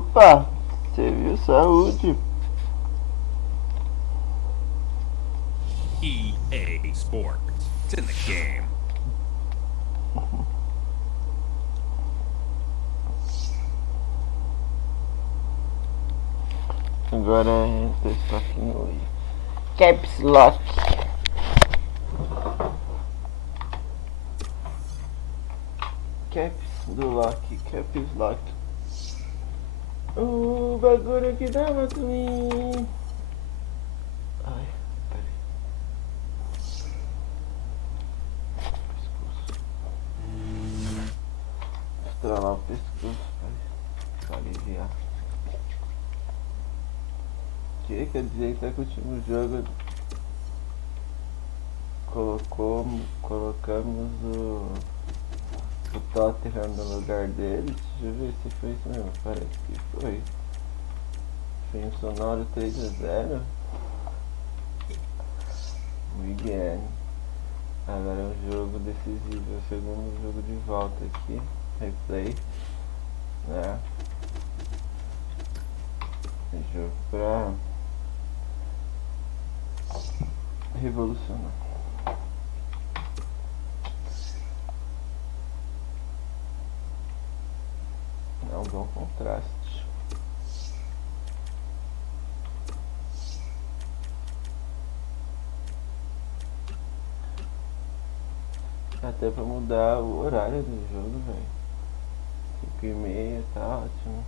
Opa, você viu? Saúde. EA Sports. It's in the game. Agora entra esse toquinho aí. Caps Lock. Caps do Lock. Caps Lock. O bagulho que dava pra mim. Ai, peraí. Pescoço. Estralar o pescoço pra aliviar. Que quer dizer que o último jogo colocamos o Tottenham no lugar dele. Deixa eu ver se foi isso mesmo. Parece que foi. Foi um sonoro 3-0. Miguel. Agora é um jogo decisivo. É o segundo jogo de volta aqui. Replay. Né? Jogo pra revolucionar. É um bom contraste. Até pra mudar o horário do jogo, velho. 5h30 tá ótimo.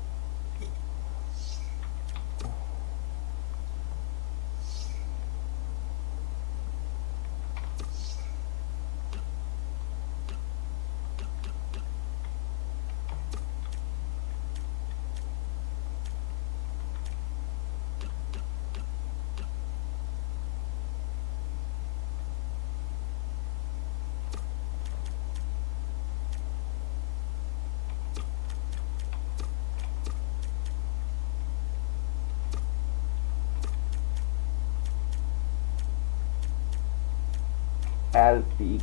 Alpic.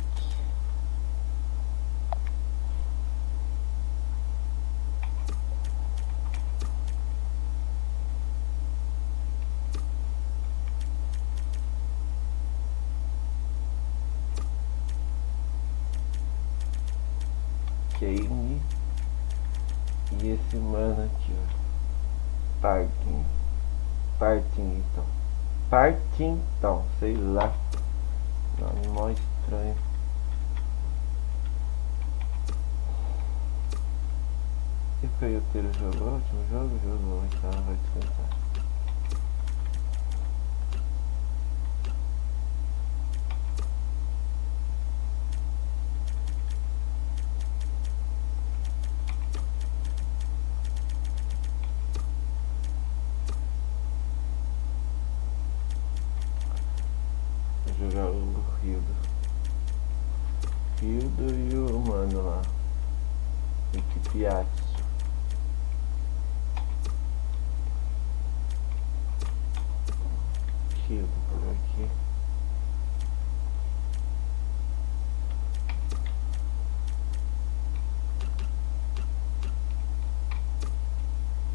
Kane. E esse mano aqui, ó. Partington, sei lá. Nome mó estranho. E o Caioteiro jogou o último jogo? Jogou, então vai descansar. Vou jogar o Hildo e o mano lá. Equipiatsu. Hildo por aqui.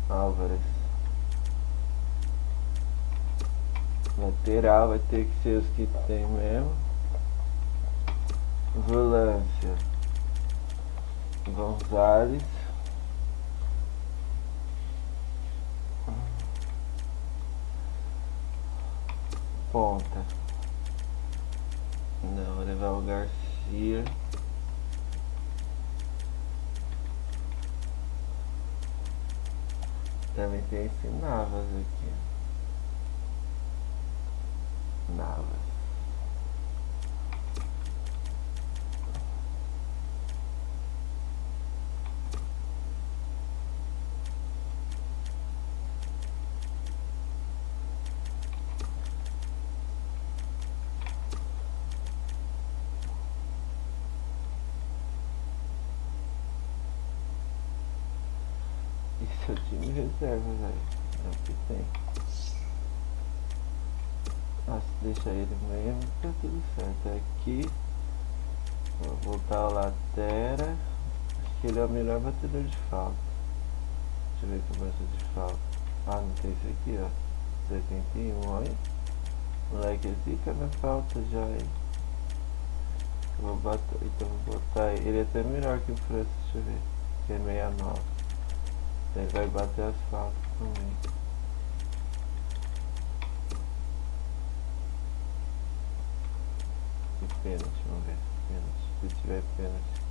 Álvares. Lateral vai ter que ser os que tem mesmo. Volância. Gonzalez. Ponta. Não, vou levar o Garcia. Também tem esse Navas aqui. Navas. Esse é o time reserva, velho. É o que tem. Nossa, deixa ele mesmo, tá tudo certo. Aqui, vou voltar ao Latera. Acho que ele é o melhor batedor de falta. eu ver que gosta de falta. Ah, não tem esse aqui, ó. 71, olha. Moleque, zica na falta já, hein. Então vou botar ele até melhor que o França, deixa eu ver. Que é 69. Ele vai bater as faltas também. E pênalti, vamos ver. Pênalti. Se tiver pênalti.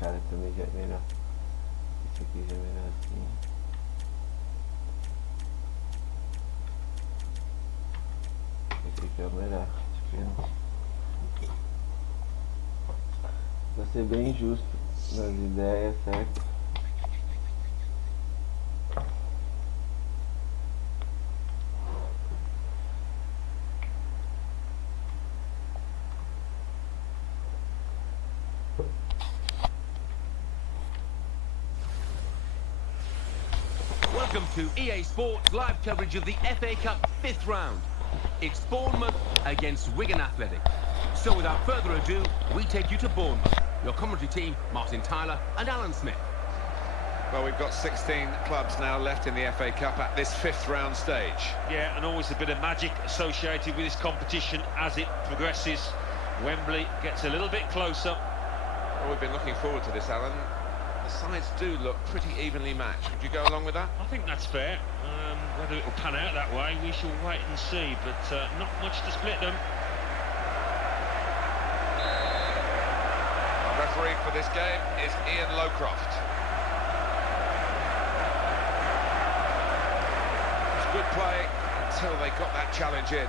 Cara, também já é melhor. Isso aqui já é melhorzinho. Esse aqui é o melhor. De pênalti. Vou ser bem justo nas ideias, certo? Welcome to EA Sports live coverage of the FA Cup 5th round. It's Bournemouth against Wigan Athletic. So without further ado, we take you to Bournemouth. Your commentary team, Martin Tyler and Alan Smith. Well, we've got 16 clubs now left in the FA Cup at this 5th round stage. Yeah, and always a bit of magic associated with this competition as it progresses. Wembley gets a little bit closer. Well, we've been looking forward to this, Alan. The sides do look pretty evenly matched. Would you go along with that? I think that's fair. Whether it will pan out that way, we shall wait and see, but not much to split them. Our referee for this game is Ian Lowcroft. It was good play until they got that challenge in.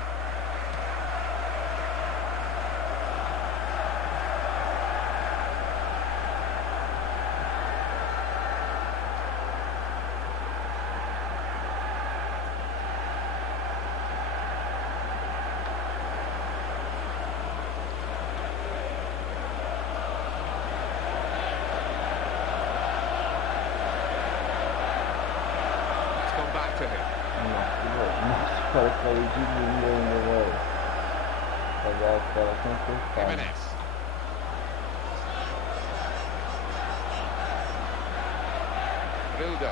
Back to him. Nossa, o cara saiu de linha ainda, velho. Pegar a tela confortável. Jimenez. Rildo.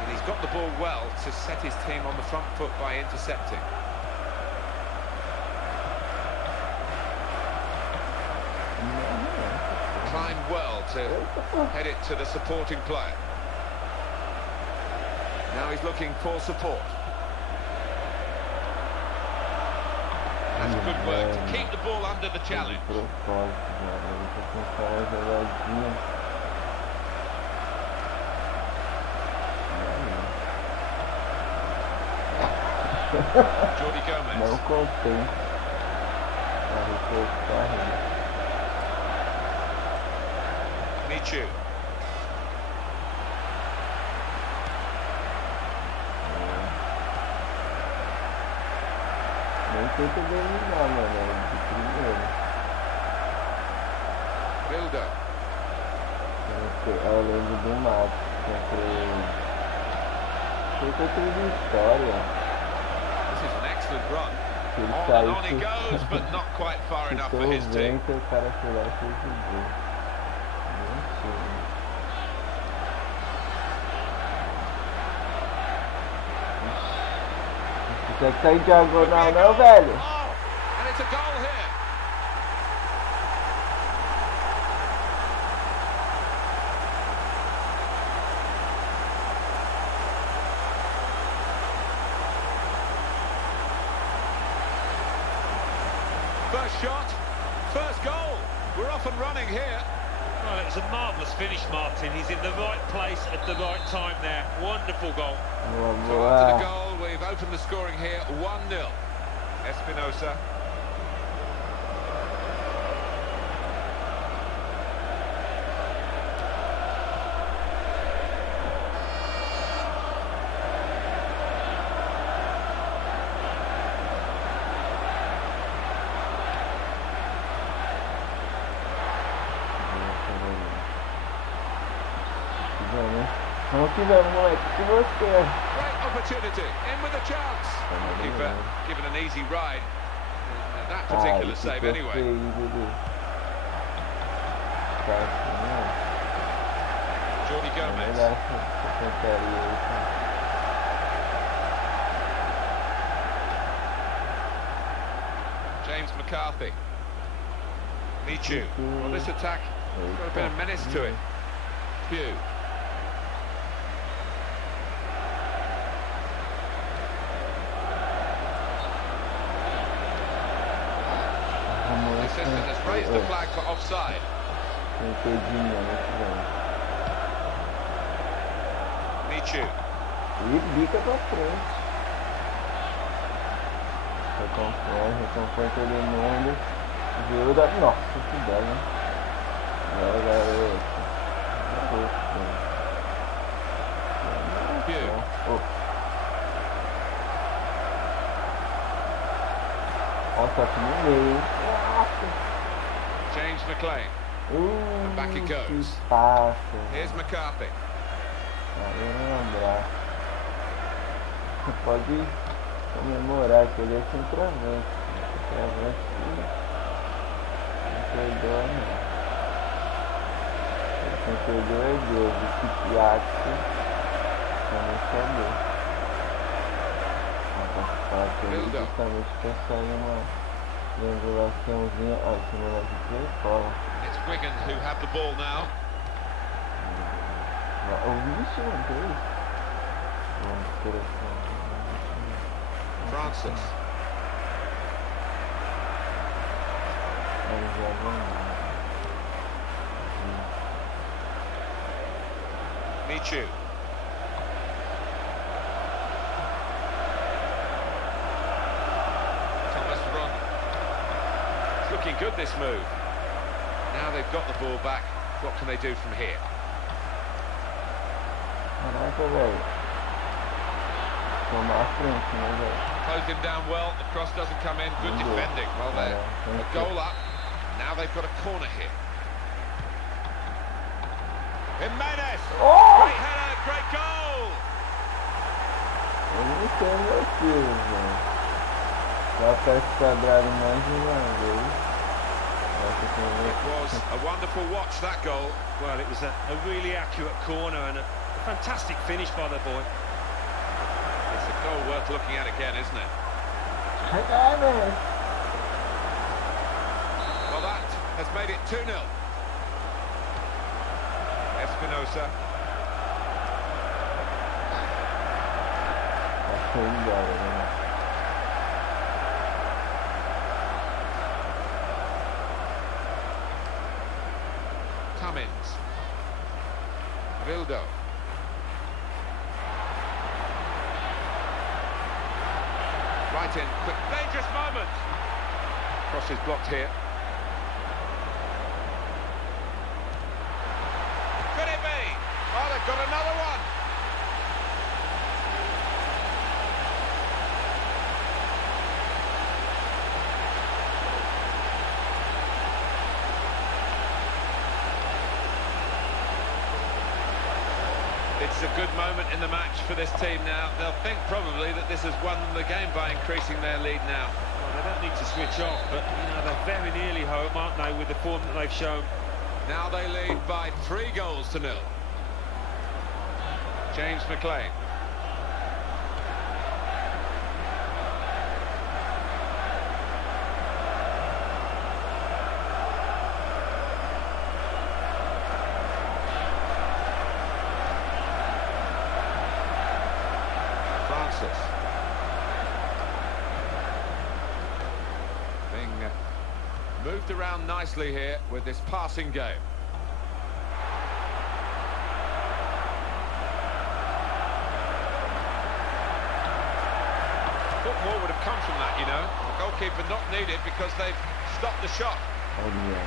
And he's got the ball well to set his team on the front foot by intercepting. Climbed well to head it to the supporting player. Now he's looking for support. That's good work to keep the ball under the challenge. Jordi Gomez. Não contei. Michu. Nem tenta dominar, mano, de primeiro. Rildo. Eu lembro do Mato, foi contra a História. This is an excellent run. Ele On and saiu, on he goes, but not quite far enough for chutou his o team. vento, o cara foi lá e fez o gol. Não consegue sair diagonal não, velho. Oh, and it's a goal here. First shot, first goal. We're off and running here. Well, it was a marvellous finish, Martin. He's in the right place at the right time there. Wonderful goal. So after the goal, we've opened the scoring here 1-0. Espinosa. Vamos que vamos, moleque, se você. Great opportunity, in with a chance. Keeper given an easy ride. That particular save anyway. Jordi Gomez. Melhor essa tentaria aí, tá? James McCarthy. Michu. Well, this attack has got a bit of menace to it. Pew. The assistant has raised the flag for offside. Michu. E bica pra frente. Recompõe todo mundo. Ajuda. Nossa, que belo, hein? Agora, garoto. Nossa, aqui no meio, hein? James McLean. And back it goes. Passa. Here's McCarthy. Aí não lembrar. Você pode comemorar que ele é centroavante. Centroavante que não perdoa não. Quem perdoa é Deus. O psiquiatra também sabia. Fala que ele justamente quer sair uma triangulaçãozinha. Ó, esse moleque aqui é cola. It's Wigan who have the ball now. O bicho não tem isso. Francis. Michu. Thomas Run. It's looking good, this move. Now they've got the ball back. What can they do from here? Caraca, velho. Tomar a frente, né, velho? Closed him down well. The cross doesn't come in. Good defending. Well, they're a goal up. Now they've got a corner here. Jimenez! Great header, great goal! Eu não sei meu filho, velho. Só peço quadrado mais de uma vez. It was a wonderful watch, that goal. Well, it was a really accurate corner and a fantastic finish by the boy. It's a goal worth looking at again, isn't it? Well, that has made it 2-0. Espinosa. Cummins. Vildo. Right in, quick, dangerous moment. Cross is blocked here. Could it be? Oh, they've got another one. It's a good moment in the match for this team now. They'll think probably that this has won them the game by increasing their lead now. Well, they don't need to switch off, but you know they're very nearly home, aren't they, with the form that they've shown? Now they lead by 3 goals to 0. James McLean. Francis. Being moved around nicely here with this passing game. Thought more would have come from that, you know. The goalkeeper not needed because they've stopped the shot. Olha.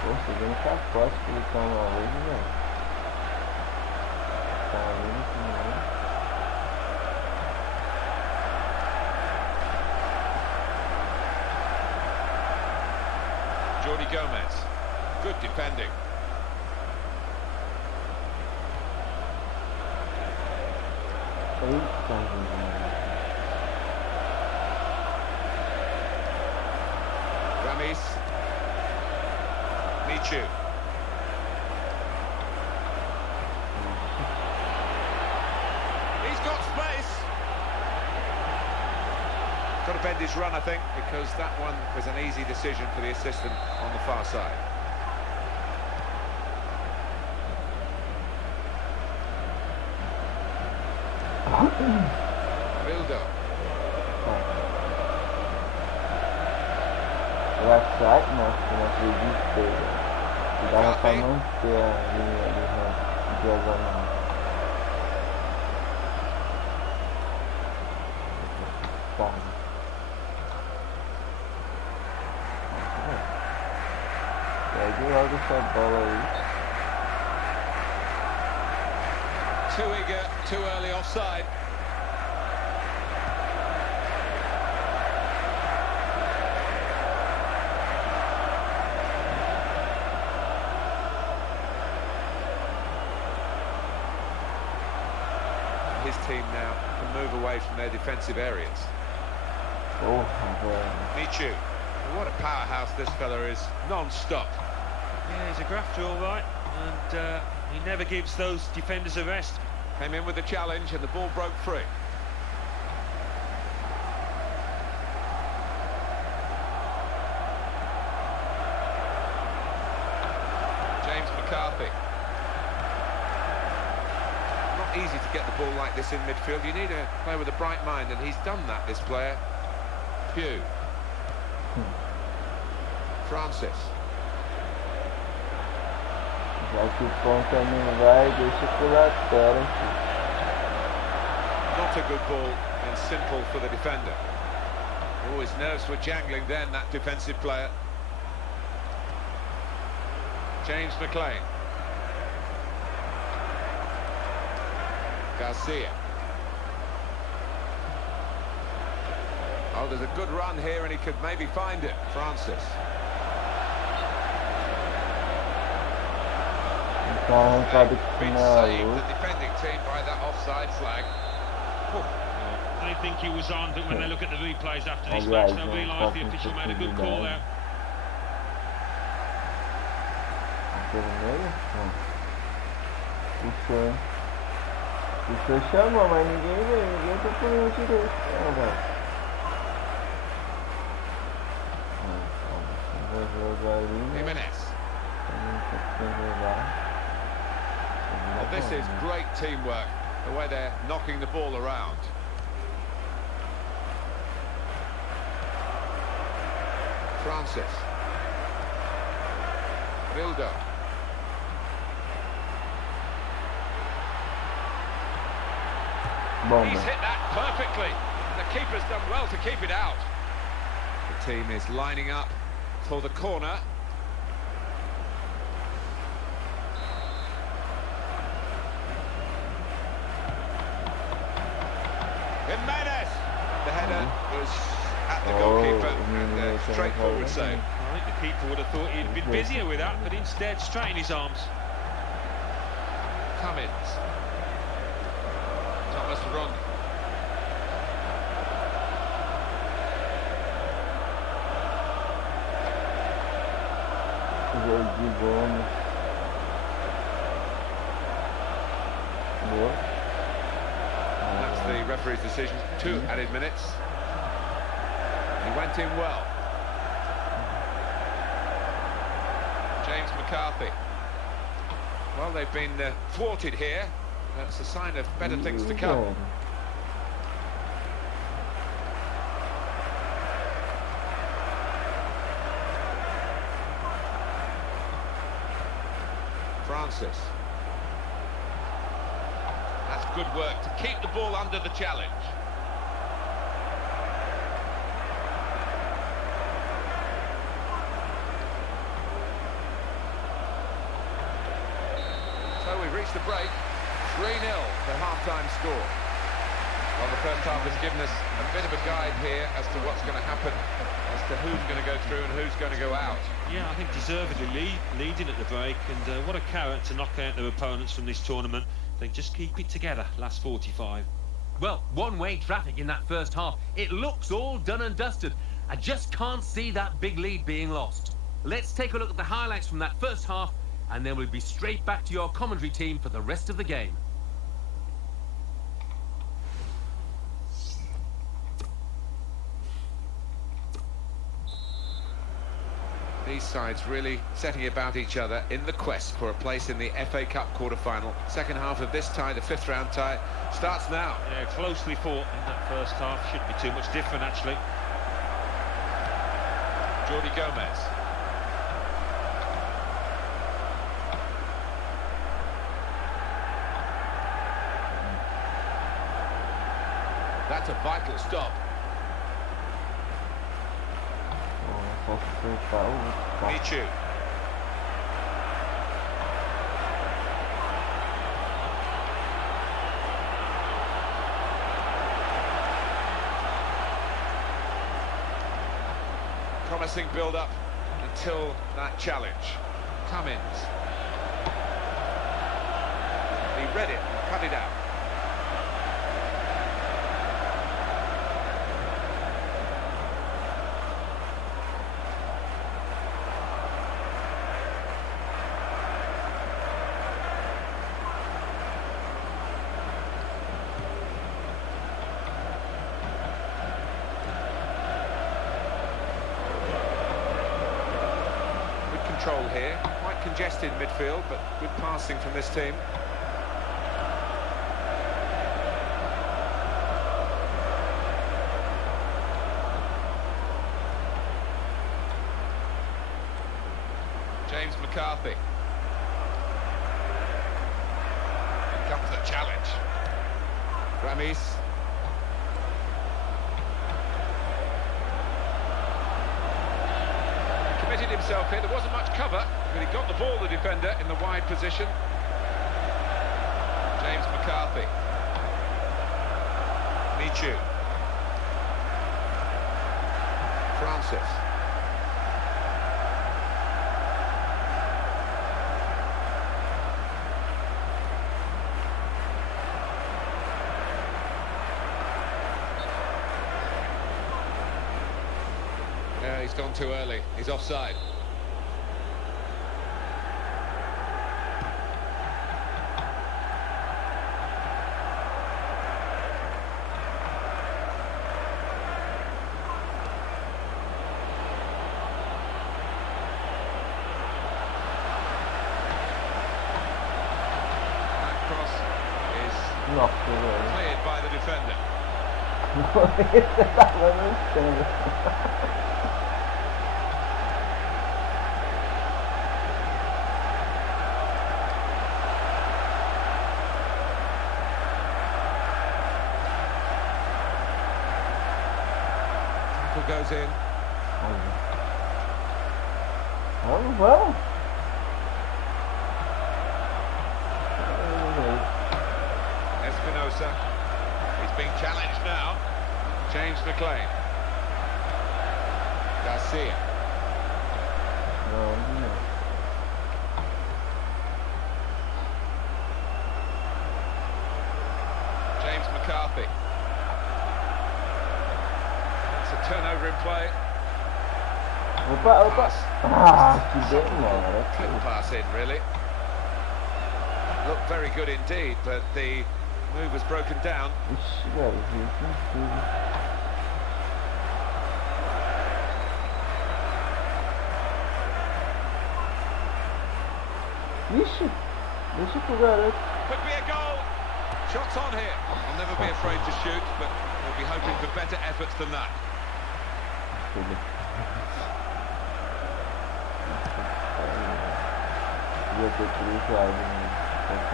Poxa, vendo capote que ele toma hoje, velho. Tá vendo que não. Jordi Gomez. Good defending. Eita, Ramis. Michu. defend his run, I think, because that one was an easy decision for the assistant on the far side. Bildo. Engraçado, nossa, eu não acredito que dava pra manter a linha de diagonal. Tá. Pegue logo essa bola aí. Too eager, too early offside. His team now can move away from their defensive areas. Oh, velho. Michu. What a powerhouse this fella is, non-stop. Yeah, he's a grafter, all right, and he never gives those defenders a rest. Came in with the challenge and the ball broke free. James McCarthy. Not easy to get the ball like this in midfield. You need to play with a bright mind, and he's done that, this player. Pugh. Francis. Já que o ponta não vai, deixa pro lateral aqui. Not a good ball and simple for the defender. Oh, his nerves were jangling then, that defensive player. James McLean. Garcia. Oh, there's a good run here and he could maybe find it. Francis. Been saved, the defending team, by that offside flag. They think he was on, but when they look at the replays after this match, they'll realise the official made a good call out. Puxou, chamou, mas ninguém veio, ninguém tá por meu direito. Não, velho. Vou jogar ali. Jimenez. Jogar. Well, this is great teamwork, the way they're knocking the ball around. Francis. Bildo. He's hit that perfectly. And the keeper's done well to keep it out. The team is lining up for the corner. Jimenez! The header was at the goalkeeper and a straightforward save. I think the keeper would have thought he'd been busier with that, but instead straight in his arms. Cummins. Thomas Run. Gomes. That's the referee's decision. 2 added minutes. He went in well. James McCarthy. Well, they've been thwarted here. That's a sign of better things to come. Francis. That's good work to keep the ball under the challenge. So we've reached the break. 3-0, the half-time score. Well, the first half has given us a bit of a guide here as to what's going to happen, as to who's going to go through and who's going to go out. Yeah, I think deservedly leading at the break, and what a carrot to knock out their opponents from this tournament. They just keep it together, last 45. Well, one-way traffic in that first half. It looks all done and dusted. I just can't see that big lead being lost. Let's take a look at the highlights from that first half, and then we'll be straight back to your commentary team for the rest of the game. These sides really setting about each other in the quest for a place in the FA Cup quarter-final. Second half of this tie, the fifth round tie, starts now. Yeah, closely fought in that first half. Shouldn't be too much different, actually. Jordi Gomez. That's a vital stop. Michu. Promising build-up until that challenge. Cummins. He read it, cut it out. Control here, quite congested midfield, but good passing from this team. James McCarthy. Here comes the challenge. Ramis. Committed himself here, there wasn't much cover, but he got the ball, the defender, in the wide position. James McCarthy. Michu. Francis. Yeah, he's gone too early. He's offside. That cross is cleared by the defender. Goes in. Well. Espinosa. He's being challenged now. James McLean. Garcia. James McCarthy. Turnover in play. Good pass in, really. Looked very good indeed, but the move was broken down. Could be a goal. Shots on here. I'll never be afraid to shoot, but we'll be hoping for better efforts than that.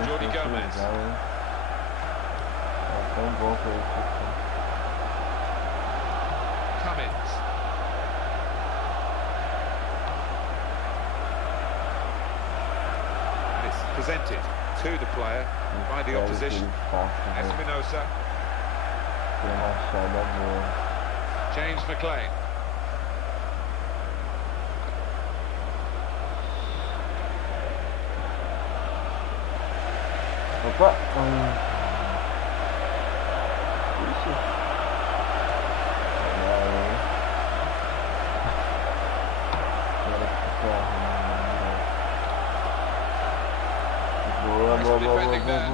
Jordi Gomez. Cummins. And it's presented to the player by the opposition. Espinosa. James McLean. Defending there.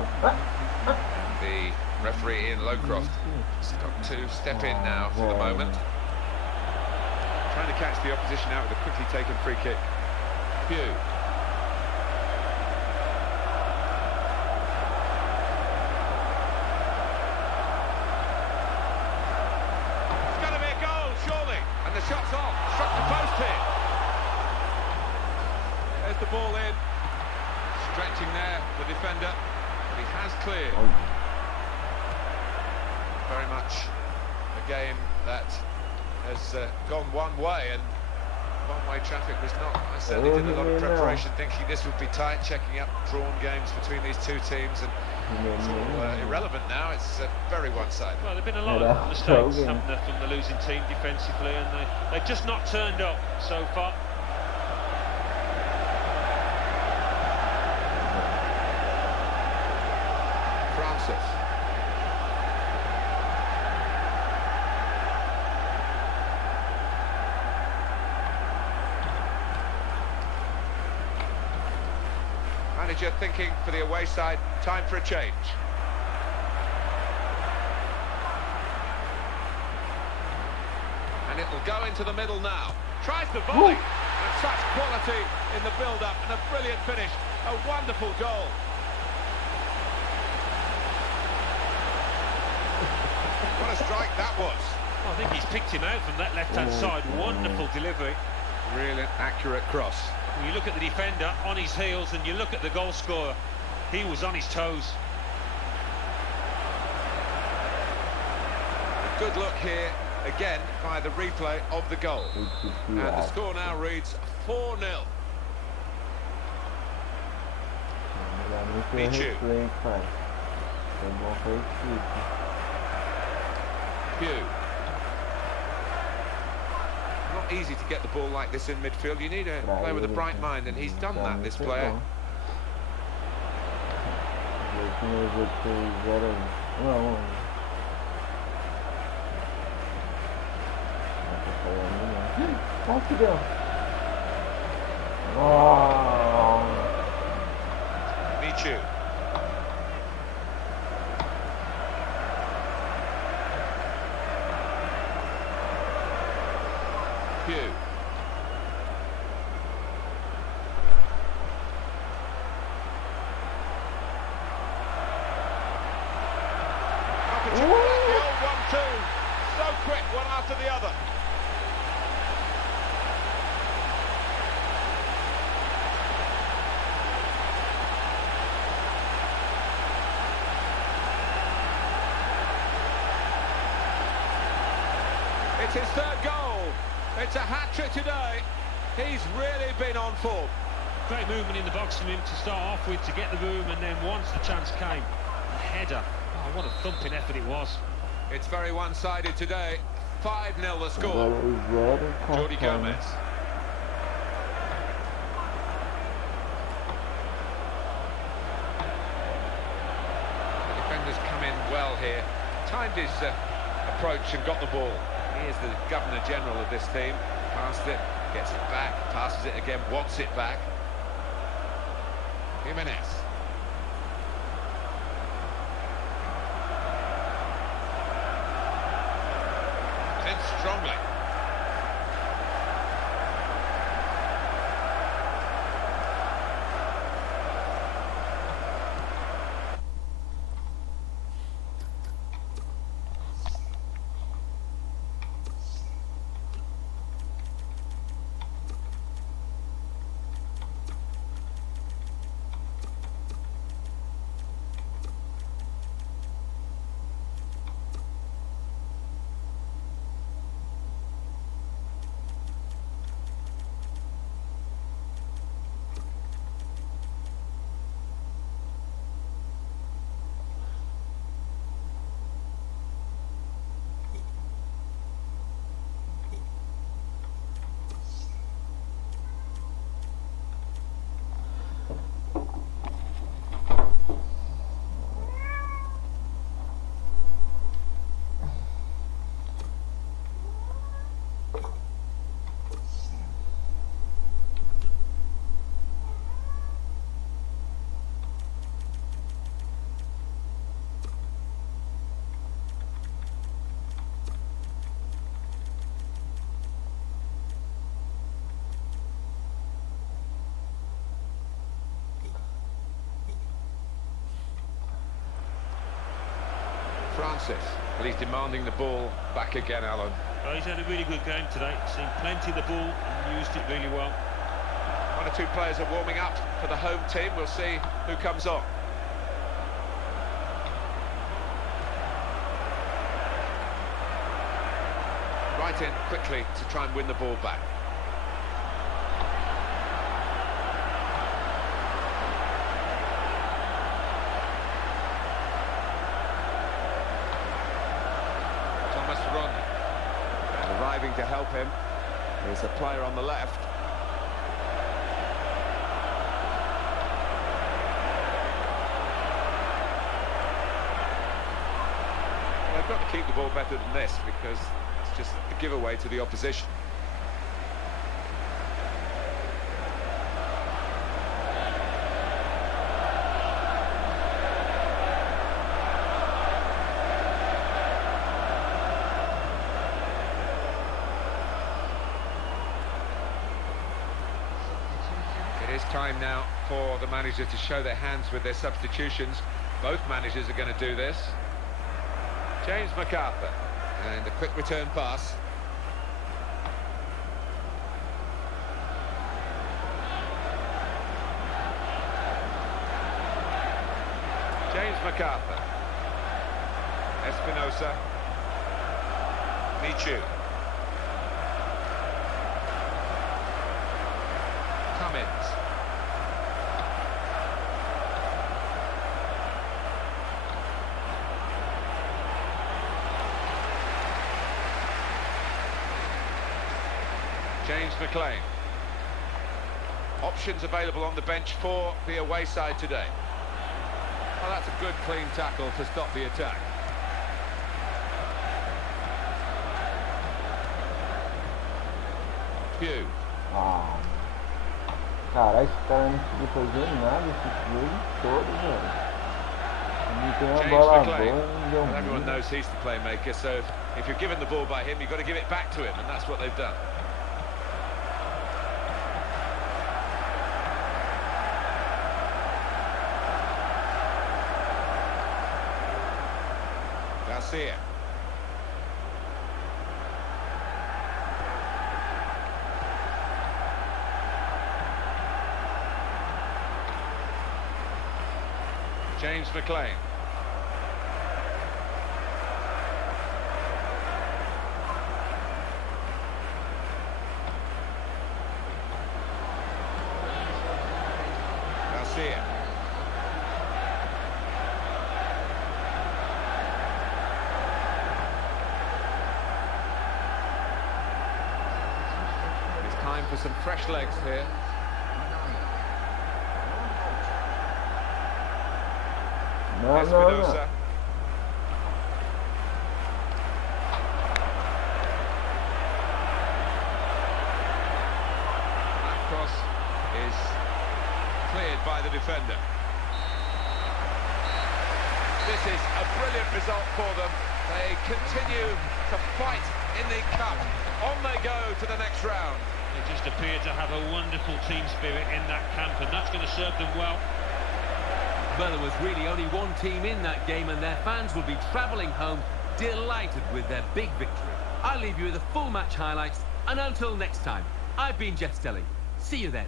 The referee Ian Lowcroft has got to step in now for the moment. Trying to catch the opposition out with a quickly taken free kick. Pew. It's going to be a goal, surely. And the shot's off. Struck the post here. There's the ball in. Stretching there, the defender. But he has cleared. Very much a game that has gone one way, and one-way traffic was not. I certainly did a lot of preparation thinking this would be tight, checking up drawn games between these two teams, and it's all irrelevant now. It's very one-sided. Well, there have been a lot of mistakes, haven't there, from the losing team defensively, and they've just not turned up so far. Francis. Manager thinking for the away side, time for a change. And it'll go into the middle now. Tries the volley, and such quality in the build-up, and a brilliant finish, a wonderful goal. What a strike that was. Well, I think he's picked him out from that left-hand side. Wonderful delivery. Really accurate cross. When you look at the defender on his heels and you look at the goal scorer, he was on his toes. A good look here again by the replay of the goal. And the score now reads 4-0. Michu. Pew. Not easy to get the ball like this in midfield. You need to play with a bright mind, and he's done that, this player. Michu. Pew. The old 1-2. So quick, one after the other. It's his third goal. It's a hat-trick today. He's really been on form. Great movement in the box from him to start off with, to get the room, and then once the chance came, the header. Oh, what a thumping effort it was. It's very one-sided today. 5-0 the score. Jordi Gomez. The defenders come in well here. Timed his approach and got the ball. He is the Governor General of this team. Passed it, gets it back, passes it again, wants it back. Jimenez. In strongly. Francis. But he's demanding the ball back again, Alan. Well, he's had a really good game today. Seen plenty of the ball and used it really well. One or two players are warming up for the home team. We'll see who comes on. Right in quickly to try and win the ball back. Thomas Ron. And arriving to help him is a player on the left. They've got to keep the ball better than this because it's just a giveaway to the opposition. It is time now for the manager to show their hands with their substitutions. Both managers are going to do this. James MacArthur, and a quick return pass. James MacArthur. Espinosa. Michu. Cummins. James McLean. Options available on the bench for the away side today. Well, that's a good clean tackle to stop the attack. Hugh. Ah, caralho, esse cara não conseguiu fazer nada esse jogo todo, velho. Ele tem uma James bola McLean. boa, não deu Well, everyone muito. knows he's the playmaker, so if you're given the ball by him, you've got to give it back to him, and that's what they've done. Garcia. James McLean. Garcia. It's time for some fresh legs here. Não, Espinosa. That cross is cleared by the defender. This is a brilliant result for them. They continue to fight in the cup. On they go to the next round. They just appear to have a wonderful team spirit in that camp, and that's going to serve them well. Well, there was really only one team in that game, and their fans will be travelling home delighted with their big victory. I'll leave you with the full match highlights, and until next time, I've been Jeff Stelling. See you then.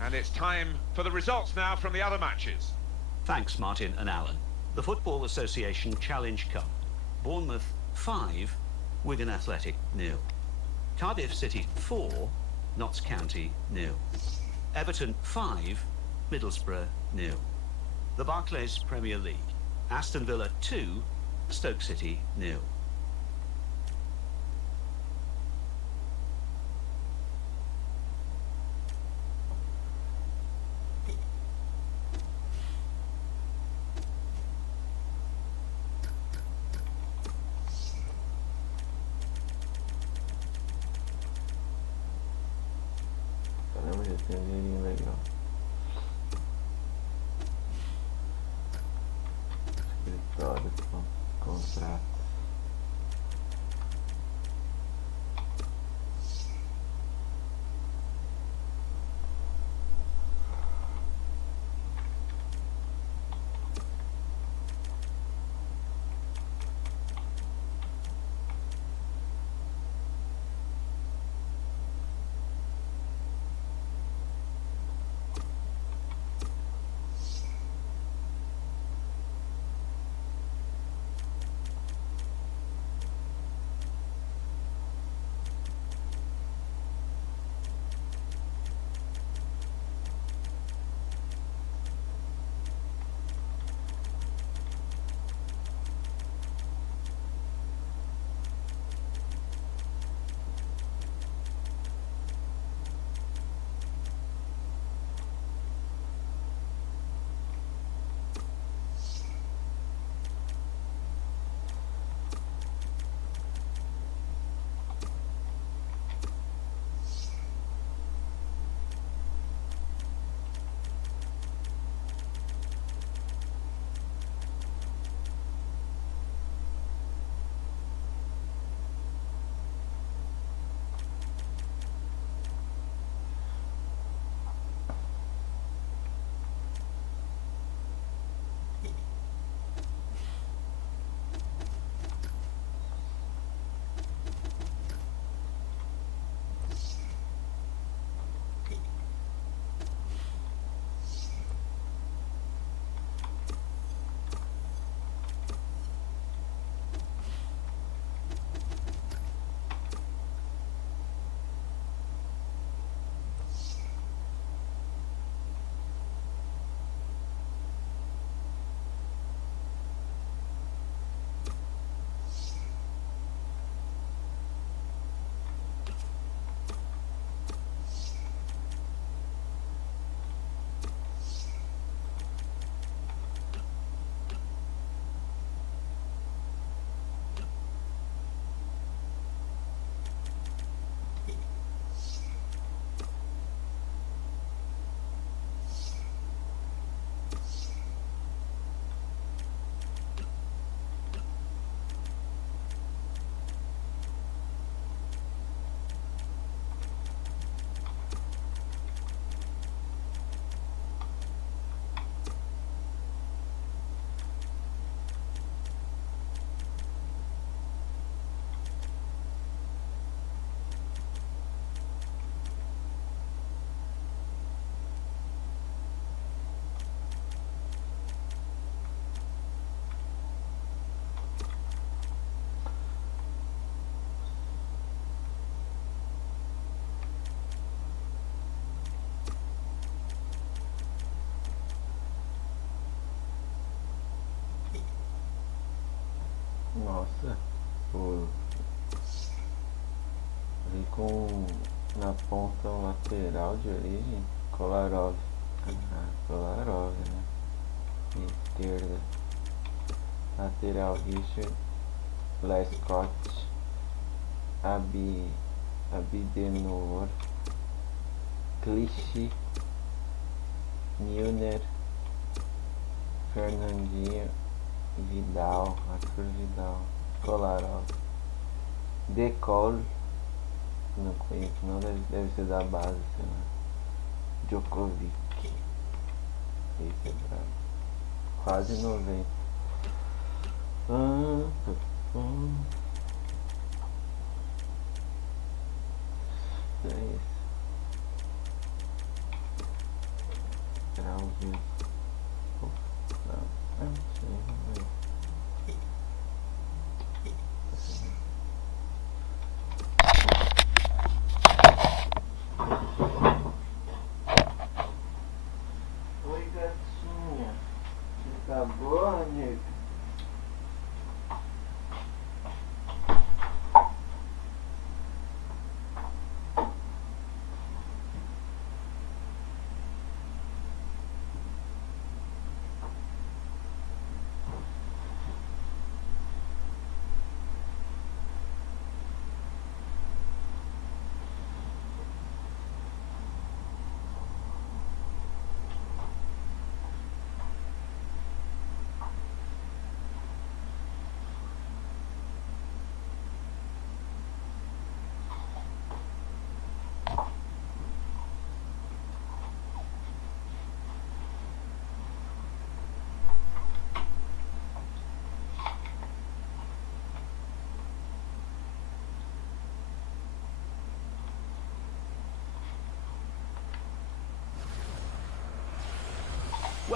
And it's time for the results now from the other matches. Thanks, Martin and Alan. The Football Association Challenge Cup. Bournemouth 5, Wigan Athletic 0. Cardiff City 4, Notts County 0. Everton 5, Middlesbrough 0. The Barclays Premier League. Aston Villa 2, Stoke City 0. tem um dinheirinho legal. Escritório, contrato. Nossa, pô, ali com na ponta lateral de origem, Kolarov. Kolarov, né? Esquerda. Lateral Richard, Lescott, Abidenor, Clichy, Milner, Fernandinho, Vidal, Arthur Vidal, Kolarov, Decol, não conheço, não, deve ser da base, sei lá. Djokovic, esse é brabo, quase 90. É isso. Grauzinho. Não sei, vamos ver. Oi, gatinha. Você tá boa, nega?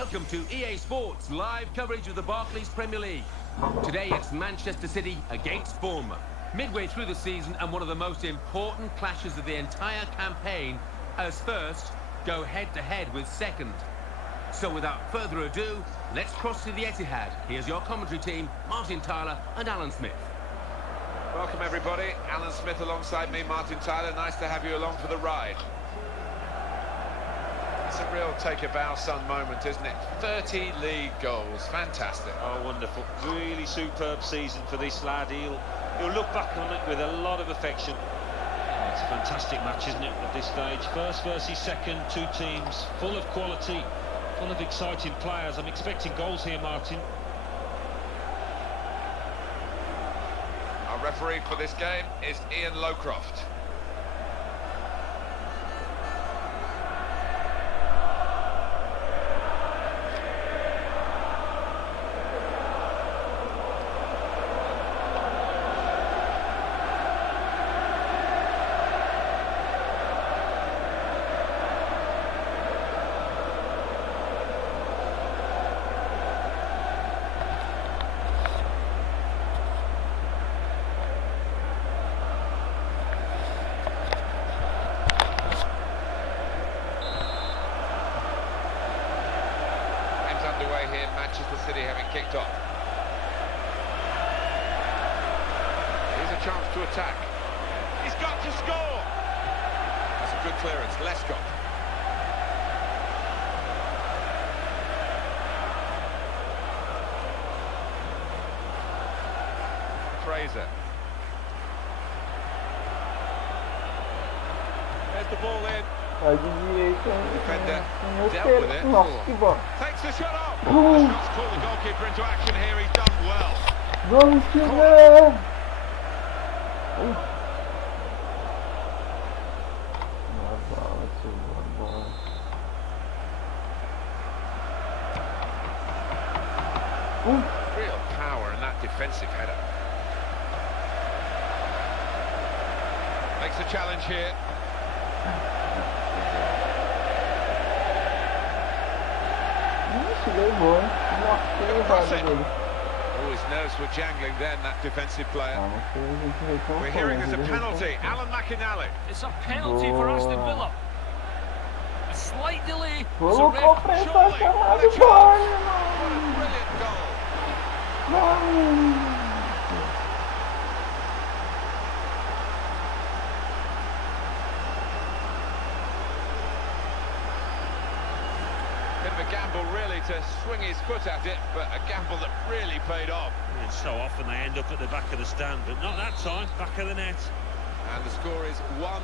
Welcome to EA Sports live coverage of the Barclays Premier League. Today it's Manchester City against Bournemouth. Midway through the season and one of the most important clashes of the entire campaign, as first go head-to-head with second. So without further ado, let's cross to the Etihad. Here's your commentary team, Martin Tyler and Alan Smith. Welcome everybody, Alan Smith alongside me, Martin Tyler. Nice to have you along for the ride. It's a real take-a-bow-son moment, isn't it? 30 league goals, fantastic. Oh, wonderful. Really superb season for this lad. He'll look back on it with a lot of affection. Oh, it's a fantastic match, isn't it, at this stage? First versus second, two teams full of quality, full of exciting players. I'm expecting goals here, Martin. Our referee for this game is Ian Lowcroft. Underway here, Manchester City having kicked off. Here's a chance to attack. He's got to score! That's a good clearance, Lescott. Fraser. There's the ball in. Defender dealt with it. Takes the shot off. The shot's called the goalkeeper into action here. He's done well. Vamos, Silva! Real power in that defensive header. Makes the challenge here. Oh, his nerves were jangling then, that defensive player. We're hearing there's a penalty. Alan McInally. It's a penalty for Aston Villa. A slight delay. Surely. What a chance. What a brilliant goal. Bit of a gamble really to swing his foot at it, but a gamble that really paid off. And so often they end up at the back of the stand, but not that time, back of the net. And the score is 1-0.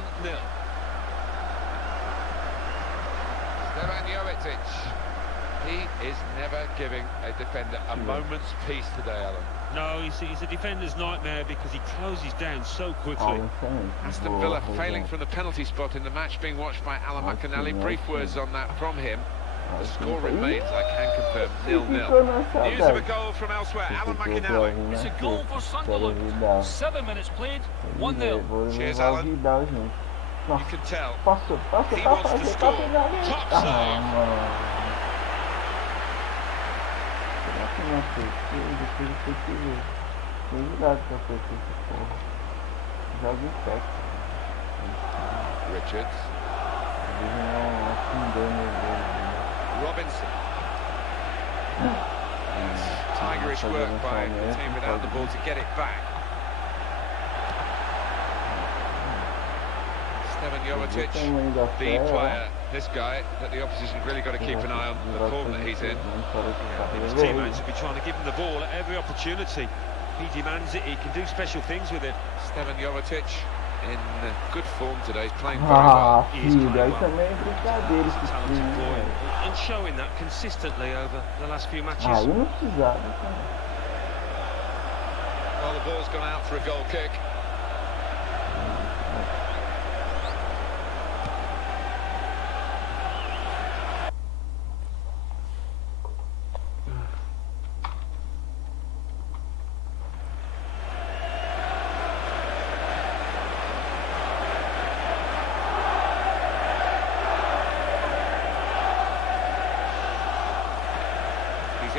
Stevan Jovetic. He is never giving a defender a moment's peace today, Alan. No, he's a defender's nightmare because he closes down so quickly. Aston Villa failing from the penalty spot in the match, being watched by Alan McInally. Brief words on that from him. The score remains, I can confirm, 0-0. News of a goal from elsewhere, Alan McInally. It's a goal for Sunderland. 7 minutes played, 1-0. Cheers, Alan. You can tell he wants to score. Top save. Richards. Robinson. Tigerish work by the team without the ball to get it back. Stevan Jovetic, the player, this guy that the opposition's really got to keep an eye on, the form that he's in. His teammates will be trying to give him the ball at every opportunity. He demands it, he can do special things with it. Stevan Jovetic in good form today, he's playing very well. He is playing well. Talented boy, and showing that consistently over the last few matches. Well, the ball's gone out for a goal kick.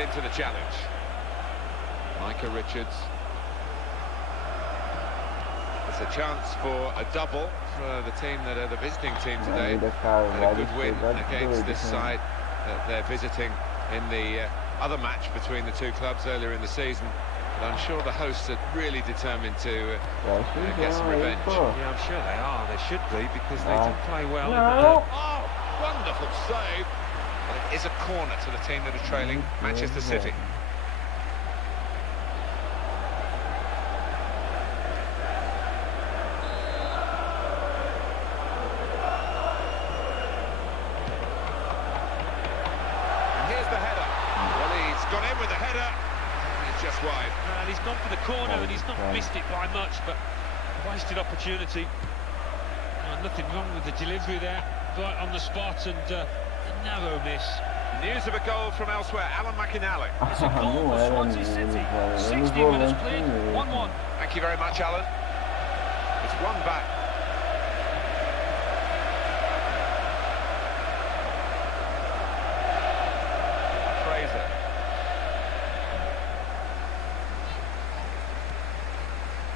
into the challenge. Micah Richards. It's a chance for a double for the team that are the visiting team today. Had a good win against this side that they're visiting in the other match between the two clubs earlier in the season. But I'm sure the hosts are really determined to get some revenge. Yeah, I'm sure they are. They should be, because they did play well. Oh, wonderful save. But it is a corner to the team that are trailing, Manchester City. Gone in with the header, and it's just wide. And he's gone for the corner, and he's not missed it by much, but wasted opportunity. Nothing wrong with the delivery there, right on the spot, and a narrow miss. News of a goal from elsewhere, Alan McInally. It's a goal for Swansea City. 60 minutes played, 1-1. Thank you very much, Alan. It's one back.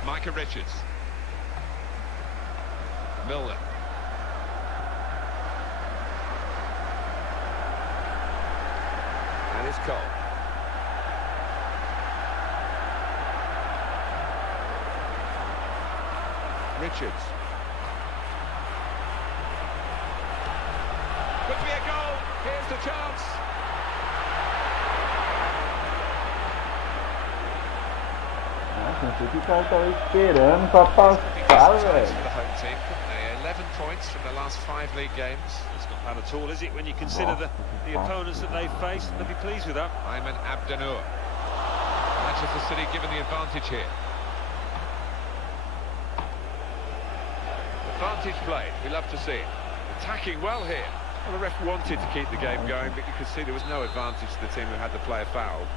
Micah Richards. Milner. And it's Cole. Richards. Could be a goal. Here's the chance. Pensei que o cara tava esperando pra passar, velho. 11 points from the last 5 league games. It's not bad at all, is it, when you consider the opponents that they've faced? They'll be pleased with that. Ayman Abdennour. Manchester City given the advantage here. Advantage played, we love to see it. Attacking well here. Well, the ref wanted to keep the game going, but you could see there was no advantage to the team who had the player fouled.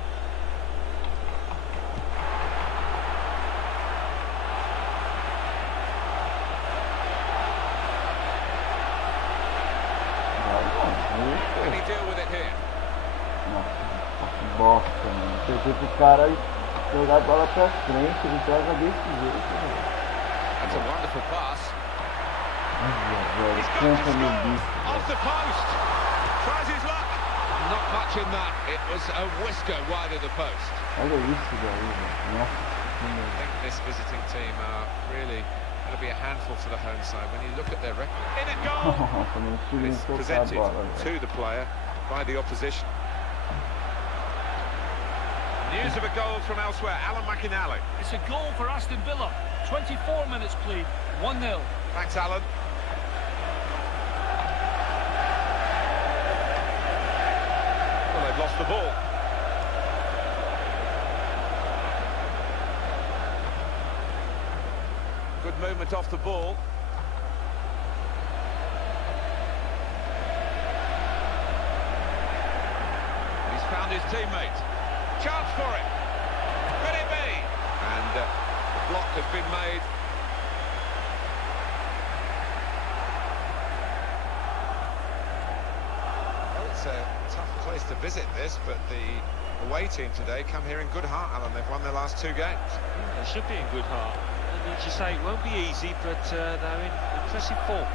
Can he deal with it here? Bosta, mano. Pensei pro cara jogar a bola pra frente, ele joga desse jeito, velho. That's a wonderful pass. Velho, cansa meu bicho. Off the post. Tries his luck. Not much in that. It was a whisker wide of the post. Olha isso daí, velho. Nossa. I think this visiting team are really going to be a handful for the home side when you look at their record. In a goal! It's presented to the player by the opposition. News of a goal from elsewhere, Alan McInally. It's a goal for Aston Villa. 24 minutes played, 1-0. Thanks, Alan. Well, they've lost the ball. Good movement off the ball. He's found his teammate. Chance for it. Could it be? And the block has been made. Well, it's a tough place to visit this, but the away team today come here in good heart, Alan. They've won their last 2 games. They should be in good heart. And as you say, it won't be easy, but they're in impressive form.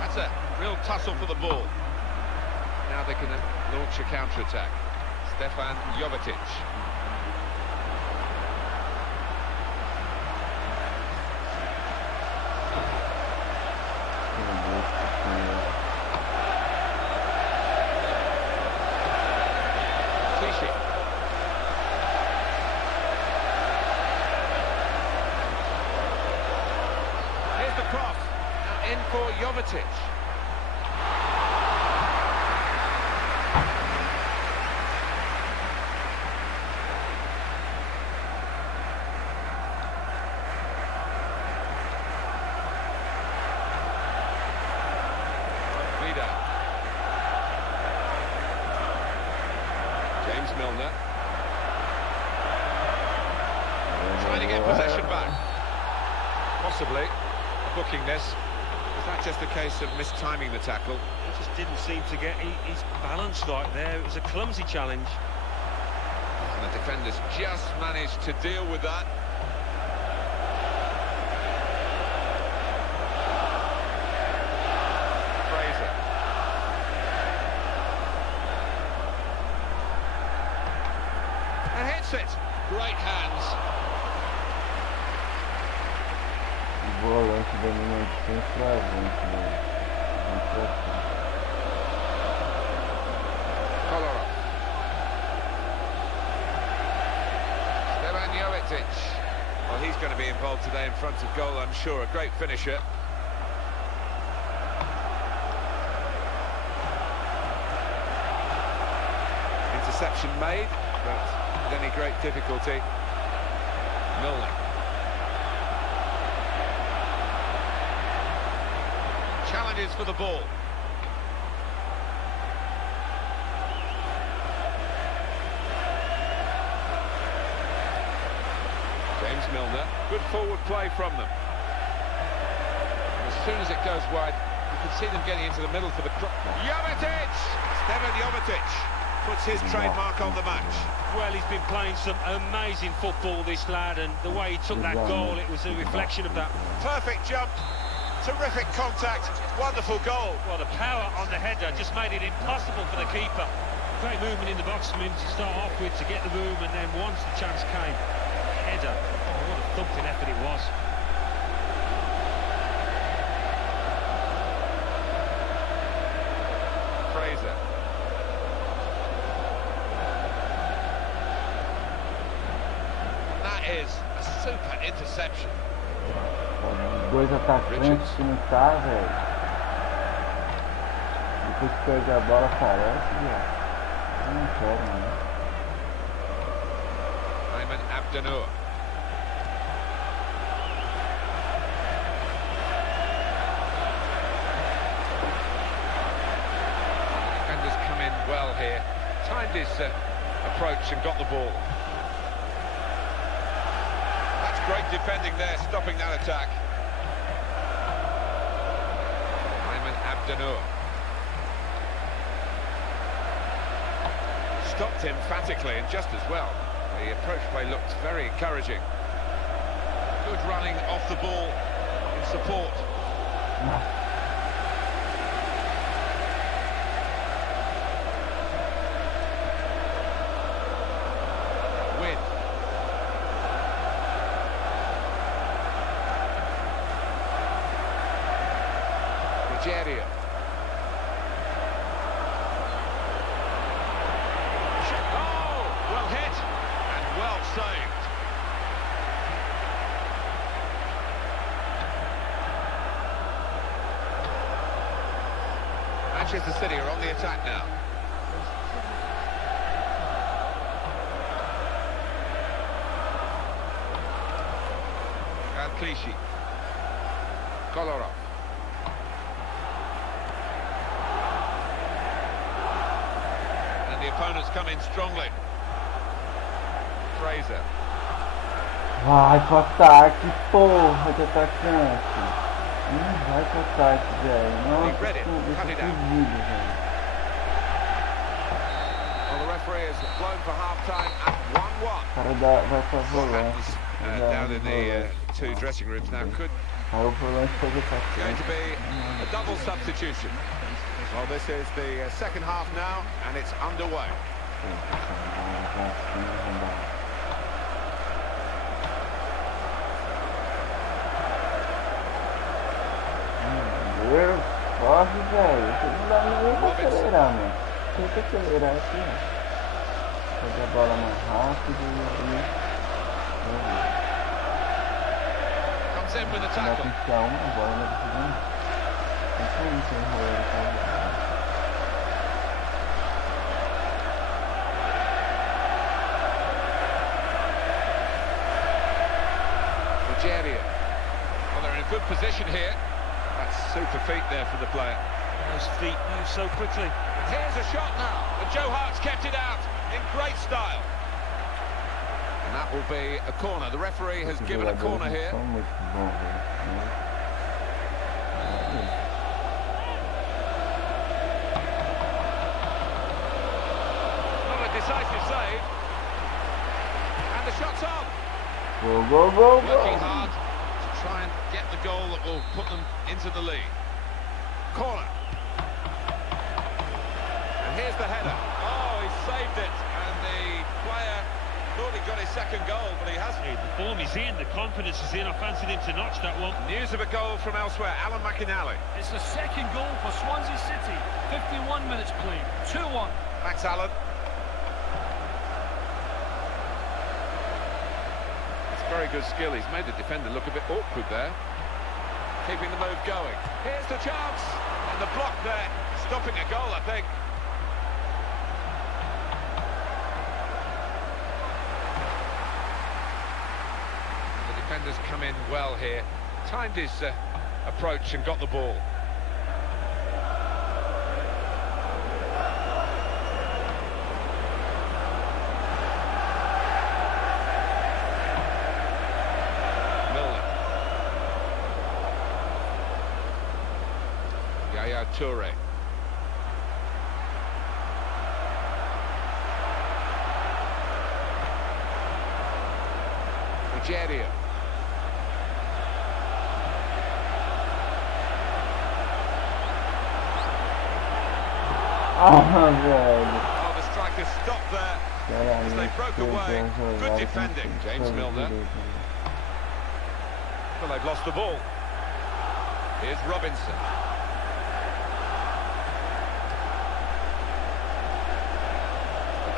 That's a real tussle for the ball. Now they can launch a counter-attack. Stefan Jovetic. Here's the cross. Now in for Jovetic. James Milner. Trying to get possession back. Possibly booking this Was that just a case of mistiming the tackle? He just didn't seem to get his balance right there. It was a clumsy challenge. And the defenders just managed to deal with that. Fraser. And hits it. Great hands. Volante da minha centroavante, né? Kolarov. Well, he's going to be involved today in front of goal, I'm sure. A great finisher. Interception made, but with any great difficulty. Milner. Challenges for the ball. James Milner, good forward play from them. And as soon as it goes wide, you can see them getting into the middle for the cross. Jovetic! Stevan Jovetic puts his trademark on the match. Well, he's been playing some amazing football, this lad, and the way he took that goal, it was a reflection of that. Perfect jump, terrific contact, wonderful goal. Well, the power on the header just made it impossible for the keeper. Great movement in the box for him to start off with, to get the room, and then once the chance came, header. Oh, what a thumping effort it was. Fraser. That is a super interception. Dois atacantes que não tá, velho. Depois que perde a bola aparece, velho. Eu não quero, mano. Ayman Abdenur. Defenders come in well here. Timed his approach and got the ball. That's great defending there, stopping that attack. Ayman Abdenur. Stopped emphatically and just as well. The approach play looked very encouraging. Good running off the ball in support. Win. Nigeria. Well hit and well saved. Manchester City are on the attack now. Clichy. Kolarov. And the opponents come in strongly. Fraser. Vai pro ataque, porra de atacante. Não vai pro ataque, velho. Nossa, isso é fugido, velho. Well, the referee has blown for half-time at 1-1. O cara vai pra volante. Down in the two dressing rooms now. Could Aí o volante foi do going to atacante. be a double substitution. Well, this is the second half now, and it's underway. Meu Deus, corre, velho. Você não dá nem pra acelerar, mano. Tem que acelerar aqui, ó. Fazer a bola mais rápido e aí. Comes in with the Dá tackle. pra uma bola na decisão. Tem que ir sem roer, tá? Nigeria. Well, they're in a good position here. That's super feet there from the player. Those feet move so quickly. Here's a shot now, and Joe Hart's kept it out in great style. And that will be a corner. The referee has given a corner here. São muito bons, velho. Not a decisive save. And the shot's on. Go, go, go, Working go. hard to try and get the goal that will put them into the lead. Corner. And here's the header. Oh, he saved it. And the player thought he got his second goal, but he hasn't. The form is in, the confidence is in. I fancied him to notch that one. News of a goal from elsewhere. Alan McInally. It's the second goal for Swansea City. 51 minutes played. 2-1. Max Allen. It's very good skill. He's made the defender look a bit awkward there. Keeping the move going. Here's the chance. And the block there. Stopping a goal, I think. The defenders come in well here. Timed his approach and got the ball. Toure. Nigeria. Ah, velho. Oh, the striker stopped there as they broke away. Good defending, James Milner. Well, they've lost the ball. Here's Robinson.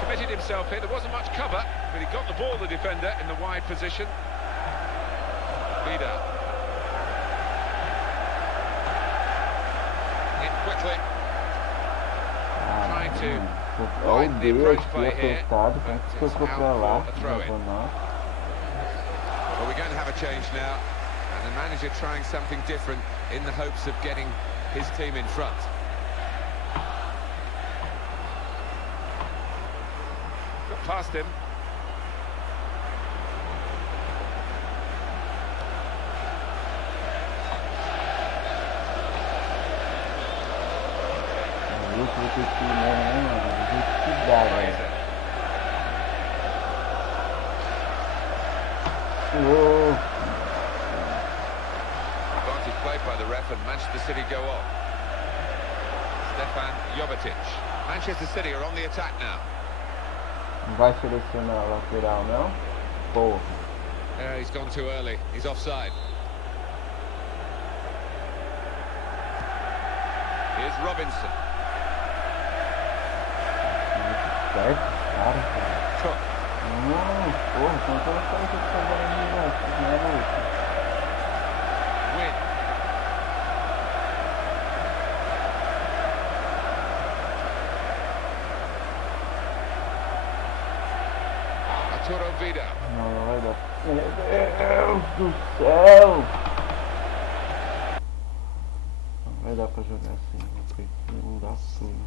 Committed himself here, there wasn't much cover, but he got the ball, the defender, in the wide position. Vida. In quickly. Trying to widen the approach play here, but it's out for a throw-in. Well, we're going to have a change now, and the manager trying something different in the hopes of getting his team in front. Past him. Advantage played by the ref and Manchester City go off. Stefan Jovetic. Manchester City are on the attack now. Não vai selecionar a lateral, não? Porra. Yeah, he's gone too early. He's offside. Here's Robinson. Cook. Porra, então eu quero que você Win. Arturo Vida. Não, não vai dar. Meu Deus do céu! Não vai dar pra jogar assim, porque não dá tudo.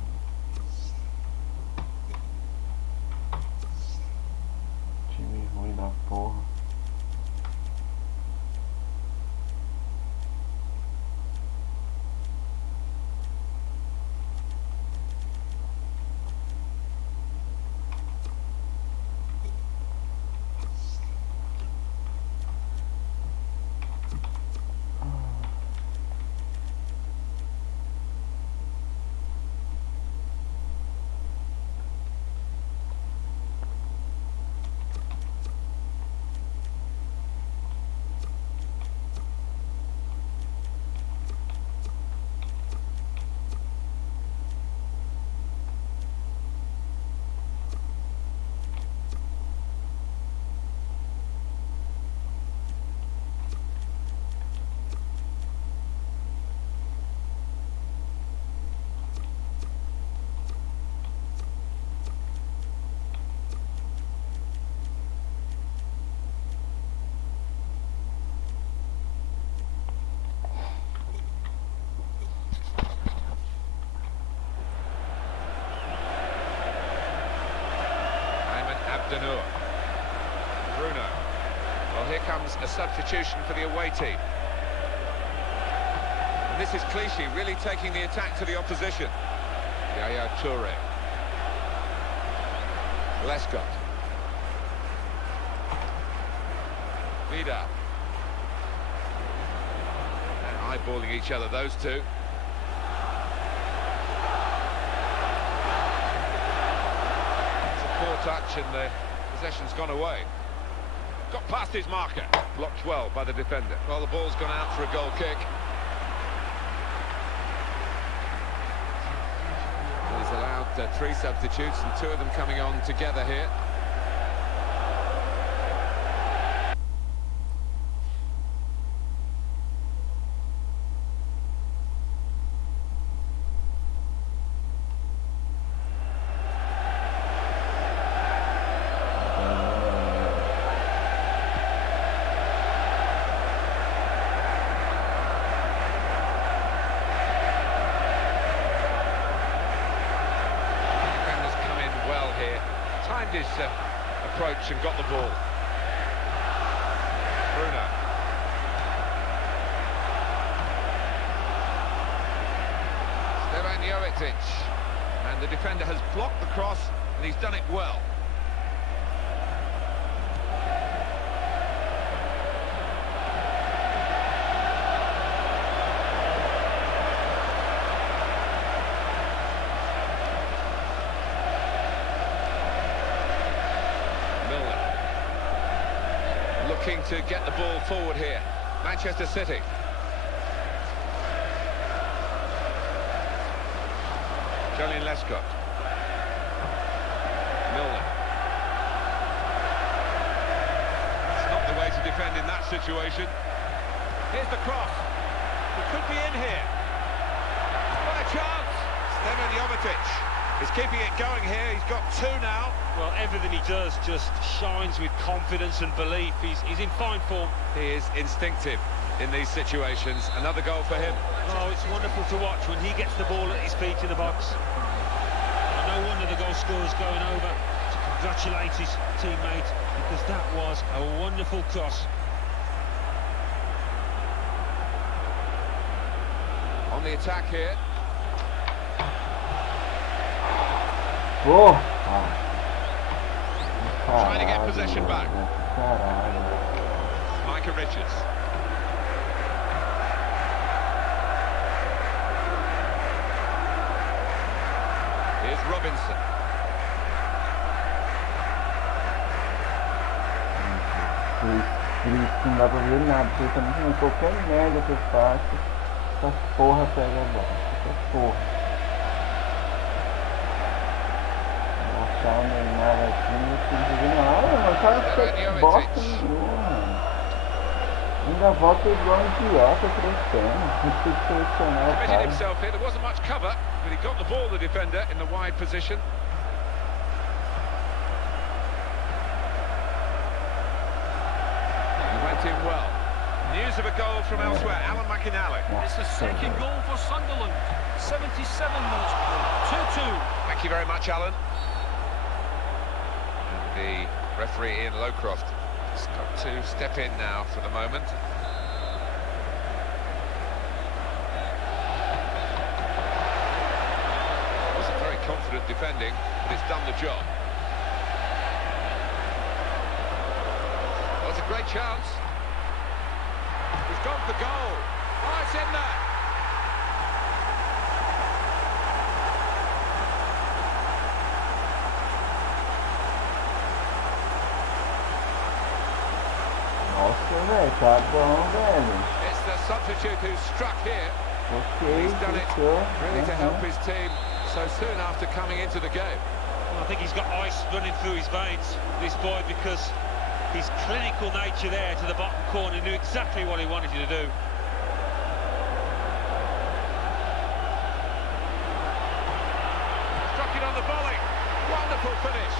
Time ruim da porra. Bruno. Well, here comes a substitution for the away team. And this is Clichy really taking the attack to the opposition. Yaya Toure. Lescott. Vida. And eyeballing each other, those two. It's a poor touch and the possession's gone away. Got past his marker. Blocked well by the defender. Well, the ball's gone out for a goal kick. He's allowed 3 substitutes and 2 of them coming on together here. His approach and got the ball. Bruno. Stevan Jovetic. And the defender has blocked the cross and he's done it well. Looking to get the ball forward here. Manchester City. Julian Lescott. Milner. It's not the way to defend in that situation. Here's the cross. He could be in here. What a chance! Stevan Jovetic is keeping it going here. He's got 2 now. Well, everything he does just shines with confidence and belief. He's in fine form. He is instinctive in these situations. Another goal for him. Oh, it's wonderful to watch when he gets the ball at his feet in the box. And no wonder the goal scorer's going over to congratulate his teammate, because that was a wonderful cross. On the attack here. Oh! Trying to get possession back. Micah Richards. Here's Robinson. Isso não dá pra ver nada, porque também qualquer merda que eu faço, essa porra pega a bola. Essa porra. Achar o Neymar aqui, eu fico jogando área, mano. Cara, que bosta nenhuma. Ainda volta igual um idiota crescendo. Não tem que selecionar o Committed cara. himself here. There wasn't much cover, but he got the ball, the defender, in the wide position. He went in well. News of a goal from elsewhere. Alan McInally. It's the second goal for Sunderland. 77 minutes played. 2-2. Thank you very much, Alan. And the referee Ian Lowcroft has got to step in now for the moment. Wasn't very confident defending, but it's done the job. Well, it's a great chance. He's gone for goal. Oh, it's in there. Nossa, velho, tá bom, velho. It's the substitute who's struck here. Ok, He's done it fechou. really to help his team so soon after coming into the game. Well, I think he's got ice running through his veins, this boy, because his clinical nature there to the bottom corner knew exactly what he wanted you to do. Struck it on the volley. Wonderful finish.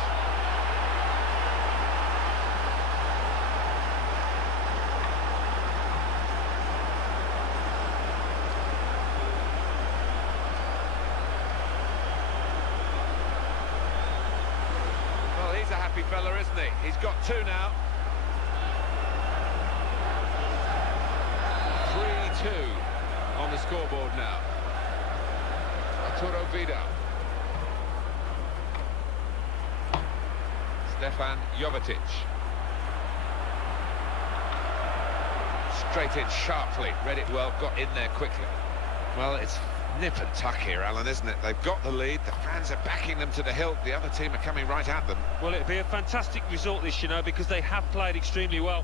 Well, he's a happy fella, isn't he? He's got 2 now. 3-2 on the scoreboard now. Arturo Vidal. Stefan Jovetic. Straight in sharply, read it well, got in there quickly. Well, it's nip and tuck here, Alan, isn't it? They've got the lead, the fans are backing them to the hilt, the other team are coming right at them. Well, it'd be a fantastic result this, you know, because they have played extremely well.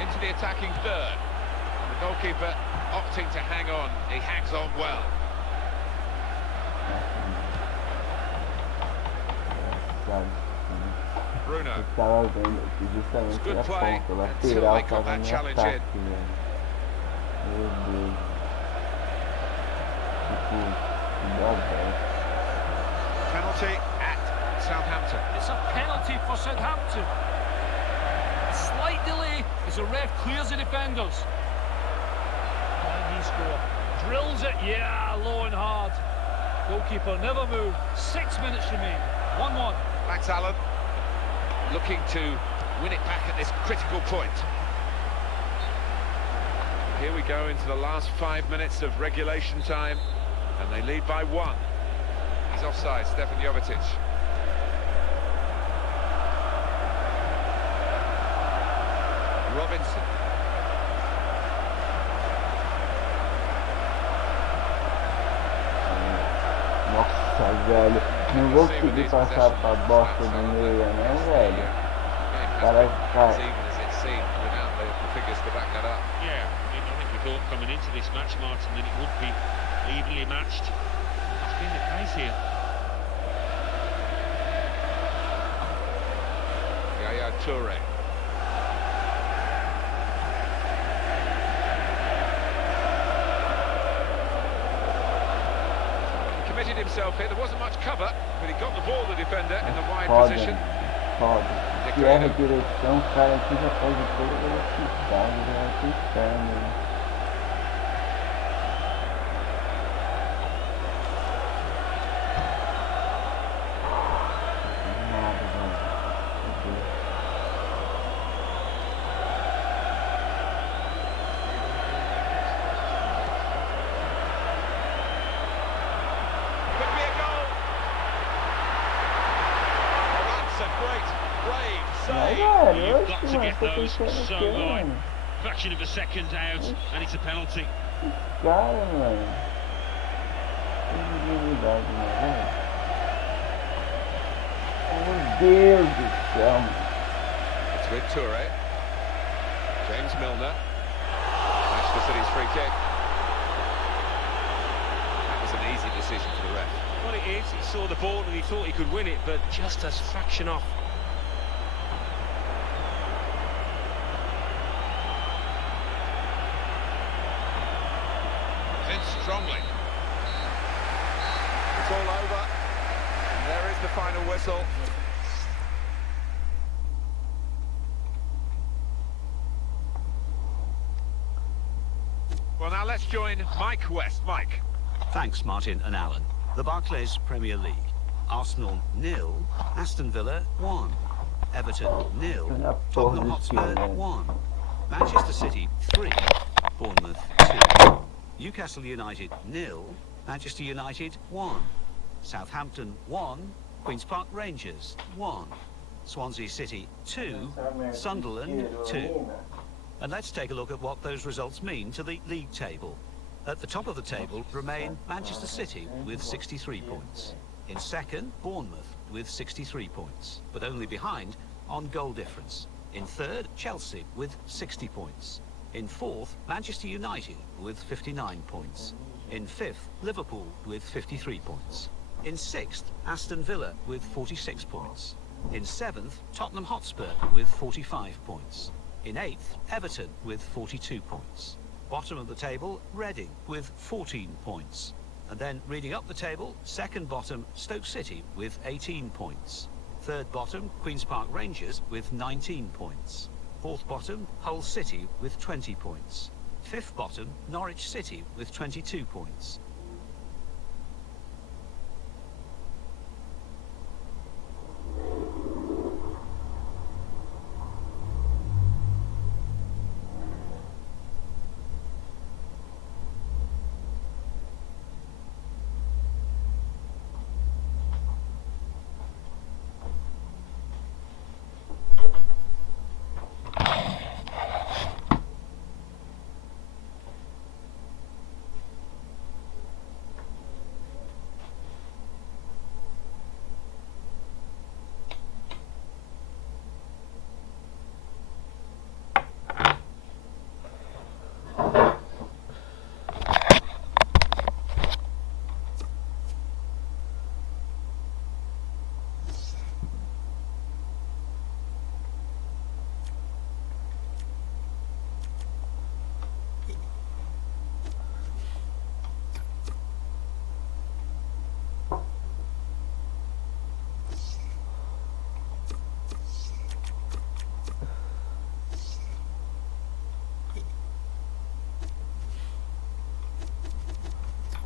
Into the attacking third. The goalkeeper opting to hang on. He hangs on well. Bruno. Estava vendo que justamente Good a play ponta until lateral they got estava that no challenge ataque, in. velho. Meu Deus. Tipo, que dó, velho. Penalty at Southampton. It's a penalty for Southampton. A slight delay as the ref clears the defenders. And he score. Drills it, yeah, low and hard. Goalkeeper never moved. 6 minutes remain. 1-1. Thanks, Alan. Looking to win it back at this critical point. Here we go into the last 5 minutes of regulation time, and they lead by 1. He's offside, Stefan Jovetic. Robinson. Nossa, velho. Não vou conseguir passar pra bosta do meio, não, velho. Cara, As even as it seemed without the figures to back that up. Yeah, I mean, I think we thought coming into this match, Martin, that it would be evenly matched. That's been the case here. Yaya Toure. He committed himself here. There wasn't much cover, but he got the ball, the defender, in the wide position. Foda. Se erra a direção, o cara aqui já pode toda a velocidade, já vai ter perna. Nada, velho. Could be a goal. Well, that's a great, brave save. You've got to get those so right. Fraction of a second out, and it's a penalty. Cara, mano. Que visibilidade, mano. Meu Deus do céu, mano. It's with Toure. James Milner. Manchester City's free kick. That was an easy decision for the ref. Well, it is. He saw the ball and he thought he could win it, but just a fraction off. In strongly. It's all over. And there is the final whistle. Well, now let's join Mike West. Mike. Thanks, Martin and Alan. The Barclays Premier League. Arsenal 0, Aston Villa 1, Everton 0, Tottenham Hotspur 1, Manchester City 3, Bournemouth 2, Newcastle United 0, Manchester United 1, Southampton 1, Queen's Park Rangers 1, Swansea City 2, Sunderland 2. And let's take a look at what those results mean to the league table. At the top of the table remain Manchester City with 63 points. In second, Bournemouth with 63 points, but only behind on goal difference. In third, Chelsea with 60 points. In fourth, Manchester United with 59 points. In fifth, Liverpool with 53 points. In sixth, Aston Villa with 46 points. In seventh, Tottenham Hotspur with 45 points. In eighth, Everton with 42 points. Bottom of the table, Reading with 14 points. And then reading up the table, second bottom, Stoke City with 18 points. Third bottom, Queen's Park Rangers with 19 points. Fourth bottom, Hull City with 20 points. Fifth bottom, Norwich City with 22 points.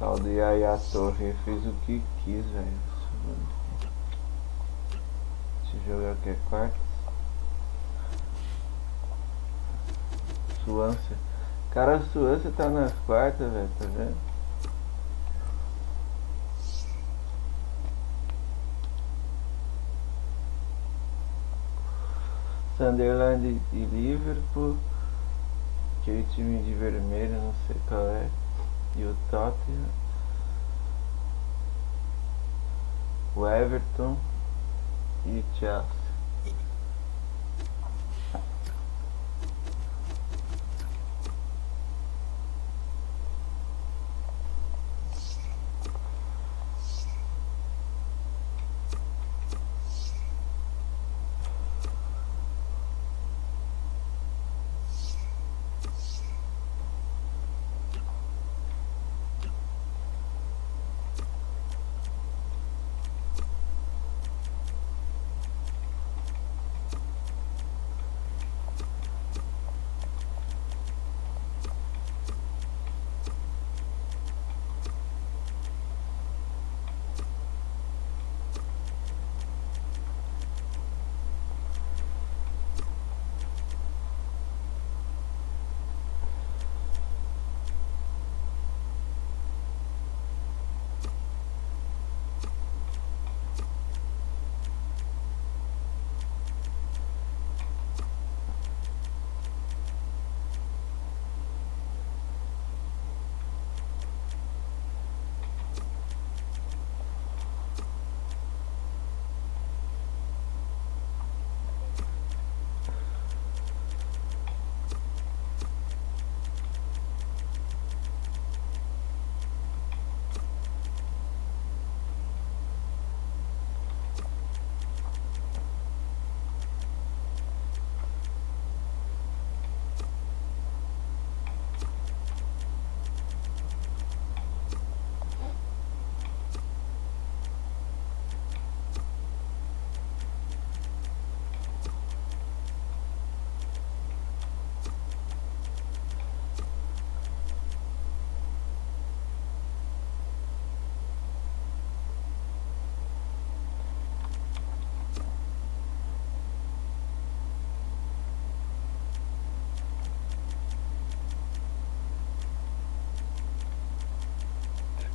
Tal do Yaya Torre fez o que quis, velho. Esse jogo é o que? Quartas? Suância. Cara, a Suância tá nas quartas, velho, tá vendo? Sunderland e Liverpool. Aquele time de vermelho, não sei qual é. E o Tottenham. O Everton e o Chelsea.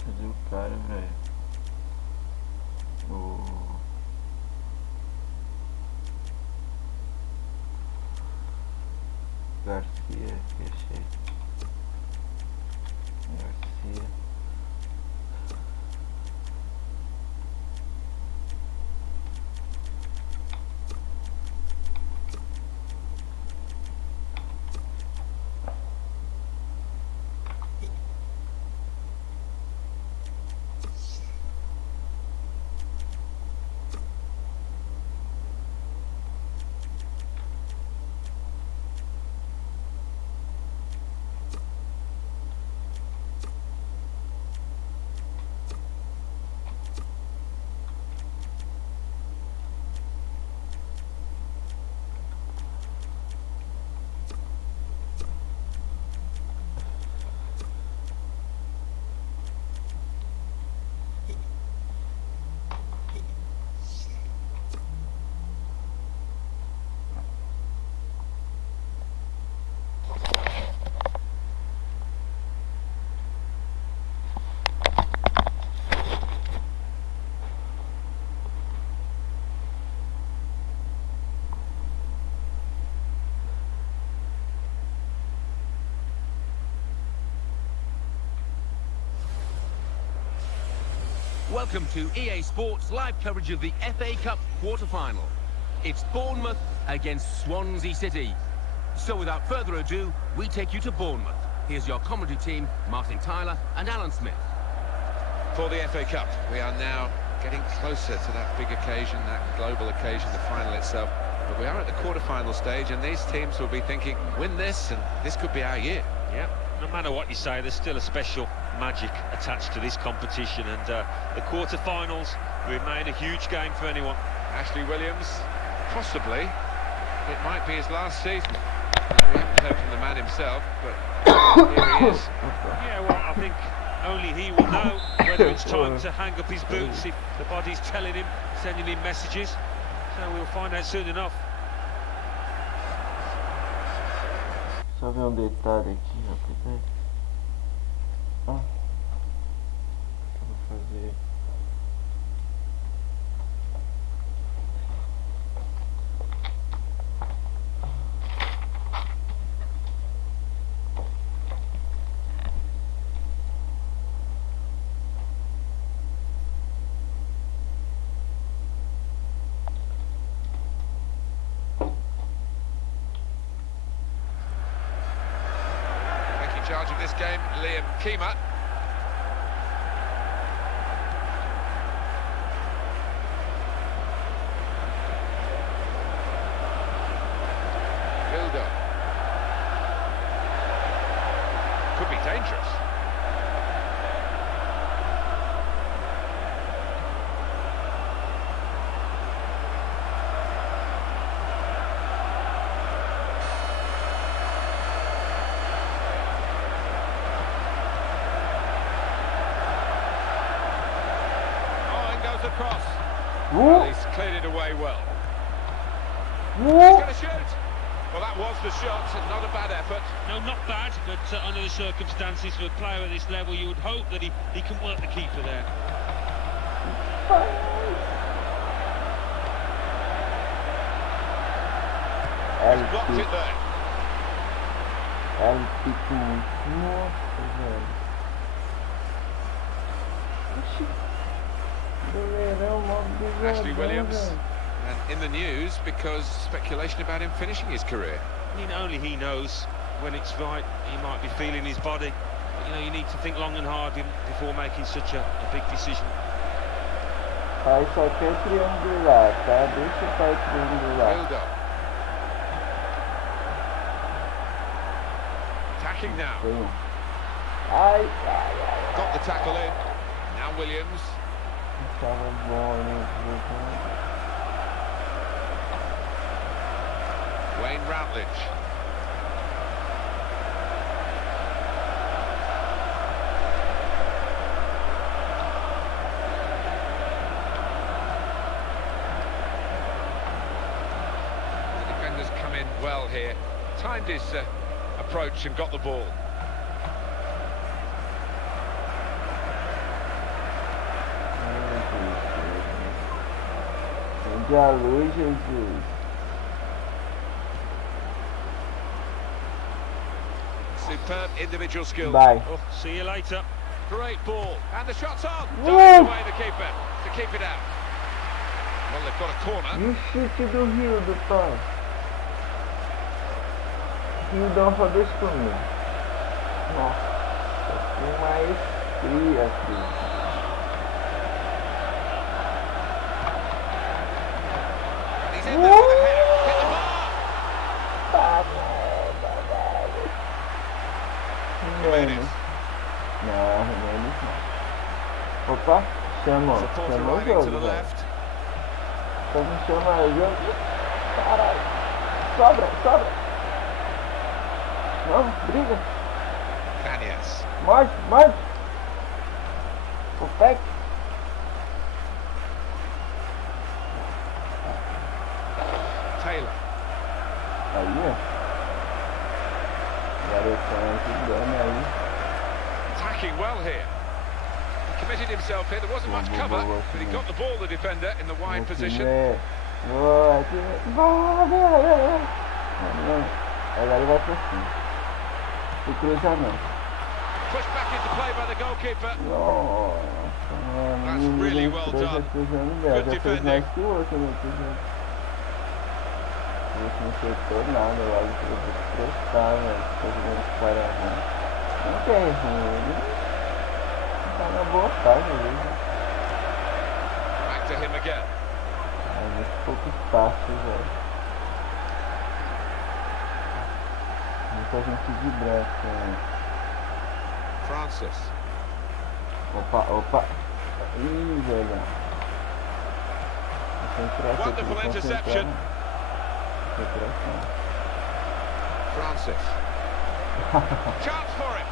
Cadê o cara, velho? O Garcia, que achei. Garcia. Welcome to EA Sports live coverage of the FA Cup quarter-final. It's Bournemouth against Swansea City. So without further ado, we take you to Bournemouth. Here's your commentary team, Martin Tyler and Alan Smith. For the FA Cup, we are now getting closer to that big occasion, that global occasion, the final itself. But we are at the quarter-final stage, and these teams will be thinking, win this, and this could be our year. Yeah, no matter what you say, there's still a special magic attached to this competition, and the quarter-finals remain a huge game for anyone. Ashley Williams, possibly, it might be his last season. We haven't heard from the man himself, but here he is. Yeah, well, I think Only he will know whether it's time to hang up his boots, if the body's telling him, sending him messages. So we'll find out soon enough. Só ver um detalhe aqui, rapidez. Ah, eu vou fazer. In charge of this game, Kima. Hilda. Could be dangerous. Across. Well, he's cleared it away well. He's going to shoot. Well, that was the shot, and not a bad effort. No, not bad, but under the circumstances for a player at this level, you would hope that he can work the keeper there. He's blocked it there. Ashley Williams, and in the news because speculation about him finishing his career. I mean, only he knows when it's right. He might be feeling his body. But, you know, you need to think long and hard before making such a big decision. Pai só quer triangular, tá? Deixa o pai triangular. Build up. Attacking now. Ai. Got the tackle in. Now Williams. Estava bom, né? Wayne Routledge. The defenders come in well here. Timed his approach and got the ball. Alô, Jesus. Superb individual skill. Bye. Oh, see you later. Great ball. And the shot's on. Woo! Dived away the keeper to keep it out. Well, they've got a corner. E o chute do Hildo, pai? Hildão só deixa comigo. Nossa, que maestria, filho. He's in there with a header. Hit the bar. Menos. Não, menos não. Opa, chamou. Supporter Chamou o riding to jogo, the velho. left. Só me chamar o jogo. Caralho. Sobra. Não, briga. Cañas. Morde. O pé. Taylor. Aí, ó. Garotão ajudando aí. Attacking well here. He committed himself here. There wasn't much cover, but he got the ball, the defender, in the wide position. Boa. Agora ele vai pra cima. O cruzamento. Pushed back into play by the goalkeeper. Nossa, mano. That's really well done. Good Já fez defending. mais que o outro, né? O outro não acertou nada logo. Eu vou prestar, velho. Tô jogando esse cara ruim. Não tem ruim. Ele tá na boa fase, velho. Back to him again. Muito pouco espaço, velho. Muita gente de braço, né? Francis. Opa. Ih, velho. Wonderful interception. Francis. Chance for him.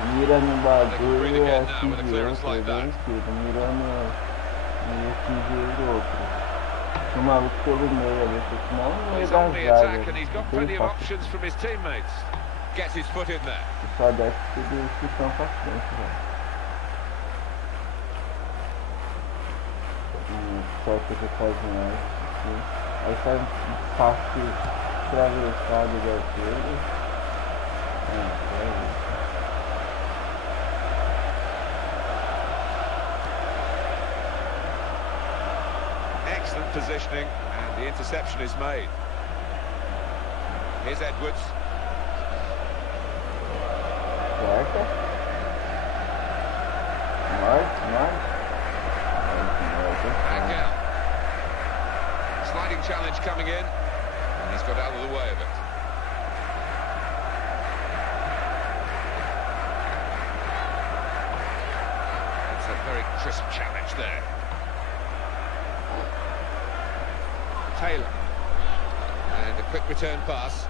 Mira no bagulho Really e good now with a atinge clearance outro, like that. vencido. Mira no atinge outro. O maluco pelo meio ali, porque não no Well, meio he's da on the zaga. attack and he's got Bem plenty of fácil. options from his teammates. Gets his foot in there. Só desce tudo que estão pra frente, velho. E solta que faz mais, assim. Aí sai um passe atravessado daquele. É isso. Excellent positioning and the interception is made. Here's Edwards. Certo? Mark. Angel. Sliding challenge coming in, and he's got out of the way of it. It's a very crisp challenge there. Taylor. And a quick return pass.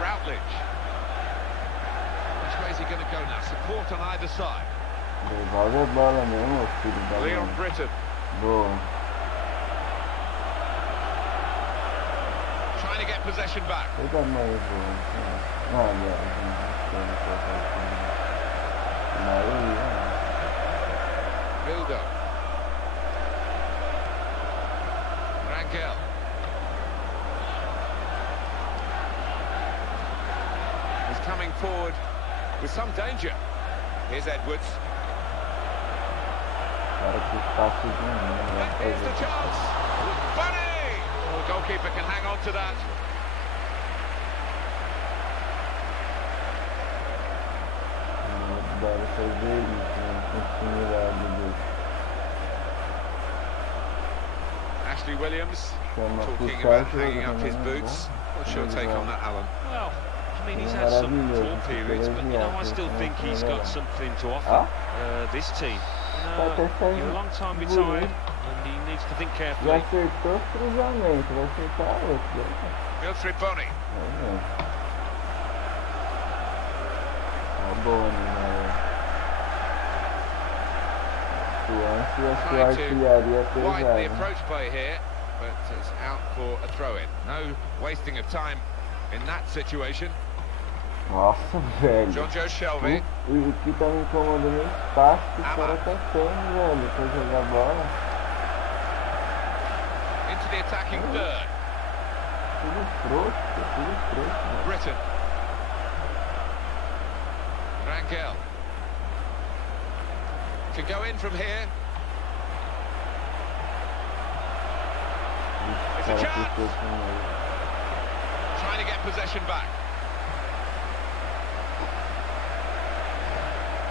Routledge. Which way is he going to go now? Support on either side. Devolve a bola mesmo, filho da Leon mãe. Britton. Boa. Trying to get possession back. Filho da mãe, boa. Não, aliás, não maioria, Bildo. Rangel. He's coming forward with some danger. Here's Edwards. Cara que espaço de mim, Here's the chance. Bunny! Well, the goalkeeper can hang on to that. Deve fazer isso, né? Continuidade dele. Ashley Williams Chama talking puxar about hanging up his boots. What's your take on that, Alan? Well, I mean, he's had some poor periods, but you know, I still think he's got something to offer this team. You know, you're a long time retired, and he needs to think Já carefully. acertou os cruzamentos, vai acertar outro. Wilfried Bony. Tá bom, né? Suante e a sua Trying to artilharia widen the pesada. approach play here, but it's out for a throw-in. No wasting of time in that situation. Nossa, velho. John Joe Shelby. O que tá me incomodando é o espaço que o cara tá tendo, velho, pra jogar bola. Into the attacking third. Tudo frouxo, velho. Britton. Rangel. Can go in from here. It's a Cara, chance. fechou com ele. Trying to get possession back.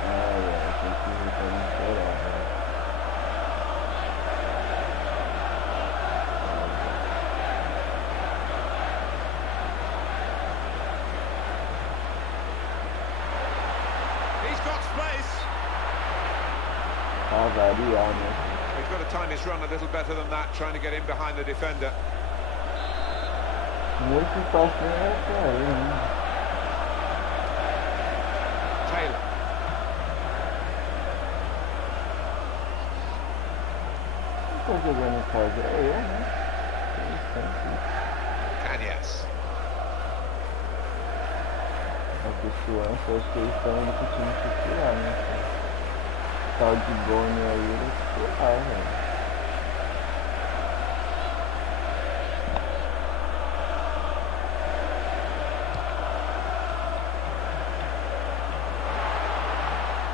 Velho, tem que ir pra não chorar, velho. He's got space. Pra variar, né? He's got to time his run a little better than that, trying to get in behind the defender. Nesse passinho era pra ele, né? Taylor. Quem tá jogando em casa? É eu, né? Cañas. A pessoa, acho que eles estão indo pro time titular, né? Tal de Boni aí, ele é titular, velho.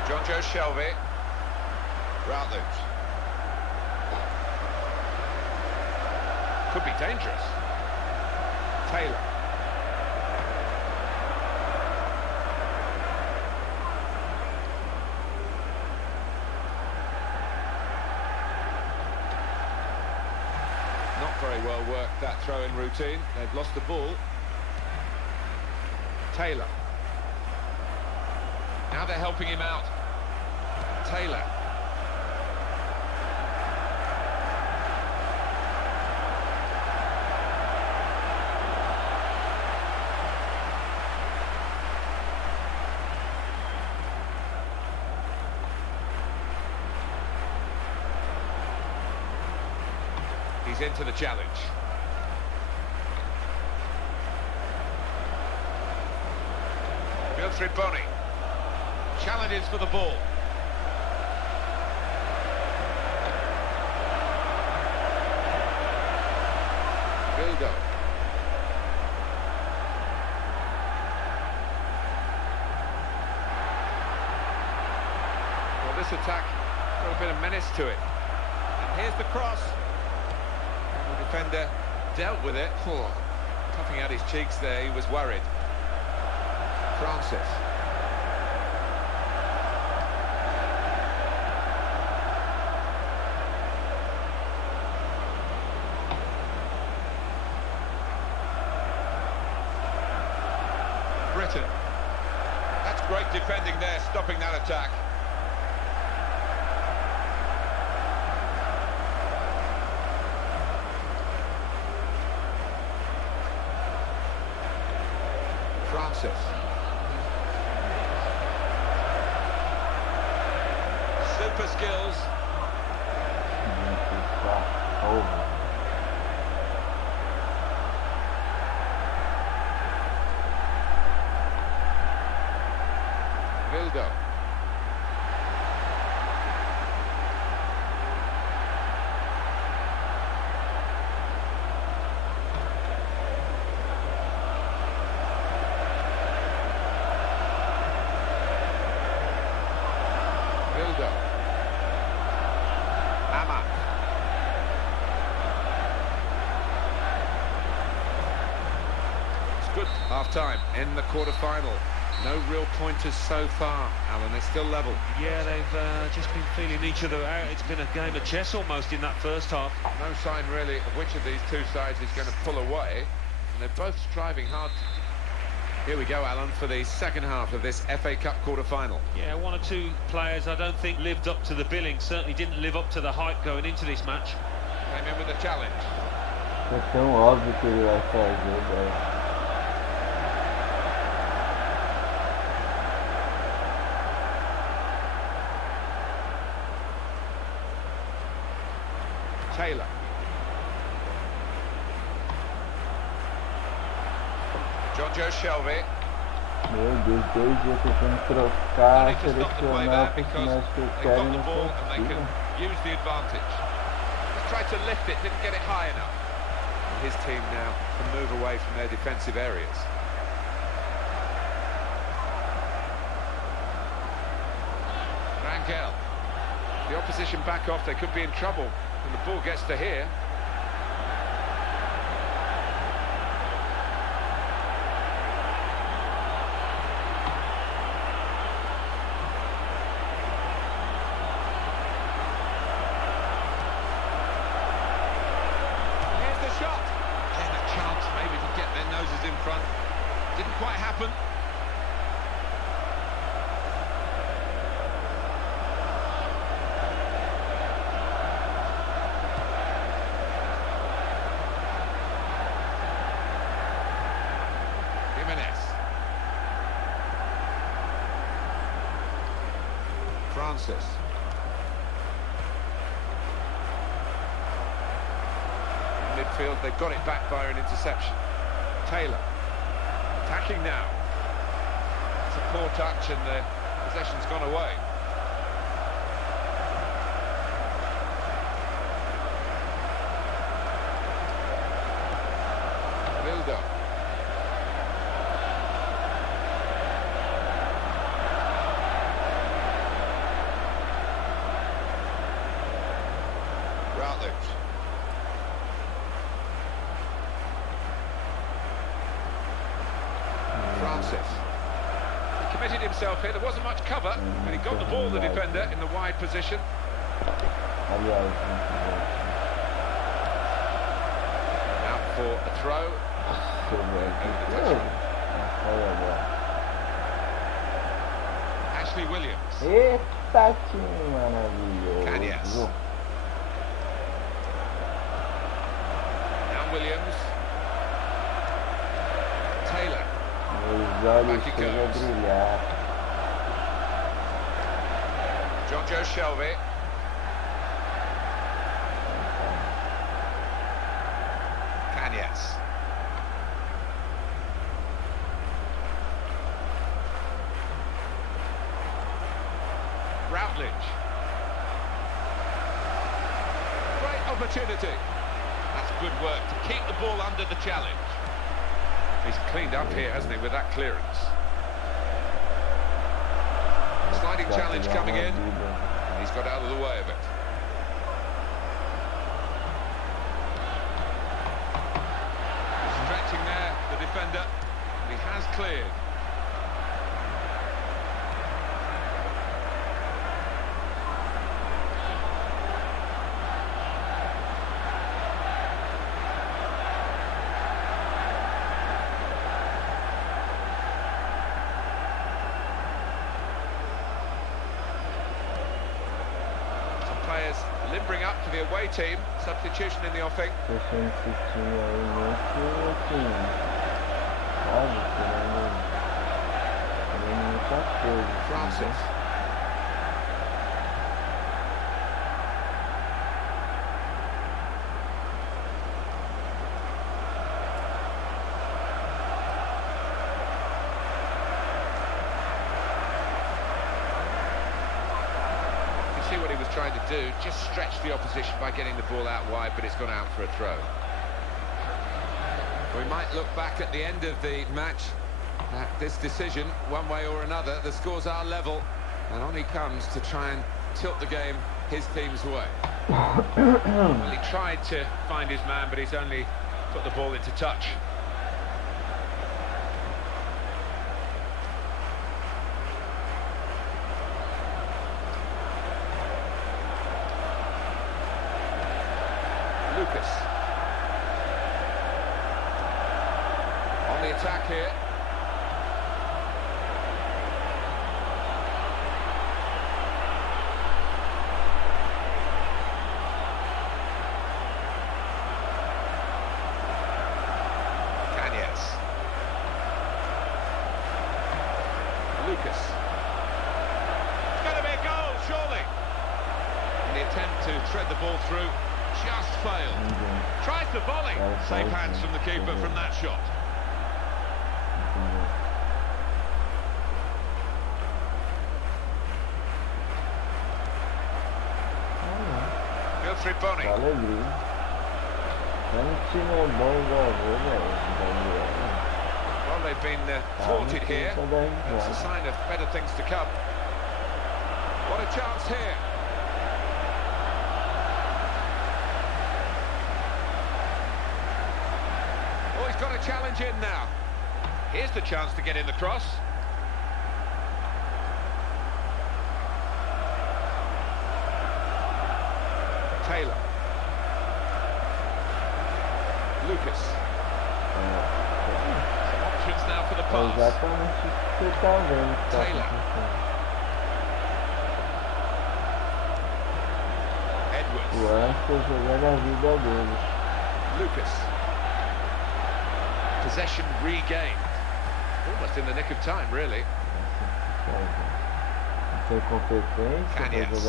John Joe Shelby. Routledge. Could be dangerous. Taylor. Not very well worked, that throw-in routine. They've lost the ball. Taylor. Now they're helping him out. Taylor. He's into the challenge. Wilfried Bony challenges for the ball. Bildo. Well, this attack got a bit of menace to it. And here's the cross. And the defender dealt with it. Oh, puffing out his cheeks there, he was worried. Francis. Britain. That's great defending there, stopping that attack. Francis. Super skills. Vildo. Vildo. Amat. It's good. Half-time in the quarter-final. No real pointers so far, Alan. They're still level. Yeah, they've just been feeling each other out. It's been a game of chess almost in that first half. No sign really of which of these two sides is going to pull away, and they're both striving hard. Here we go, Alan, for the second half of this FA Cup quarter-final. Yeah, one or two players I don't think lived up to the billing. Certainly didn't live up to the hype going into this match. Came in with a challenge. É tão óbvio que ele vai fazer, velho. Taylor. Joe Shelby. Meu Deus, 2 dias tentando trocar, selecionar o personagem que eu quero e não consigo. Use the advantage. Just tried to lift it, didn't get it high enough. And his team now can move away from their defensive areas. Rangel. The opposition back off, they could be in trouble when the ball gets to here. Here's the shot. Again, a chance maybe to get their noses in front. Didn't quite happen. Francis. In midfield, they've got it back via an interception. Taylor. Attacking now. It's a poor touch and the possession's gone away. Vildo. Francis. He committed himself here, there wasn't much cover, but he got the ball, the defender, in the wide position. Out for a throw. Ashley Williams. Eita, time maravilhoso. Cañas. Now Williams. Taylor. Meus olhos chegam a brilhar. Joe Shelby. pass. Routledge. Great opportunity. That's good work to keep the ball under the challenge. He's cleaned up here, hasn't he, with that clearance. Sliding challenge coming in, and he's got out of the way of it. Stretching there, the defender. He has cleared. Players limbering up for the away team. Substitution in the offing. Fechando esse time aí muito assim. Sabe? Querendo muita coisa. Francis. See what he was trying to do, just stretch the opposition by getting the ball out wide, but it's gone out for a throw. We might look back at the end of the match at this decision, one way or another. The scores are level, and on he comes to try and tilt the game his team's way. Well, he tried to find his man, but he's only put the ball into touch. Lucas. On the attack here. Cañas. Lucas. It's going to be a goal, surely. In the attempt to thread the ball through. Just failed. Tries to volley. Safe hands from the keeper from that shot. Good Boni. Alegria. Um time bom Well, they've been thwarted here. It's a sign of better things to come. What a chance here. Oh, he's got a challenge in now. Here's the chance to get in the cross. Taylor. Lucas. Some options now for the pass. Taylor. Edwards. Lucas. Possession regained. Almost in the nick of time, really. Cañas.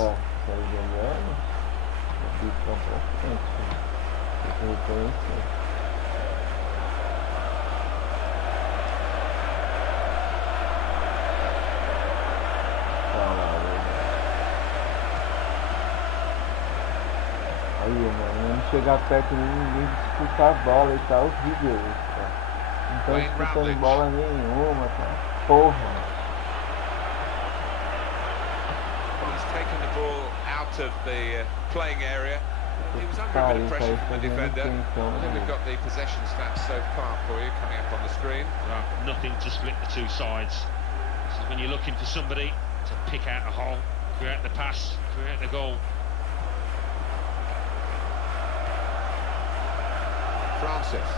Aí, mano, não chegar perto de ninguém, disputar a bola e tá horrível isso, cara. Não tá disputando bola nenhuma, cara. Porra. He's taken the ball out of the playing area. He was under a bit of pressure from the defender. I think we've got the possession stats so far for you coming up on the screen. Nothing to split the two sides. This is when you're looking for somebody to pick out a hole, create the pass, create the goal. Francis.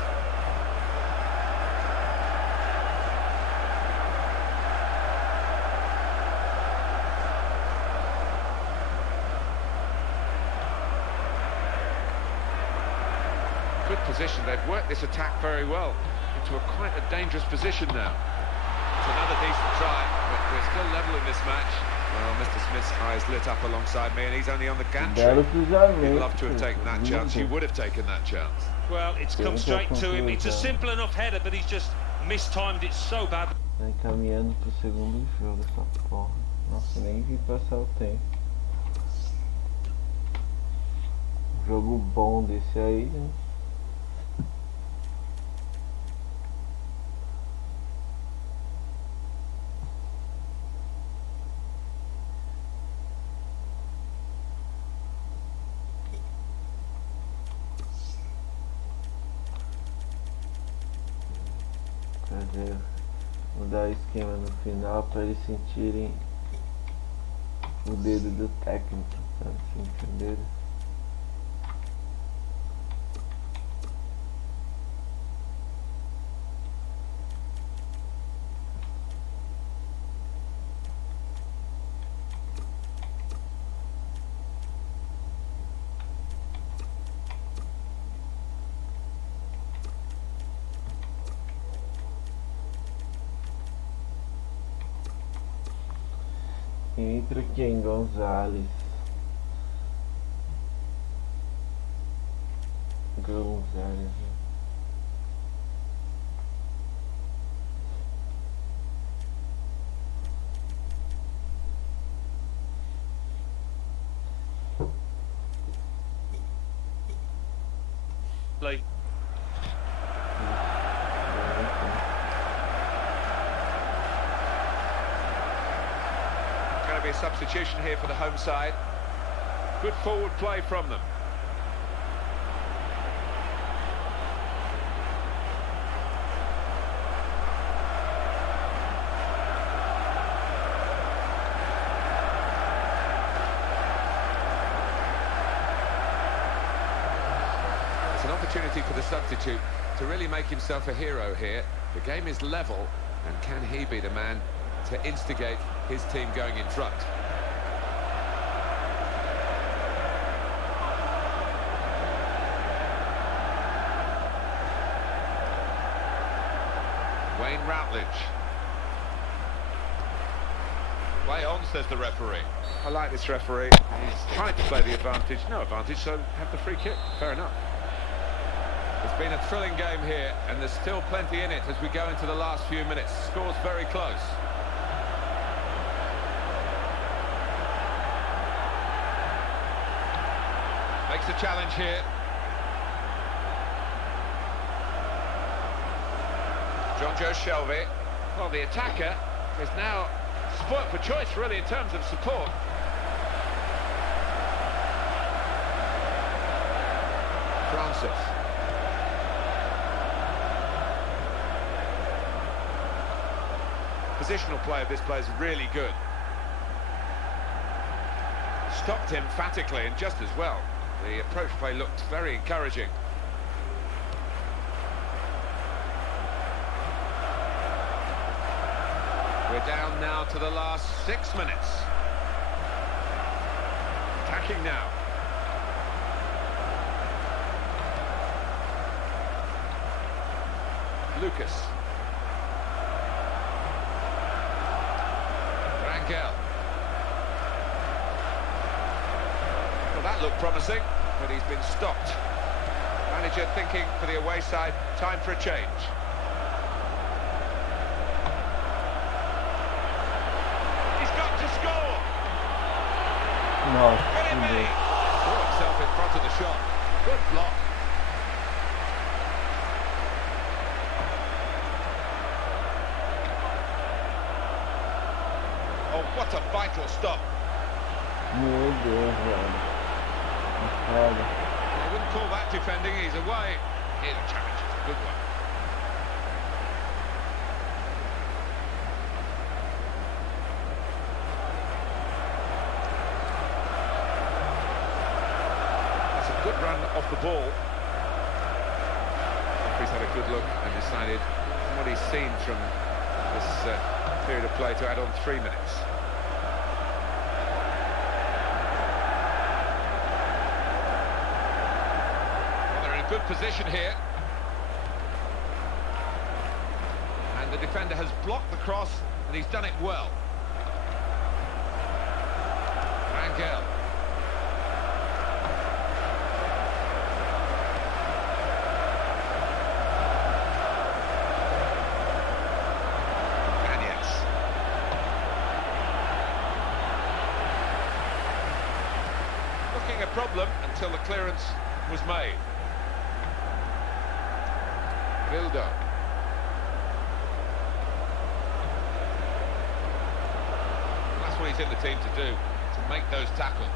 Good position. They've worked this attack very well into quite a dangerous position now. It's another decent try, but we're still level in this match. Well, Mr. Smith's eyes lit up alongside me, and he's only on the gantry. Belo He'd cruzamento. love to have taken that chance. You would have taken that chance. Well, it's come straight to him. It's a simple enough header, but he's just mistimed it so bad. Tá encaminhando pro segundo jogo essa porra. Nossa, nem vi passar o tempo. Um jogo bom desse aí, né? Mudar o esquema no final para eles sentirem o dedo do técnico, sabe? Se entenderam? Entra quem? Gonzalez. Gonzalez. Play. Going to be a substitution here for the home side. Good forward play from them. It's an opportunity for the substitute to really make himself a hero here. The game is level, and can he be the man to instigate his team going in front? Wayne Routledge. Play on, says the referee. I like this referee. He's tried to play the advantage. No advantage, so have the free kick. Fair enough. It's been a thrilling game here, and there's still plenty in it as we go into the last few minutes. Score's very close. Makes a challenge here. John Joe Shelby. Well, the attacker is now spoilt for choice, really, in terms of support. Francis. Positional play of this player is really good. Stopped emphatically and just as well. The approach play looked very encouraging. We're down now to the last 6 minutes. Attacking now. Lucas. Rangel. Well, that looked promising, but he's been stopped. Manager thinking for the away side, time for a change. He's got to score! Nossa, Can it be? Threw himself in front of the shot. Good block. Oh, what a vital stop. meu Deus, velho. É foda. I wouldn't call that defending, he's away. Here's a challenge, it's a good one. That's a good run off the ball. He's had a good look and decided, from what he's seen from this period of play, to add on 3 minutes. Good position here, and the defender has blocked the cross, and he's done it well. Miguel. Looking a problem until the clearance was made. Vildo. That's what he's in the team to do, to make those tackles.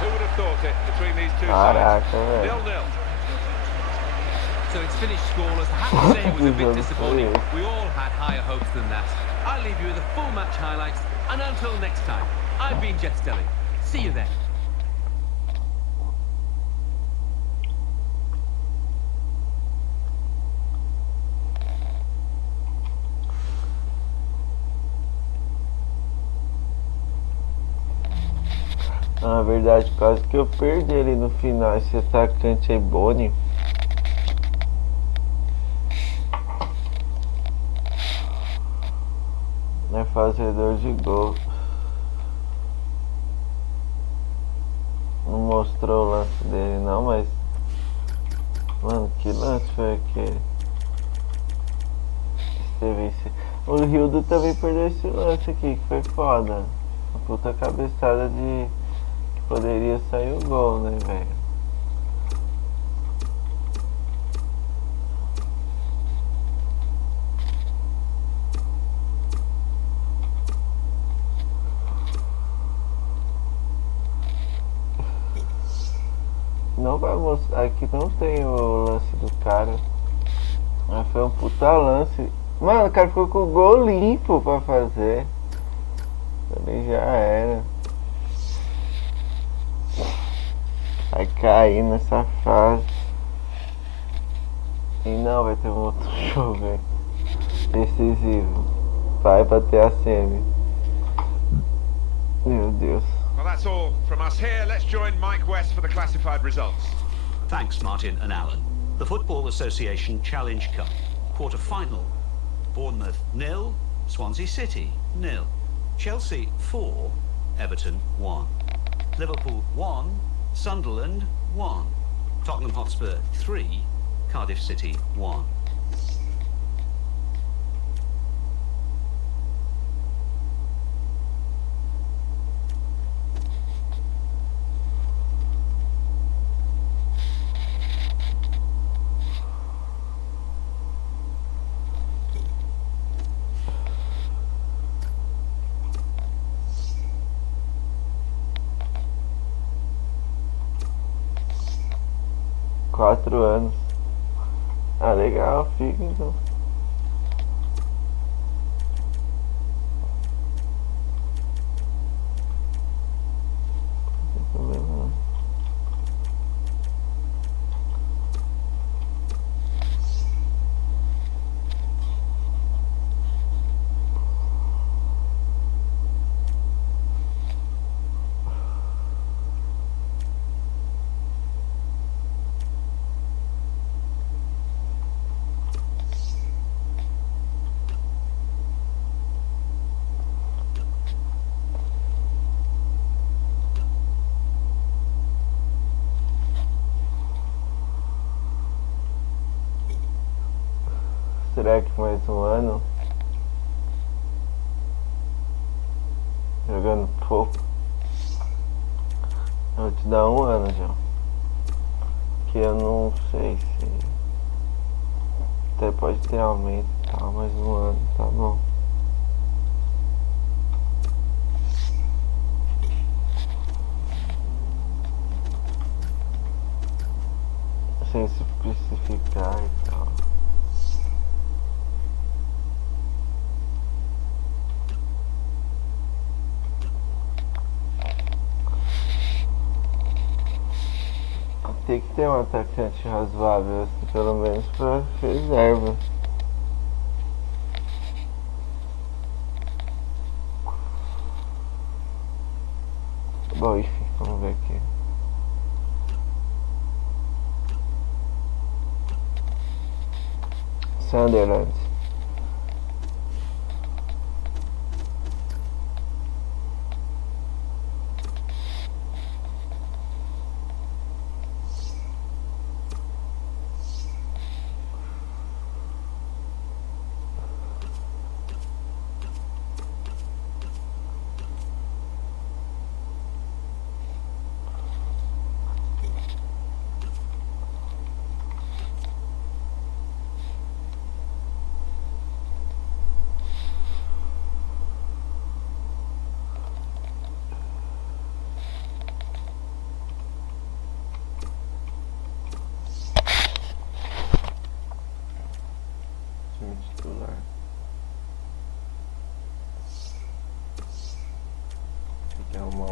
Who would have thought it between these two sides? 0-0. So it's finished scoreless. I have to say it was a bit disappointing. We all had higher hopes than that. I'll leave you with the full match highlights, and until next time, I've been Jet Stelling. See you then. Na verdade, quase que eu perdi ele no final, esse atacante aí, Boni. É fazedor de gol. Não mostrou o lance dele não, mas... Mano, que lance foi aquele? O Rildo também perdeu esse lance aqui, que foi foda. Uma puta cabeçada de... que poderia sair o gol, né, velho? Não vai mostrar, aqui não tem o lance do cara. Mas foi um puta lance. Mano, o cara ficou com o gol limpo pra fazer. Também já era. Vai cair nessa fase. E não, vai ter um outro jogo decisivo. Vai bater a semi. Meu Deus. Well, that's all from us here. Let's join Mike West for the classified results. Thanks, Martin and Alan. The Football Association Challenge Cup. Quarter-final. Bournemouth 0, Swansea City 0. Chelsea 4, Everton 1. Liverpool 1, Sunderland 1. Tottenham Hotspur 3, Cardiff City 1. Quatro anos. Ah, legal, fica então. Não tem problema não. Será que mais um ano? Jogando pouco. Eu vou te dar um ano já. Que eu não sei se... Até pode ter aumento e tal, mas um ano, tá bom. Sem se especificar e tal. Tem que ter um atacante razoável, assim, pelo menos pra reserva. Bom, enfim, vamos ver aqui. Sunderland.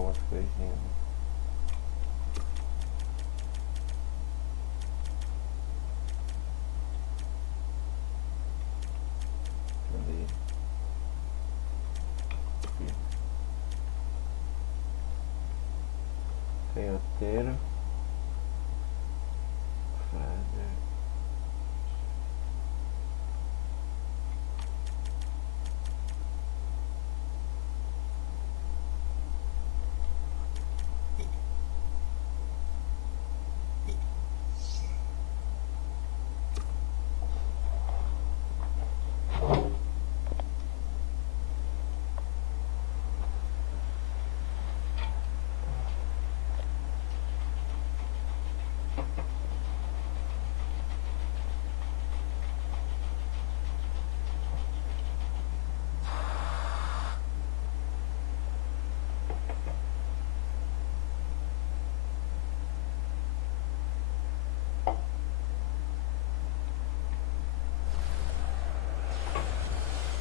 umas coisinhas. Cadê? Aqui. Canhoteiro. Fazer.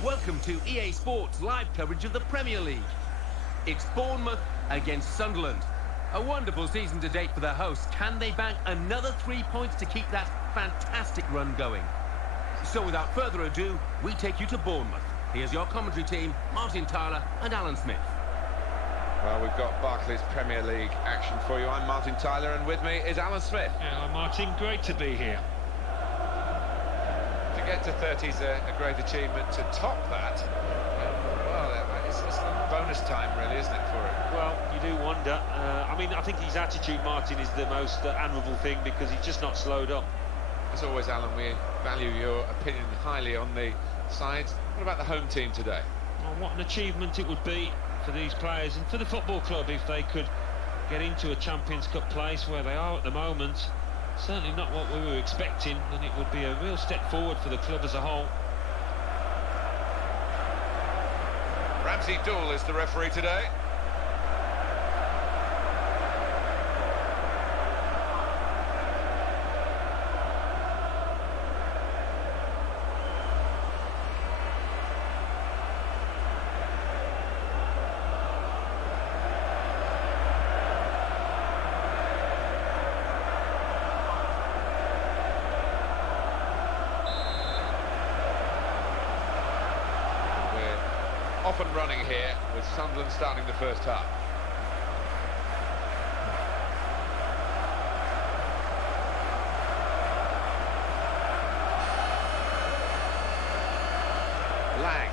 Welcome to EA Sports live coverage of the Premier League. It's Bournemouth against Sunderland. A wonderful season to date for the hosts. Can they bank another 3 points to keep that fantastic run going? So without further ado, we take you to Bournemouth. Here's your commentary team, Martin Tyler and Alan Smith. Well, we've got Barclays Premier League action for you. I'm Martin Tyler, and with me is Alan Smith. Hello, Martin. Great to be here. To get to 30 is a great achievement. To top that, well, it's bonus time, really, isn't it, for him? Well, you do wonder. I mean, I think his attitude, Martin, is the most admirable thing because he's just not slowed up. As always, Alan, we value your opinion highly on the sides. What about the home team today? Well, what an achievement it would be for these players and for the football club if they could get into a Champions Cup place where they are at the moment. Certainly not what we were expecting, and it would be a real step forward for the club as a whole. Ramsey Dool is the referee today. Off and running here with Sunderland starting the first half. Lang.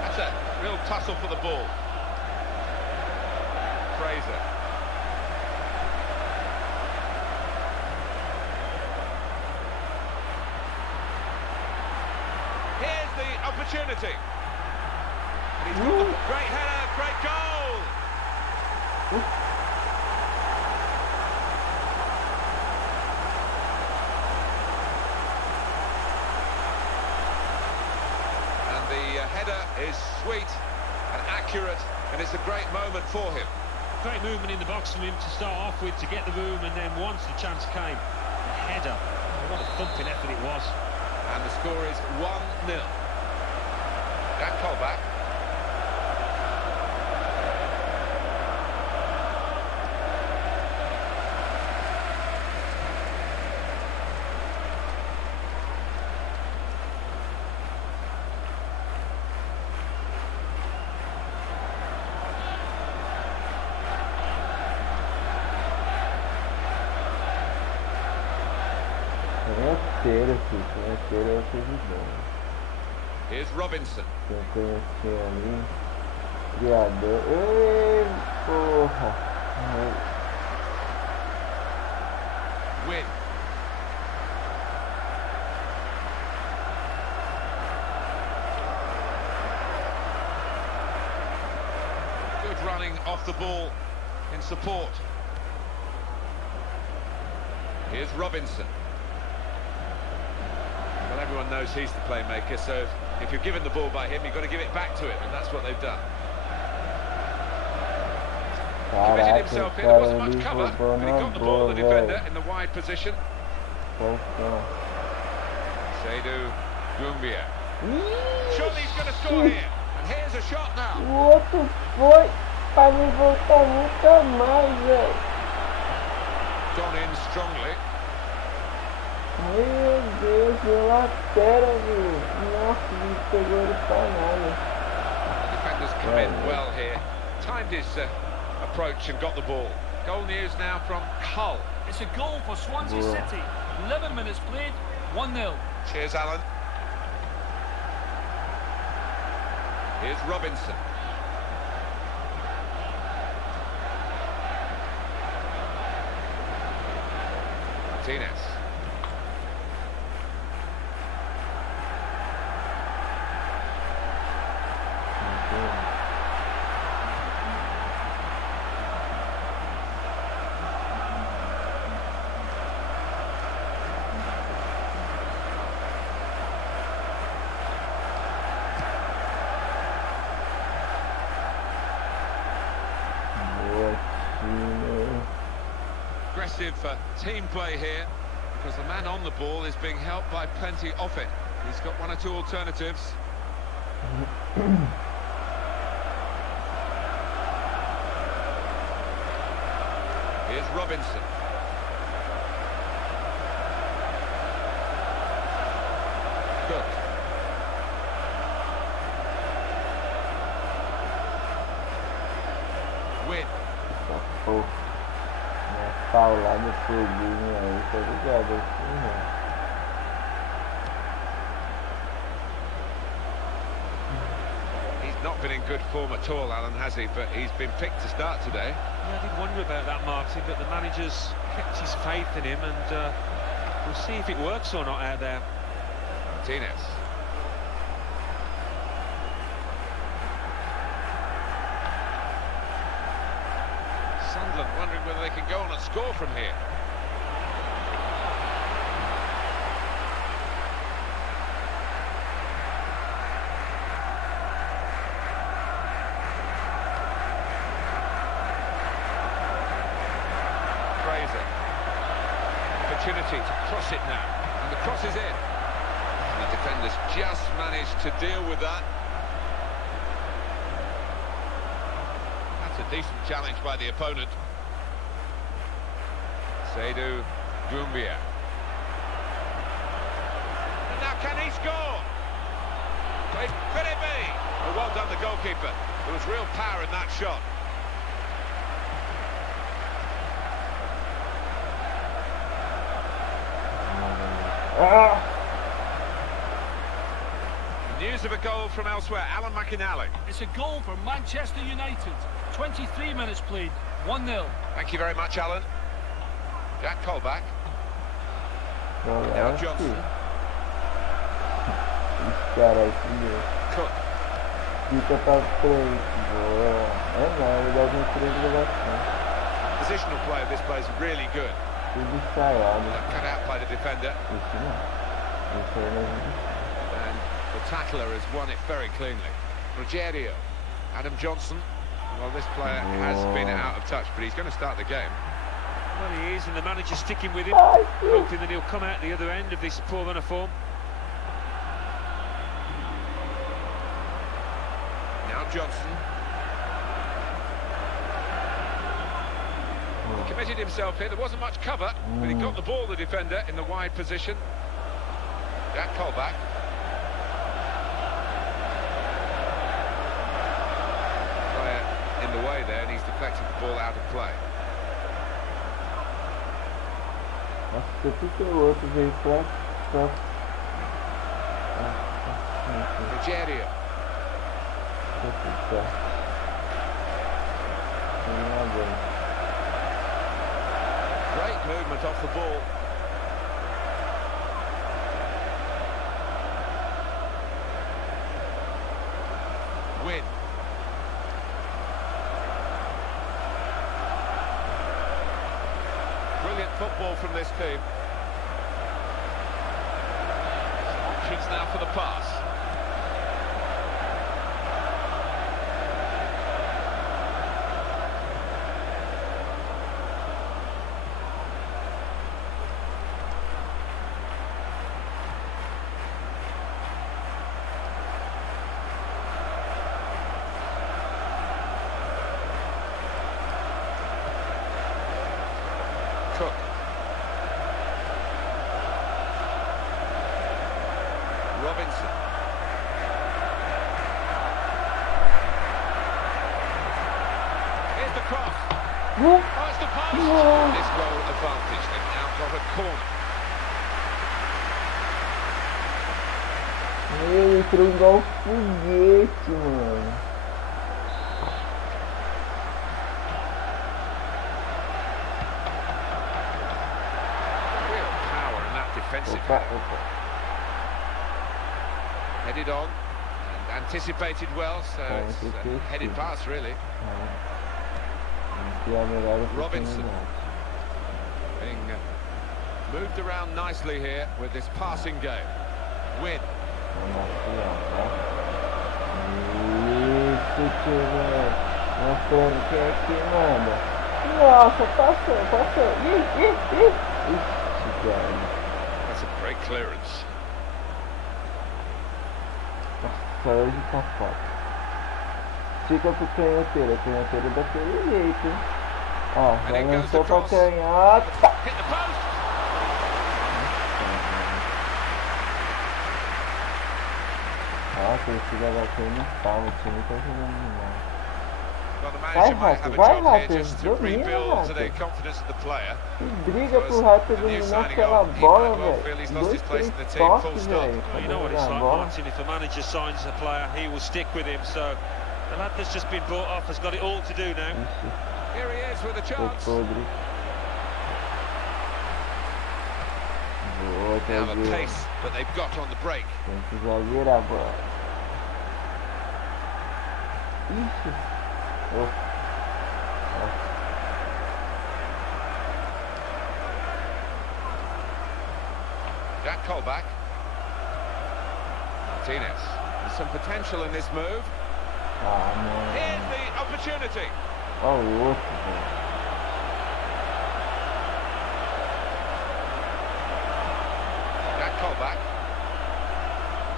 That's a real tussle for the ball. Fraser. Opportunity. And he's got the great header, great goal. And the header is sweet and accurate, and it's a great moment for him. Great movement in the box from him to start off with, to get the room, and then once the chance came, the header. Oh, what a thumping effort it was. And the score is 1-0. Dan Colback. Canhoteiro, filho. Canhoteiro é o que evidente. Here's Robinson. Quem conhecer ali. Criador. Ei, porra! Win. Good running off the ball in support. Here's Robinson. Well, everyone knows he's the playmaker, so if you're given the ball by him, you've got to give it back to him, and that's what they've done. Committed himself in, there wasn't much cover, but he got the ball, the defender, in the wide position. Seydu Gumbia. Surely he's going to score here. And here's a shot now. O outro foi pra me voltar nunca mais, velho. Gone in strongly. Meu Deus, meu lateral, velho. Nossa, ele pegou ele pra nada. The defenders come in well here. Timed his approach and got the ball. Goal news now from Hull. It's a goal for Swansea City. 11 minutes played, 1-0. Cheers, Alan. Here's Robinson. Martinez. Aggressive team play here because the man on the ball is being helped by plenty off it. He's got one or two alternatives. Here's Robinson. Good. Win. Paulada foguinho aí, tá ligado? He's not been in good form at all, Alan, has he? But he's been picked to start today. Yeah, I did wonder about that, Martin, but the manager's kept his faith in him, and we'll see if it works or not out there. Martinez. Sunderland wondering whether they can go on and score from here. Fraser. Opportunity to cross it now. And the cross is in. And the defenders just managed to deal with that. That's a decent challenge by the opponent. Seydou Doumbia. And now can he score? Could it be? Oh, well done the goalkeeper. There was real power in that shot. News of a goal from elsewhere. Alan McInally. It's a goal for Manchester United. 23 minutes played, 1-0. Thank you very much, Alan. Jack Colback. Now Johnson. Cara, aqui, Cook. fica pra frente. Boa. Não, ele dá um incríveis levação. Positional play of this play is really good. Tudo ensaiado. Cut out by the defender. Isso não. Isso aí não. And the tackler has won it very cleanly. Rogerio. Adam Johnson. Well, this player has been out of touch, but he's going to start the game. Well, he is, and the manager's sticking with him, hoping that he'll come out the other end of this poor run of form. Now Johnson. He committed himself here. There wasn't much cover, but he got the ball, the defender, in the wide position. Jack Colback. Player in the way there, and he's deflected the ball out of play. Nossa, tudo que o outro veio pra... Rogerio. Great movement off the ball. Win. Brilliant football from this team. Options now for the pass. Cook. Robinson. Here's the cross. Oh, it's the post. This goal advantage. They've now got a corner. Ele entrou igual foguete, mano. Real power in that defensive header. Headed on and anticipated well, so it's a headed pass really. Robinson being moved around nicely here with this passing game. Win. Isso, tio, velho. Mostrando quem é que manda. Nossa, passou. Ixi, cara. That's a great clearance. Nossa, hoje tá foda. Fica pro canhoteiro daquele jeito, hein? Ó, já lançou pra canhota. Hit the post. Nossa, esse filho bateu no pau, o time tá jogando demais. Well, the manager might have a vai, job here Rato, just to domina, rebuild Rato. the confidence of the player. Que briga pro Rato dominar aquela bola, velho. He's lost his 2, place 3 in the team, full toques, stop. velho. Well, you know what it's like, Martin. If a manager signs a player, he will stick with him. So the lad that's just been brought off has got it all to do now. Ixi, Here he is with a foi chance. podre. Boa, Now the zagueiro. pace that they've got on the break. Tem que zagueirar a bola. Ixi. Oh. Jack Colback. Martinez. There's some potential in this move. Ah, não. Here's the opportunity. Ó o outro, velho. Jack Colback.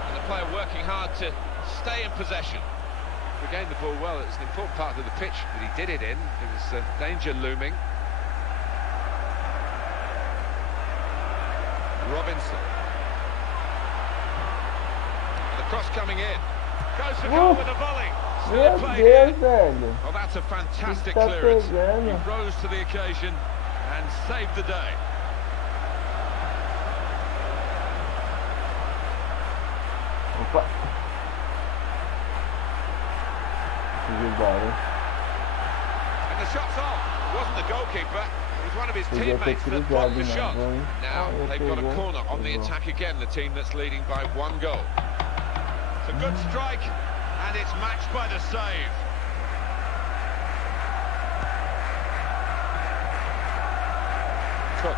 And the player working hard to stay in possession. Regained the ball well. It's an important part of the pitch that he did it in. There was danger looming. Robinson. The cross coming in. Goes for goal with a volley. Still Meu in play Deus, here. velho. Well, that's a fantastic Está clearance. pegando. He rose to the occasion and saved the day. Opa. Ajudar, And the shot's on. It wasn't the goalkeeper. It was one of his Podia ter teammates that cruzado, blocked the né? shot. Bom. Now Ah, they've got a pegou. corner on the Pegou. attack again, the team that's leading by 1 goal. It's a good strike, and it's matched by the save. Cook.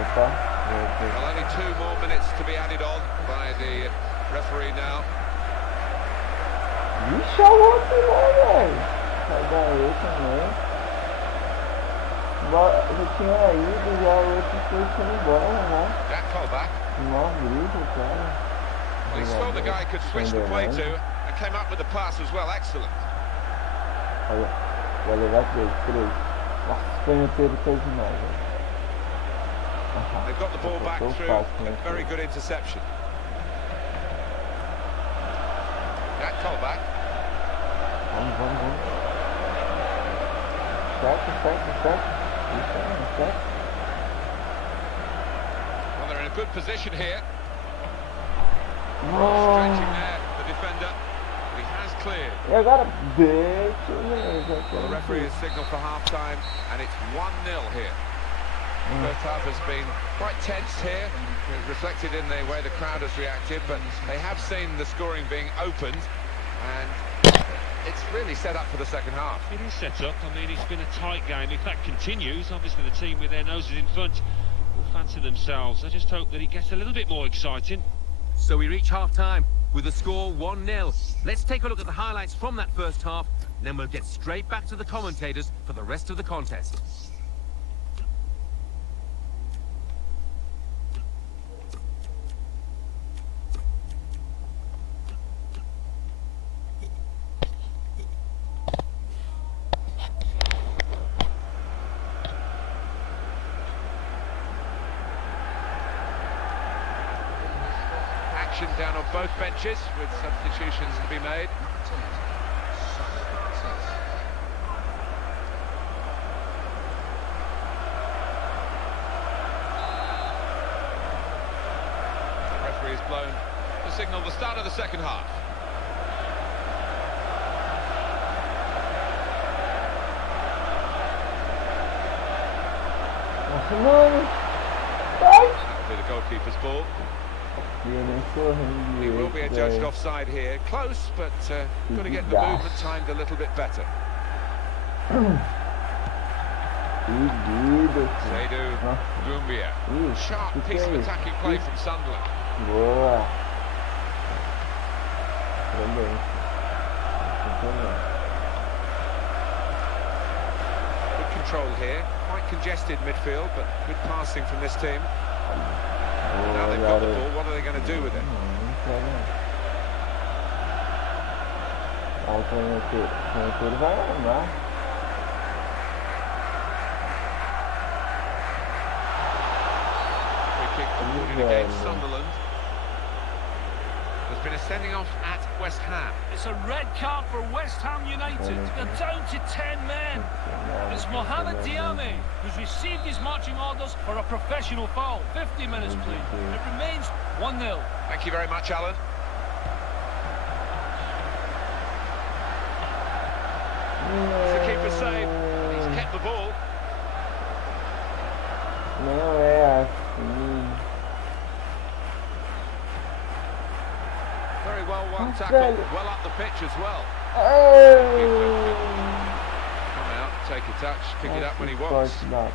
Opa. Well, only 2 more minutes to be added on by the referee now. Ixi, é o outro lá, velho. Sai daí também. Já tinha ido, já o outro foi embora, né? Jack Colback. Mó briga, cara. Well, he saw the guy could switch the play to, and came up with the pass as well. Excellent. Olha, vai levar 3. Nossa, o canhoteiro tá demais, velho. They've got the ball back through a very good interception. Jack Colback. Vamos. Certo. Isso aí, certo. Well, they're in a good position here. Oh. Stretching there, the defender. But he has cleared. E agora, deixa eu Well, the referee has signalled for half-time, and it's 1-0 here. The first half has been quite tense here, reflected in the way the crowd has reacted, but they have seen the scoring being opened, and it's really set up for the second half. It is set up. I mean, it's been a tight game. If that continues, obviously the team with their noses in front will fancy themselves. I just hope that it gets a little bit more exciting. So we reach half-time with the score 1-0. Let's take a look at the highlights from that first half, then we'll get straight back to the commentators for the rest of the contest. tension down on both benches with substitutions to be made. The referee has blown to signal the start of the second half. That'll be the goalkeeper's ball. He will be adjudged offside here. Close, but got to get the movement timed a little bit better. Rumo. Sharp piece of attacking play from Sunderland. Boa. Good control here. Quite congested midfield, but good passing from this team. Now they've got the ball, what are they going to do with it? Free kick awarded against Sunderland. There's been a sending off at West Ham. It's a red card for West Ham United. They're down to 10 men. It's Mohamed Diame who's received his marching orders for a professional foul. 50 minutes, please. It remains 1-0. Thank you very much, Alan. To keep it safe, he's kept the ball. Não é assim. Very well one tackle, well up the pitch as well. Come out, take a touch, pick it up when he wants. That's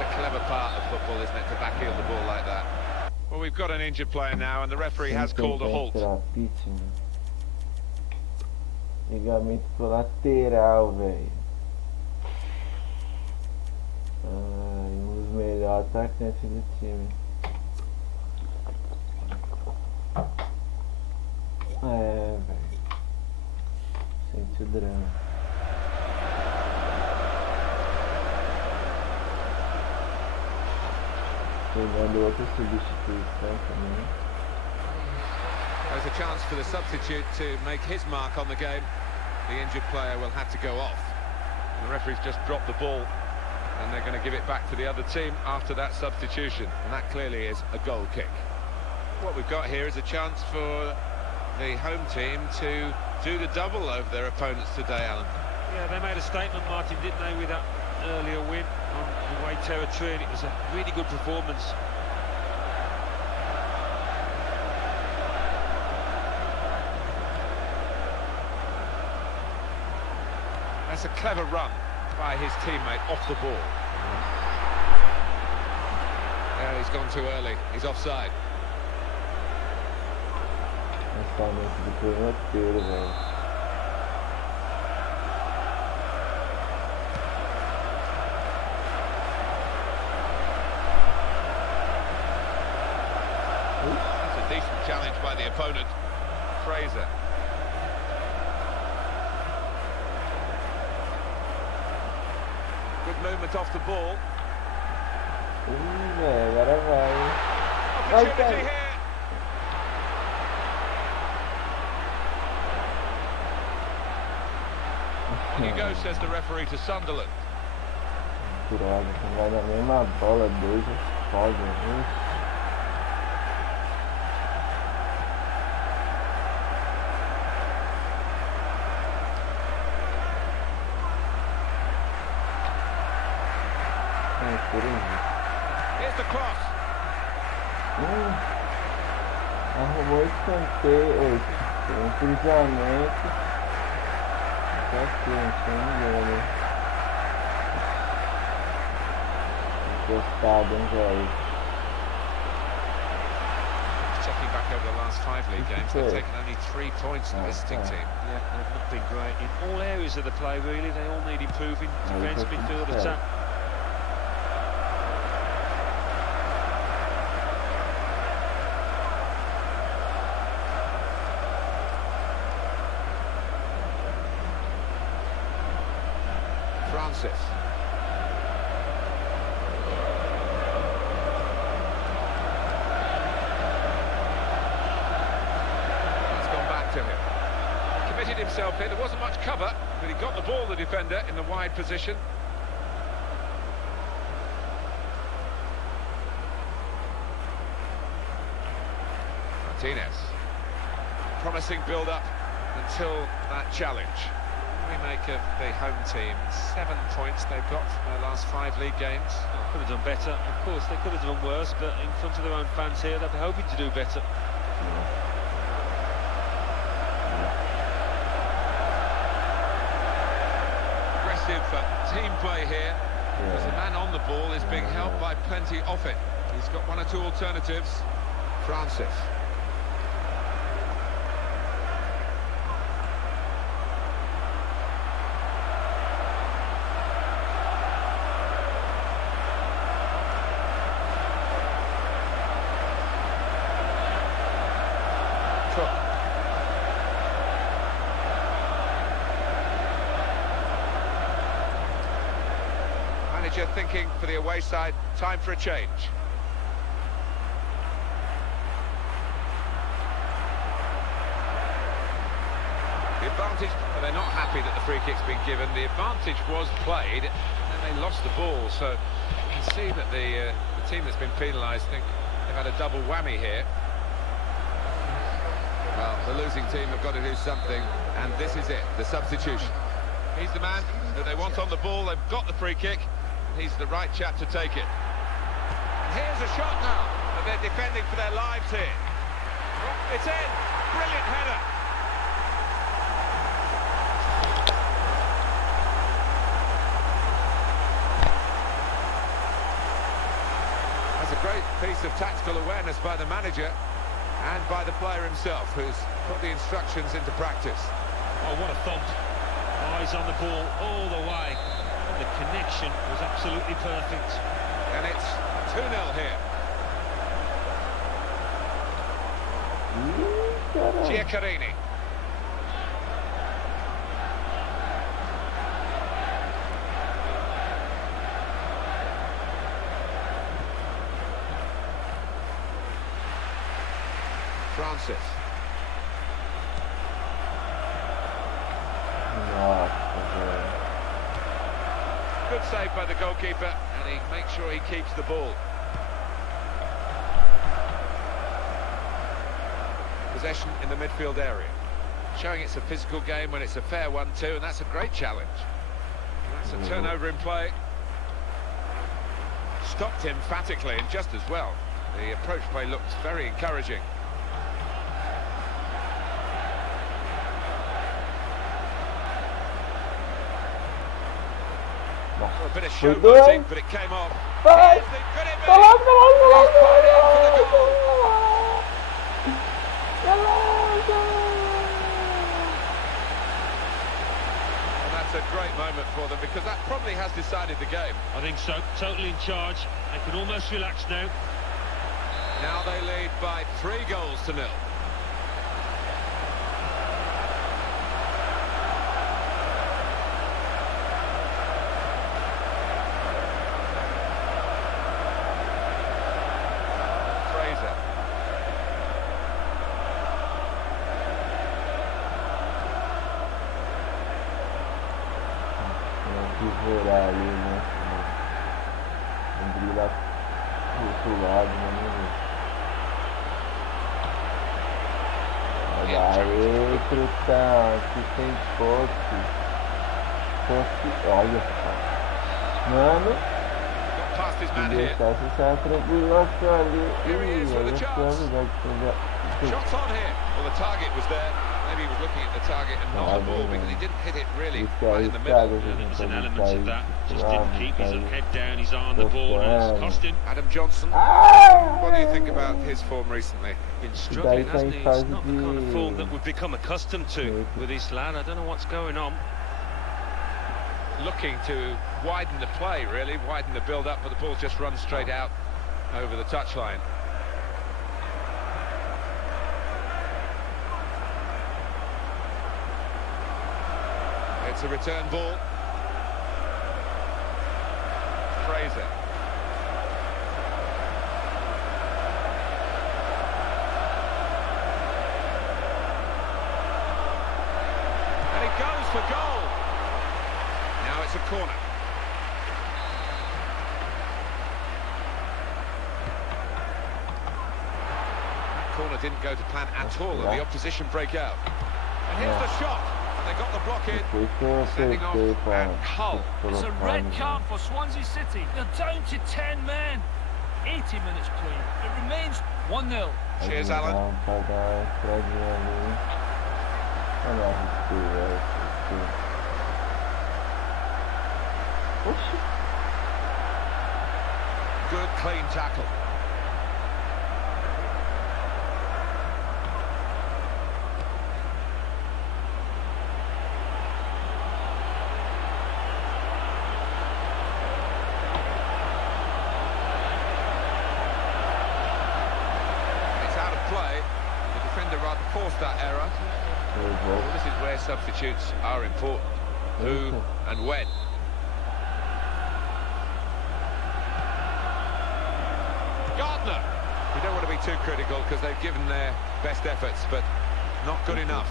a clever part of football, isn't it, to backheel the ball like that. Well, we've got an injured player now, and the referee has called a halt. Ligamento colateral, velho. Um dos melhores atacantes do time. Velho. Sente o drama. Pegando outra substituição também. There's a chance for the substitute to make his mark on the game. The injured player will have to go off. And the referee's just dropped the ball, and they're going to give it back to the other team after that substitution. And that clearly is a goal kick. What we've got here is a chance for the home team to do the double over their opponents today, Alan. Yeah, they made a statement, Martin, didn't they, with that earlier win on away territory, and it was a really good performance. That's a clever run by his teammate off the ball. Yeah, he's gone too early. He's offside. Principalmente do programa inteiro, velho. That's a decent challenge by the opponent, Fraser. Good movement off the ball. Velho, agora vai. Opportunity here. On you go, says the referee to Sunderland. Droga, vai na mesma bola, dois, foda, viu? Here's the cross. Arrumou escanteio, cruzamento. Tá quente, hein, velho? Encostado, hein, velho? Checking back over the last 5 league games, they've taken only 3 points, the visiting team. Yeah, they've not been great in all areas of the play, really. They all need improving. Defence, midfield, attack. Francis. That's gone back to him. He committed himself here. There wasn't much cover, but he got the ball, the defender, in the wide position. Martinez. Promising build-up until that challenge. We make of the home team 7 points they've got from their last 5 league games. Oh, could have done better. Of course, they could have done worse, but in front of their own fans here, they'll be hoping to do better. Aggressive team play here, because the man on the ball is being helped by plenty off it. He's got 1 or 2 alternatives. Francis. Manager thinking for the away side, time for a change. The advantage, but they're not happy that the free kick's been given. The advantage was played, and they lost the ball. So you can see that the team that's been penalised think they've had a double whammy here. Well, the losing team have got to do something, and this is it, the substitution. He's the man that they want on the ball. They've got the free kick. He's the right chap to take it. And here's a shot now, and they're defending for their lives here. It's in. Brilliant header. That's a great piece of tactical awareness by the manager and by the player himself, who's put the instructions into practice. Oh, what a thump. Eyes on the ball all the way. The connection was absolutely perfect. And it's 2-0 here. Giaccarini. Francis. Good save by the goalkeeper, and he makes sure he keeps the ball. Possession in the midfield area. Showing it's a physical game when it's a fair one too, and that's a great challenge. And that's a turnover in play. Stopped emphatically and just as well. The approach play looked very encouraging. A bit of showboating, but it came off. Here's the, could it be? He's put it in for the goal. And that's a great moment for them, because that probably has decided the game. I think so. Totally in charge. They can almost relax now. Now they lead by 3 goals to 0. Jurar ali, né? Vamos lá pro outro lado, né? Olha aí, trutão, aqui tem posse. Olha só. Mano, se deixasse essa tranquilação ali. Shots on here. Well, the target was there. Maybe he was looking at the target and not the ball, because he didn't hit it really right in the middle. I think there's an element of that. Just didn't keep his head down, his eye on the ball, and it's cost him. Adam Johnson, what do you think about his form recently? Been struggling, hasn't he? It's not the kind of form that we've become accustomed to with this lad. I don't know what's going on. Looking to widen the play, really, widen the build-up, but the ball just runs straight out over the touchline. It's a return ball. Fraser. And he goes for goal. Now it's a corner. That corner didn't go to plan at all, and the opposition break out. And here's the shot. And they got the block in. Sending off and Hull. It's a red card for Swansea City. They're down to 10 men. 80 minutes played. It remains 1-0. Cheers, Alan. Good clean tackle. Play. The defender rather forced that error. Well, this is where substitutes are important. Who and when. Gardner. We don't want to be too critical because they've given their best efforts, but not good enough.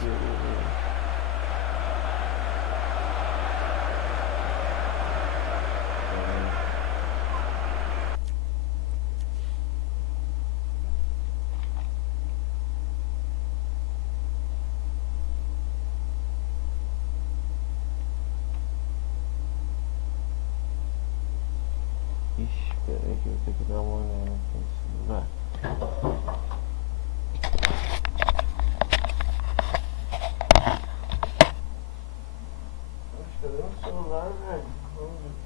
Espera aí que eu vou ter que dar uma olhada aqui no celular. Poxa, cadê o celular, velho? Oh, meu Deus.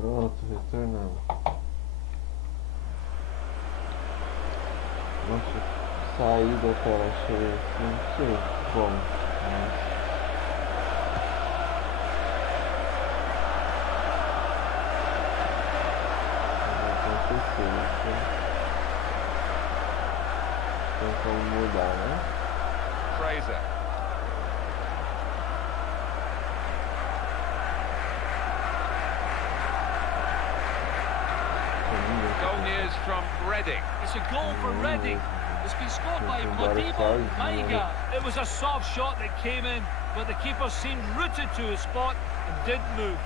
Pronto, retornamos. Nossa, sair da tela cheia assim, não sei como, mas... vai acontecer, então... como mudar, né? Fraser. Goal news from Reading. It's a goal for Reading. It's been scored by Modibo Maiga. It was a soft shot that came in, but the keeper seemed rooted to his spot and didn't move.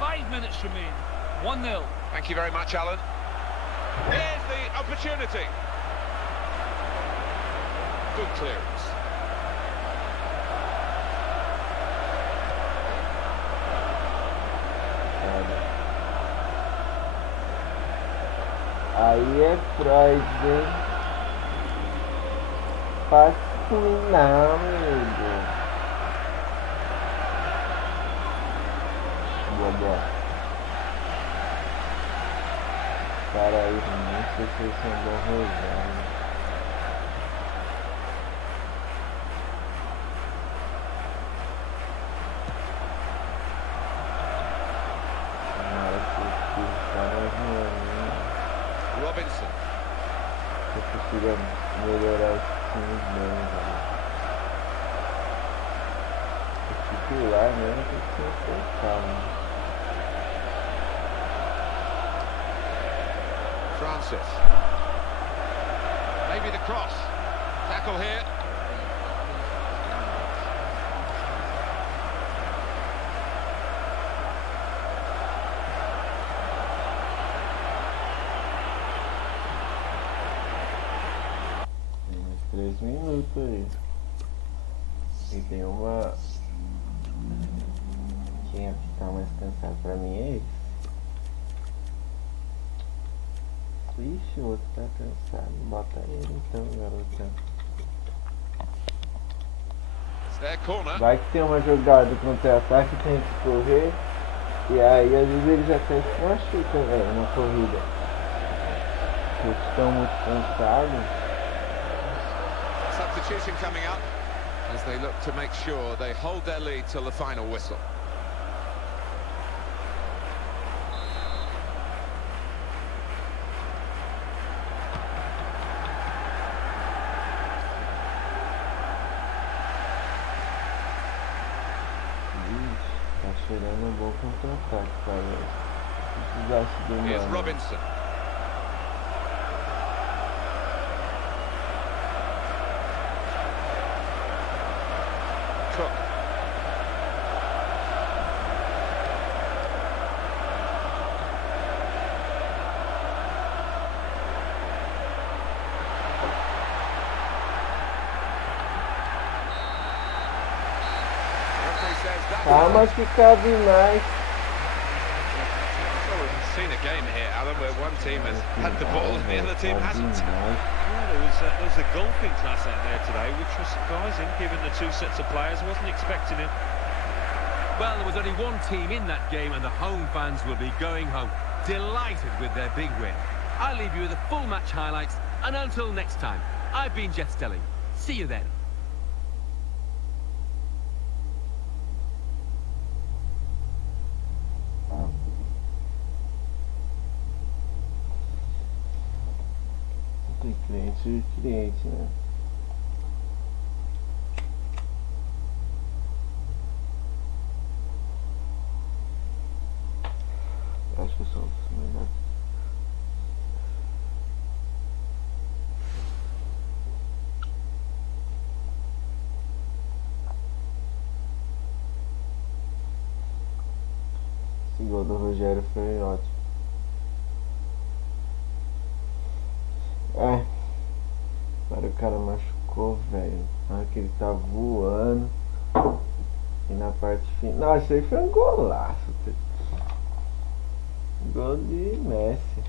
5 minutes remain. 1-0. Thank you very much, Alan. Here's the opportunity. Good clearance. Aí é Freud, hein? Fascinar, amigo. Boa. Cara, aí não sei se esse é um bom reserva. Robinson. Se eu consigo melhorar esse time bem, velho. O titular mesmo tem que ser focado, né? Francis. Maybe the cross. Tackle here. Tem mais 3 minutos aí. E tem uma... Quem é que tá mais cansado pra mim é esse. Ixi, o outro tá cansado. Bota ele então, garota. Vai que tem uma jogada contra-ataque, tem que correr. E aí às vezes ele já tem que machuca, velho, na corrida. Eles estão muito cansados. Substitution coming up as they look to make sure they hold their lead till the final whistle. Tá cheirando um bom contra-ataque, parece. Precisasse do Here's mano. Robinson. Cook. Calma que cabe mais. Well, we've seen a game here, Alan, where one team has had the ball and the other team hasn't. Yeah, there was a golfing class out there today, which was surprising given the two sets of players. I wasn't expecting it. Well, there was only one team in that game, and the home fans will be going home, delighted with their big win. I'll leave you with the full match highlights, and until next time, I've been Jeff Stelling. See you then. Tem cliente e cliente, né? Acho que são os melhores. Esse gol do Rogério foi ótimo. Agora o cara machucou, velho. Na hora que ele tá voando. E na parte final. Nossa, isso aí foi um golaço. Gol de Messi.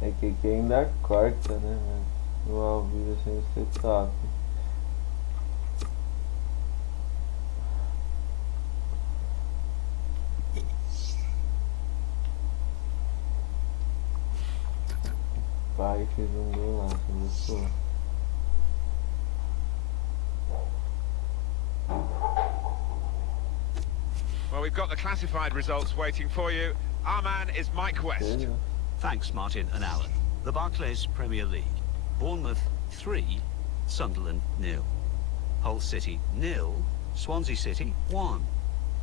É que aqui ainda corta, né, mano? No ao vivo assim vai ser top. Pai fez um golaço, gostou? Well, we've got the classified results waiting for you. Our man is Mike West. Sério? Thanks, Martin and Alan. The Barclays Premier League. Bournemouth 3, Sunderland 0. Hull City 0, Swansea City 1.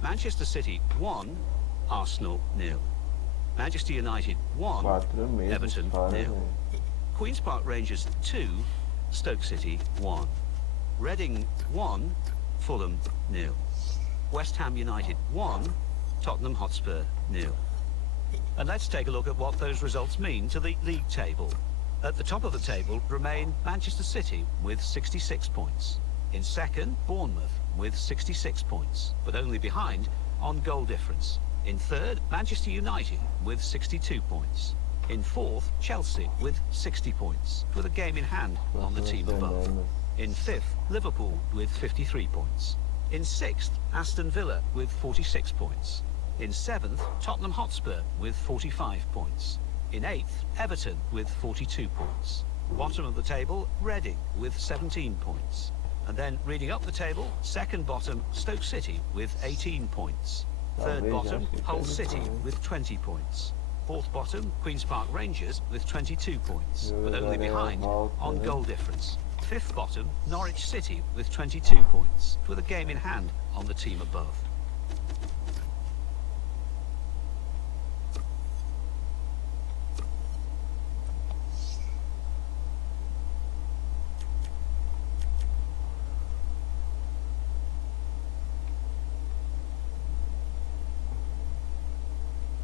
Manchester City 1, Arsenal 0. Manchester United 1, 4 meses Everton fora, 0. velho. Queen's Park Rangers 2, Stoke City 1. Reading 1, Fulham 0. West Ham United 1, Tottenham Hotspur 0. And let's take a look at what those results mean to the league table. At the top of the table remain Manchester City with 66 points. In second, Bournemouth with 66 points, but only behind on goal difference. In third, Manchester United with 62 points. In fourth, Chelsea with 60 points, with a game in hand on the team above. In fifth, Liverpool with 53 points. In sixth, Aston Villa with 46 points. In seventh, Tottenham Hotspur with 45 points. In eighth, Everton with 42 points. Bottom of the table, Reading with 17 points. And then reading up the table, second bottom, Stoke City with 18 points. Third bottom, Hull City with 20 points. Fourth bottom, Queen's Park Rangers with 22 points, but only behind on goal difference. Fifth bottom, Norwich City with 22 points, with a game in hand on the team above.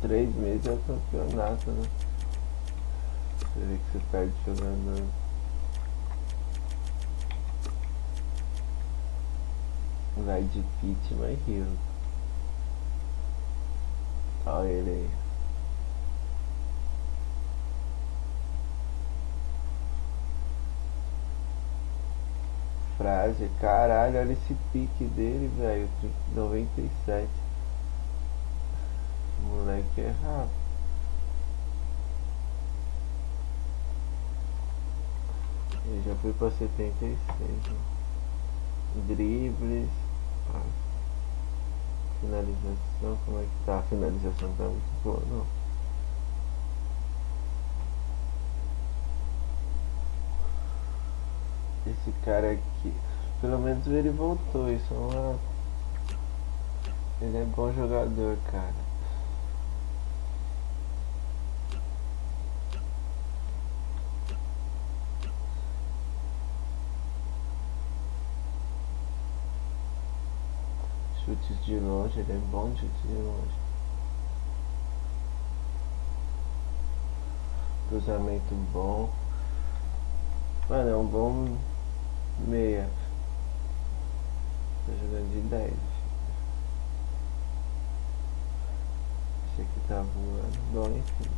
Três meses é o campeonato, né? Você vê que você perde jogando. Vai de Pitman e Rio. Olha ele aí. Frase, caralho, olha esse pique dele, velho. 97. O moleque é rápido. Eu já fui pra 76, né? Dribles. Finalização, como é que tá? A finalização tá muito boa, não. Esse cara aqui, pelo menos ele voltou, isso é uma... Ele é bom jogador, cara. Chutes de longe, ele é bom de chutes de longe. Cruzamento bom. Mano, é um bom meia. Tá jogando de 10. Esse aqui tá voando. Bom, enfim.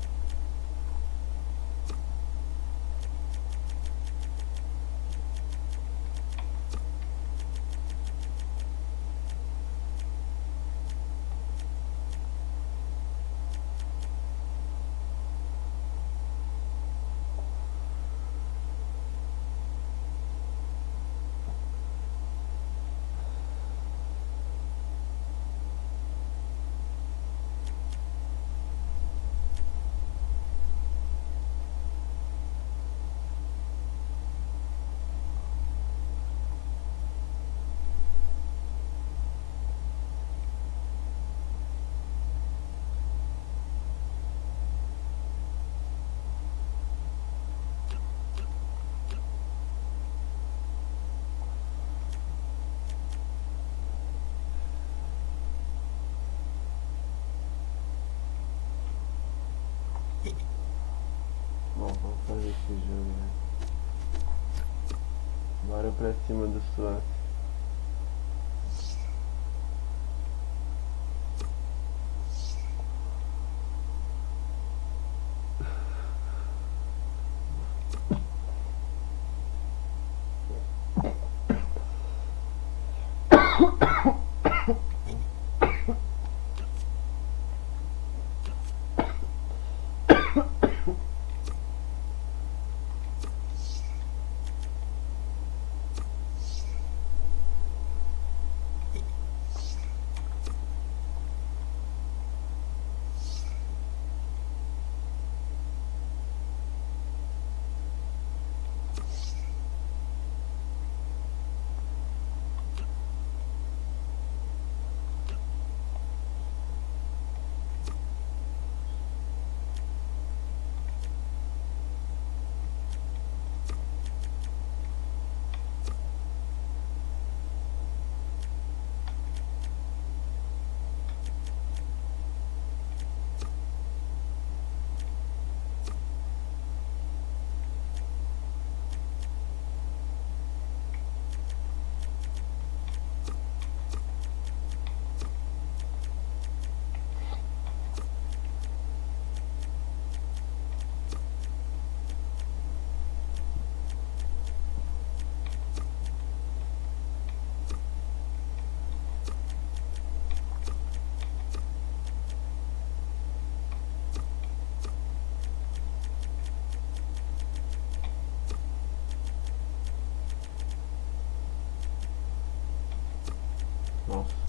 Bom, vamos fazer esse jogo, né? Bora pra cima do Swansea. nossa.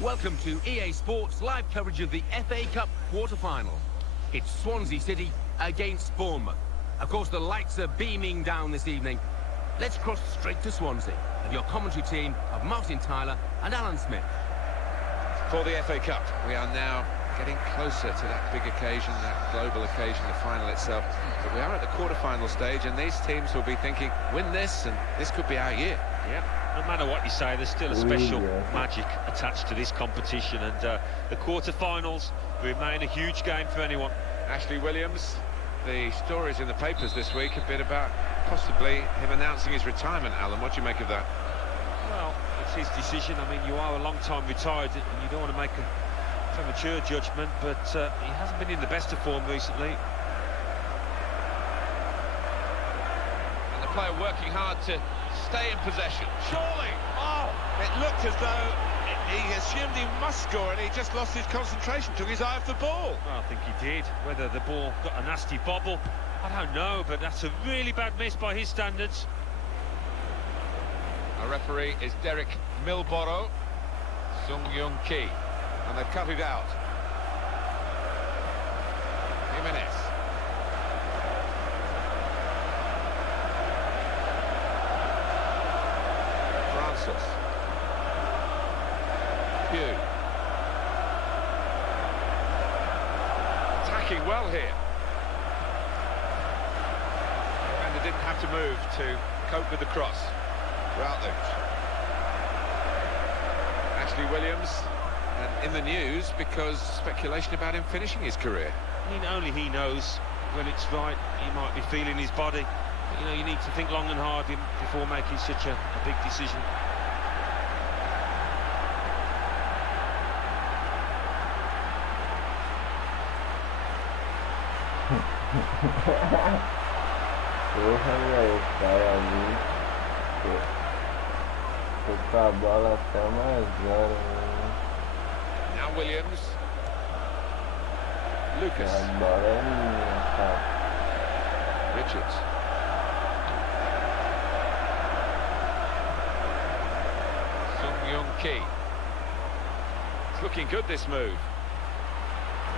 Welcome to EA Sports live coverage of the FA Cup quarter-final. It's Swansea City against Bournemouth. Of course, the lights are beaming down this evening. Let's cross straight to Swansea with your commentary team of Martin Tyler and Alan Smith. For the FA Cup, we are now getting closer to that big occasion, that global occasion, the final itself. But we are at the quarter-final stage, and these teams will be thinking, win this, and this could be our year. Yeah, no matter what you say, there's still a special magic attached to this competition, and the quarter-finals remain a huge game for anyone. Ashley Williams, the stories in the papers this week have been about possibly him announcing his retirement. Alan, what do you make of that? Well, it's his decision. I mean, you are a long time retired, and you don't want to make a premature judgment, but he hasn't been in the best of form recently. And the player working hard to stay in possession. Surely! Oh! It looked as though he assumed he must score, and he just lost his concentration, took his eye off the ball. Well, I think he did. Whether the ball got a nasty bobble, I don't know, but that's a really bad miss by his standards. Our referee is Derek Milboro, Sung Young Ki, and they've cut it out. Jimenez. Francis. Pugh. Attacking well here. And they didn't have to move to cope with the cross. Routledge. Ashley Williams, and in the news because speculation about him finishing his career. I mean, only he knows when it's right. He might be feeling his body. But, you know, you need to think long and hard before making such a big decision. Porra, velho, os caras ali. tocar a bola até umas horas, né? Now Williams. A Lucas. bola é minha, cara. Richards. Sung-Young-Ki. It's looking good, this move.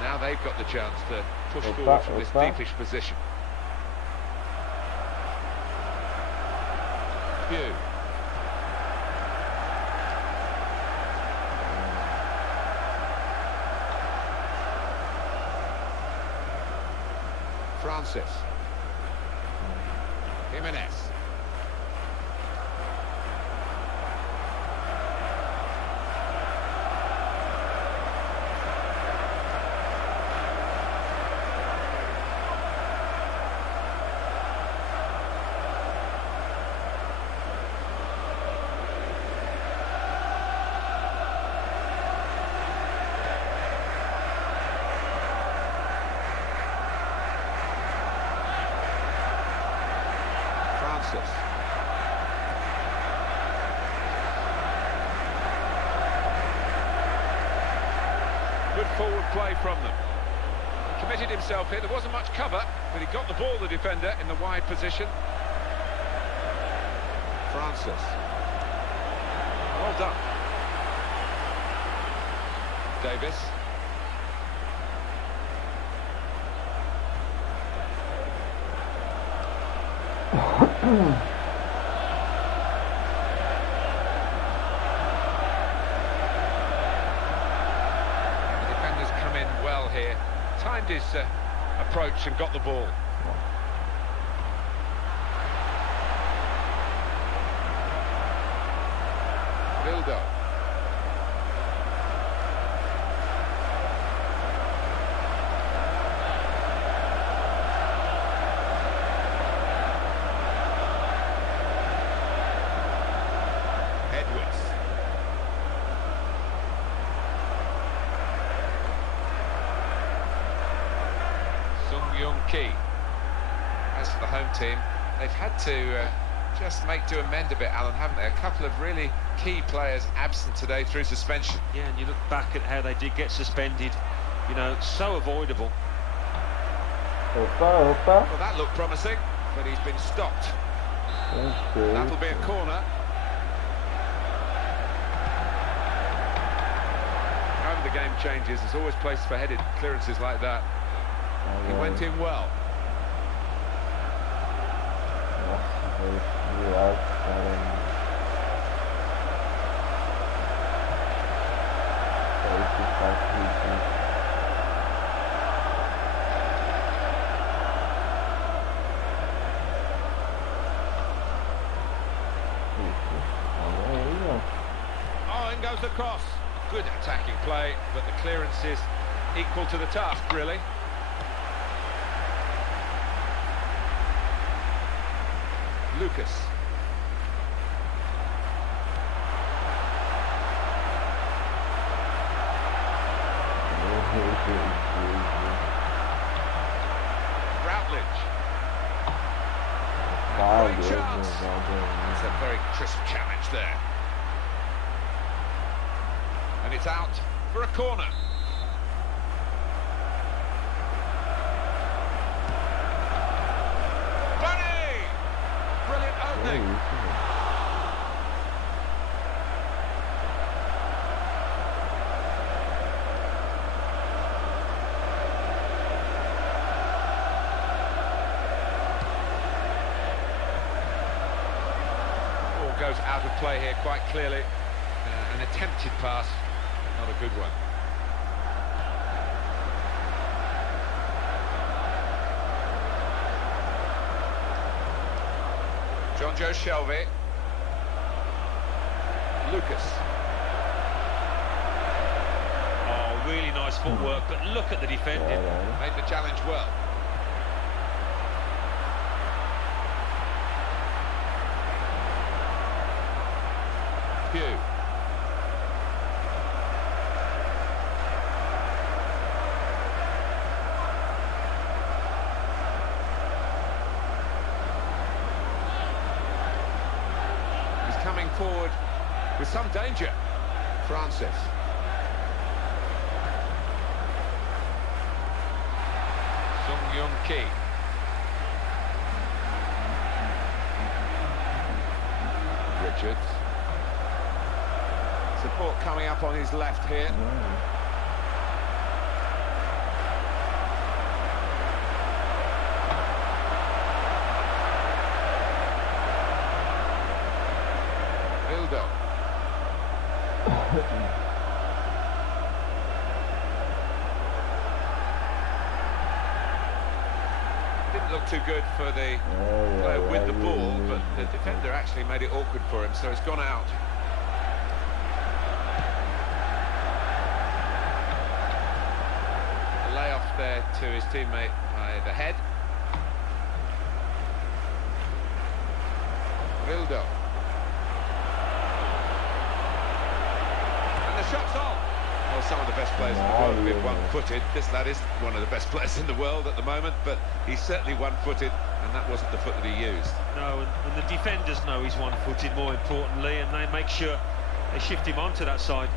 Now they've got the chance to push forward from this deepish position. View. Francis. Jimenez. Good forward play from them. He committed himself here. There wasn't much cover, but he got the ball, the defender, in the wide position. Francis. Well done. Davis. Here, timed his approach and got the ball. Vildo. Edwards. Sung-Young-Ki. As for the home team, they've had to just make do amend a bit, Alan, haven't they? A couple of really key players absent today through suspension. Yeah, and you look back at how they did get suspended, you know, so avoidable. Opa. Well, that looked promising, but he's been stopped. That'll be a corner. However the game changes, there's always place for headed clearances like that. He went in well. Oh, in goes the cross. Good attacking play, but the clearance is equal to the task, really. Lucas. Routledge. Great chance. It's a very crisp challenge there. And it's out for a corner. Brilliant opening. Ball goes out of play here quite clearly. An attempted pass, not a good one. John Joe Shelby. Lucas. Oh, really nice footwork, but look at the defending. Made the challenge well. Pugh. Coming forward with some danger. Francis. Sung-Yun-Ki. Richards. Support coming up on his left here. Vildo. Didn't look too good for the player with the ball, but the defender actually made it awkward for him, so it's gone out. A layoff there to his teammate by the head. Vildo. And the shot's on. Well, some of the best players in the world have been one-footed. This lad is one of the best players in the world at the moment, but he's certainly one-footed, and that wasn't the foot that he used. No, and the defenders know he's one-footed, more importantly, and they make sure they shift him onto that side.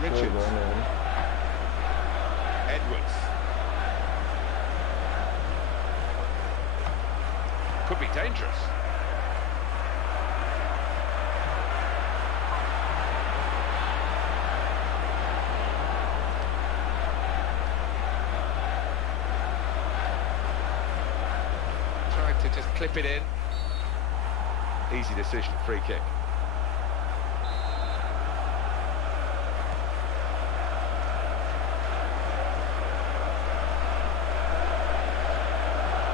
Richards. Edwards. Could be dangerous. Trying to just clip it in. Easy decision, free kick.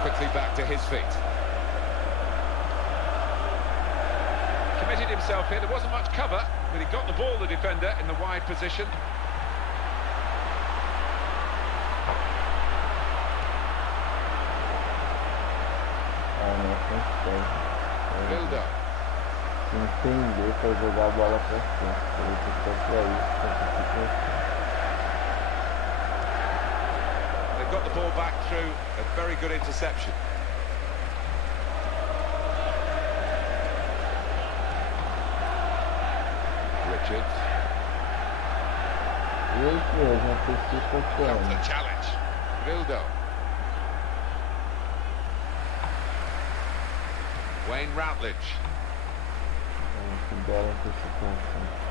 Quickly back to his feet. Committed himself here. There wasn't much cover, but he got the ball, the defender, in the wide position. Vildo. Entender para jogar a bola pra frente. Ele tem que isso. They've got the ball back through a very good interception. Richards. Isso mesmo, Comes the challenge. Vildo. Wayne Routledge. Que bela antecipação.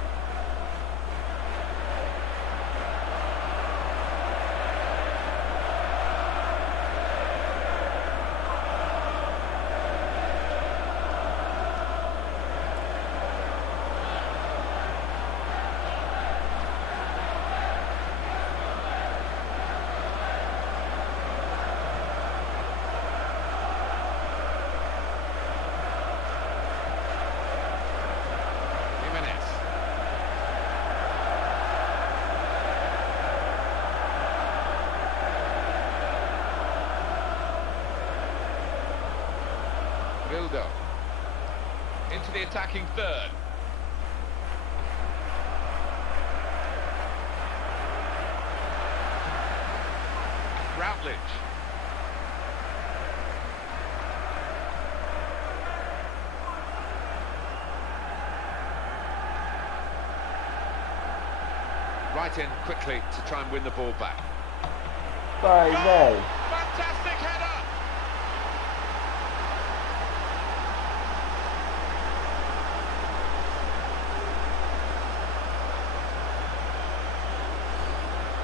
Vildo. Into the attacking third. Routledge. Right in quickly to try and win the ball back. Vai, vai. Fantastic header!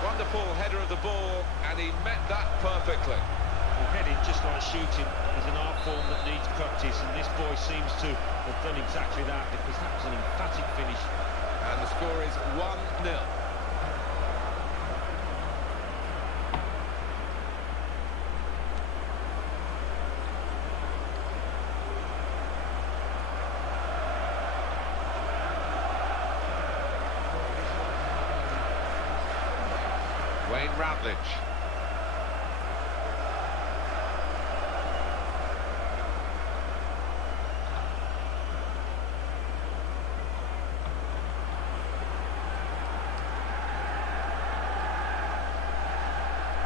Wonderful header of the ball, and he met that perfectly. Well, heading, just like shooting, is an art form that needs practice, and this boy seems to have done exactly that, because that was an emphatic finish. And the score is 1-0. Wayne Routledge.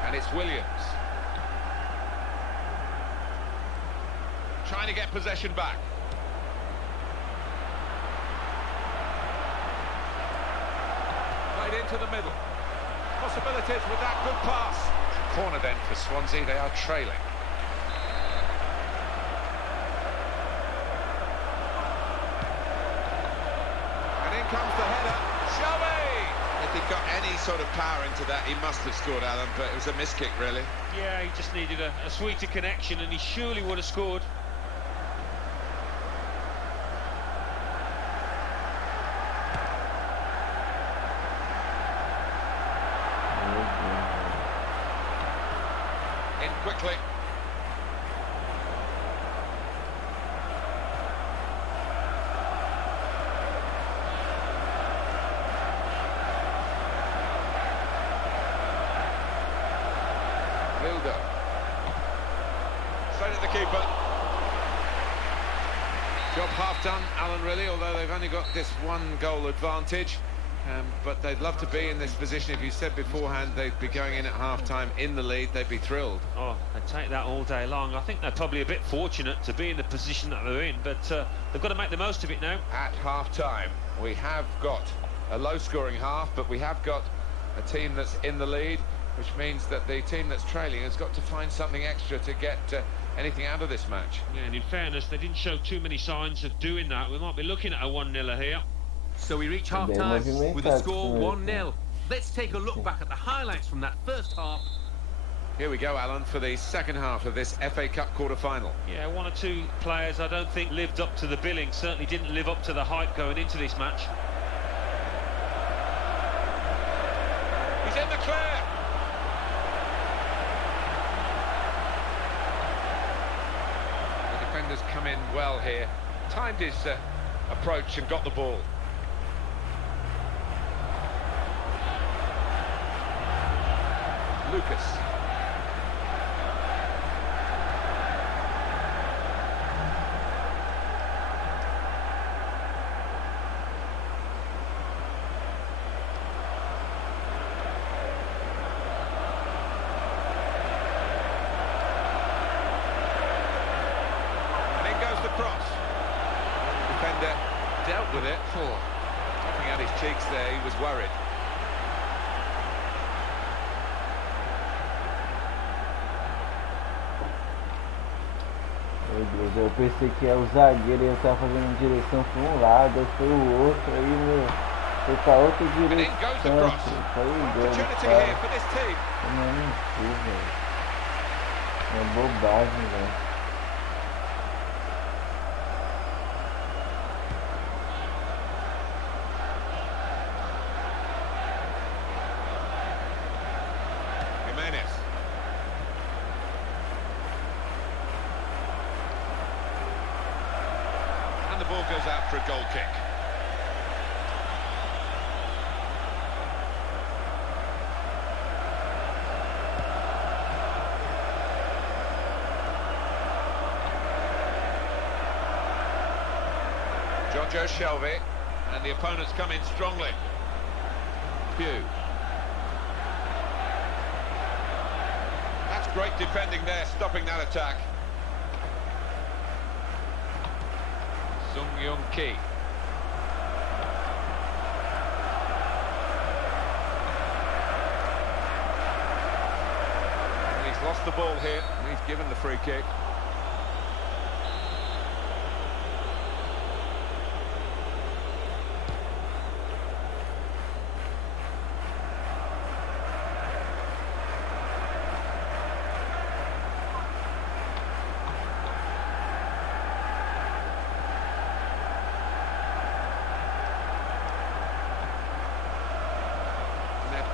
And it's Williams. trying to get possession back. Right into the middle. Possibilities with that good pass. Corner then for Swansea, they are trailing. And in comes the header. Shelby! If he got any sort of power into that, he must have scored, Alan, but it was a miss kick, really. Yeah, he just needed a sweeter connection and he surely would have scored. In quickly. Wilder. Straight at the keeper. Job half done, Alan, really, although they've only got this one goal advantage. But they'd love to be in this position. If you said beforehand they'd be going in at half-time in the lead, they'd be thrilled. Oh, they'd take that all day long. I think they're probably a bit fortunate to be in the position that they're in, but they've got to make the most of it now. At half-time, we have got a low-scoring half, but we have got a team that's in the lead, which means that the team that's trailing has got to find something extra to get anything out of this match. Yeah, and in fairness, they didn't show too many signs of doing that. We might be looking at a 1-0 here. So we reach half-time with a score 1-0. Let's take a look back at the highlights from that first half. Here we go, Alan, for the second half of this FA Cup quarter-final. Yeah, one or two players I don't think lived up to the billing, certainly didn't live up to the hype going into this match. He's in the clear. The defenders come in well here. Timed his approach and got the ball. Lucas. And in goes the cross. The defender dealt with it. Looking at his cheeks there, he was worried. Meu Deus, eu pensei que o zagueiro ia estar fazendo em direção para um lado, aí foi o outro, aí meu, foi para outra direção, foi igual, cara. Não, não sei, velho. É uma bobagem, velho. And the ball goes out for a goal kick. Jojo Shelby, and the opponents come in strongly. Pugh. That's great defending there, stopping that attack. Sung Young Ki. And he's lost the ball here, and he's given the free kick.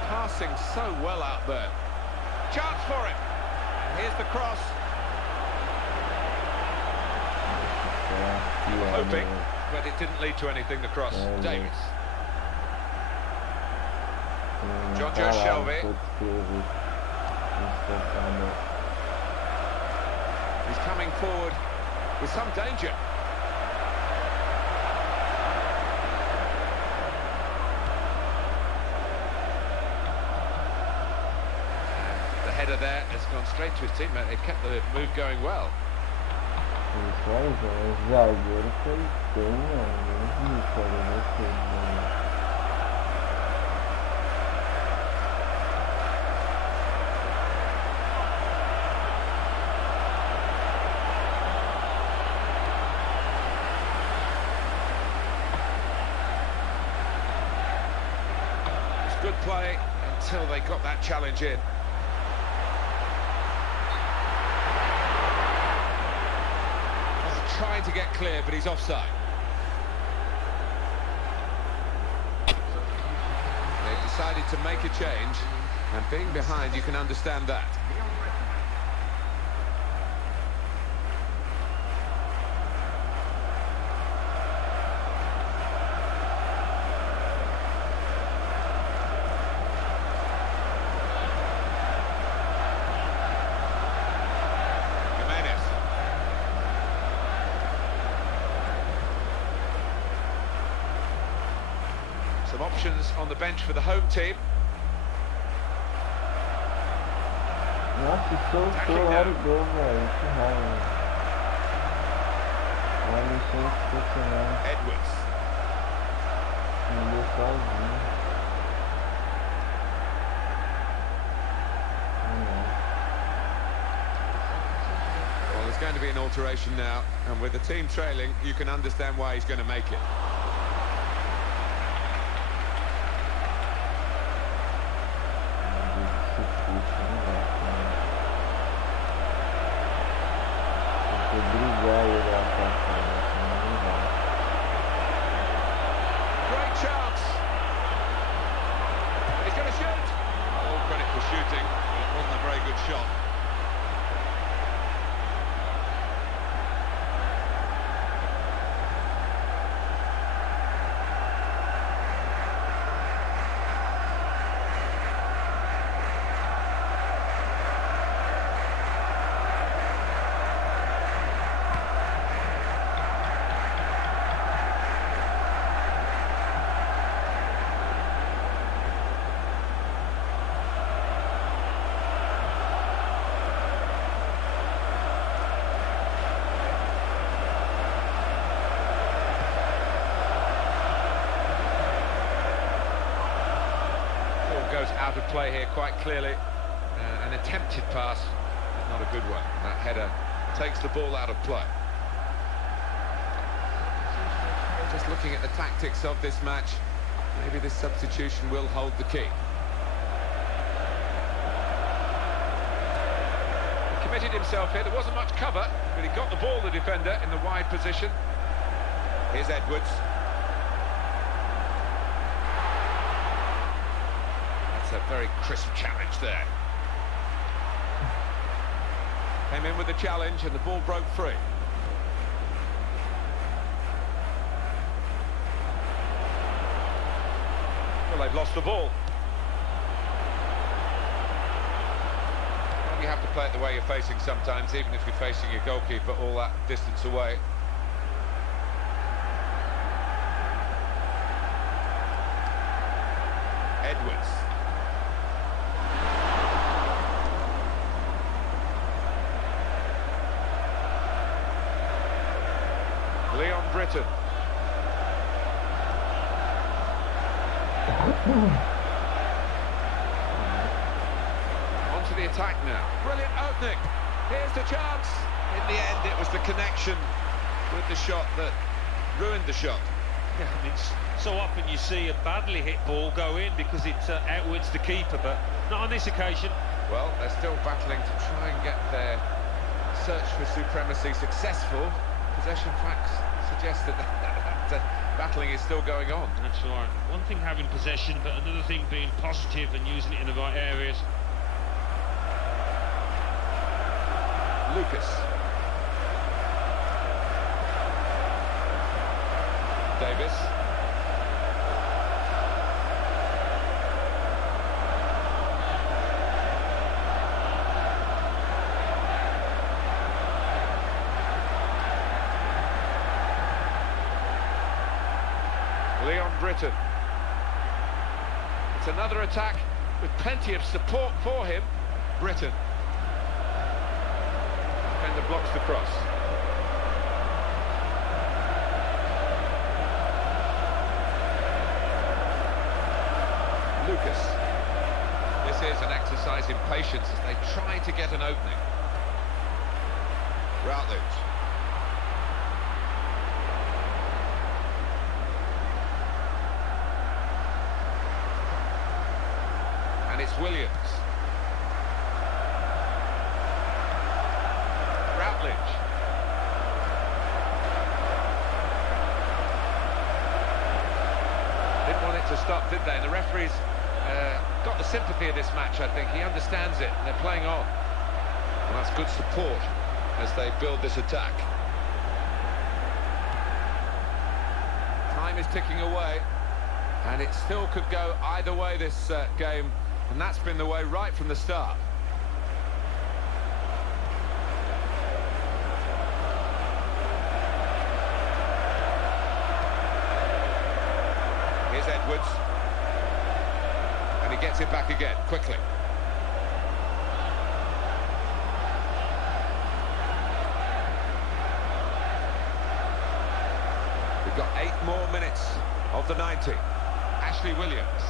Passing so well out there. Chance for him. Here's the cross. Hoping, but it didn't lead to anything, the cross. Davis. Jojo Shelby. He's coming forward with some danger. Header there has gone straight to his teammate. They've kept the move going well. Isso aí, o zagueiro foi bem, mano. Isso, olha, Good play until they got that challenge in. He's trying to get clear, but he's offside. They've decided to make a change, and being behind, you can understand that. Some options on the bench for the home team. Nossa, soltou lá o gol, velho. Que raiva. Olha o chão sensacional. Edwards. Me deu sozinho. Well, there's going to be an alteration now, and with the team trailing, you can understand why he's going to make it. Great chance. He's going to shoot. All credit for shooting, but it wasn't a very good shot. Goes out of play here quite clearly. An attempted pass, but not a good one. That header takes the ball out of play. Just looking at the tactics of this match, maybe this substitution will hold the key. He committed himself here. There wasn't much cover, but he got the ball, the defender, in the wide position. Here's Edwards. A very crisp challenge there. Came in with the challenge and the ball broke free. Well, they've lost the ball. Well, you have to play it the way you're facing sometimes, even if you're facing your goalkeeper all that distance away. Edwards. Britain. Onto the attack now. Brilliant opening. Here's the chance. In the end, it was the connection with the shot that ruined the shot. Yeah, I mean, so often you see a badly hit ball go in because it outwits the keeper, but not on this occasion. Well, they're still battling to try and get their search for supremacy successful. Possession facts suggest that battling is still going on. That's right. One thing having possession, but another thing being positive and using it in the right areas. Lucas. Davis. Britain. It's another attack with plenty of support for him. Britain. Defender blocks the cross. Lucas. This is an exercise in patience as they try to get an opening. Routledge. And it's Williams. Routledge. Didn't want it to stop, did they? And the referee's got the sympathy of this match, I think. He understands it, and they're playing on. And that's good support as they build this attack. Time is ticking away, and it still could go either way this game, and that's been the way right from the start. Here's Edwards. And he gets it back again, quickly. We've got 8 more minutes of the 90. Ashley Williams.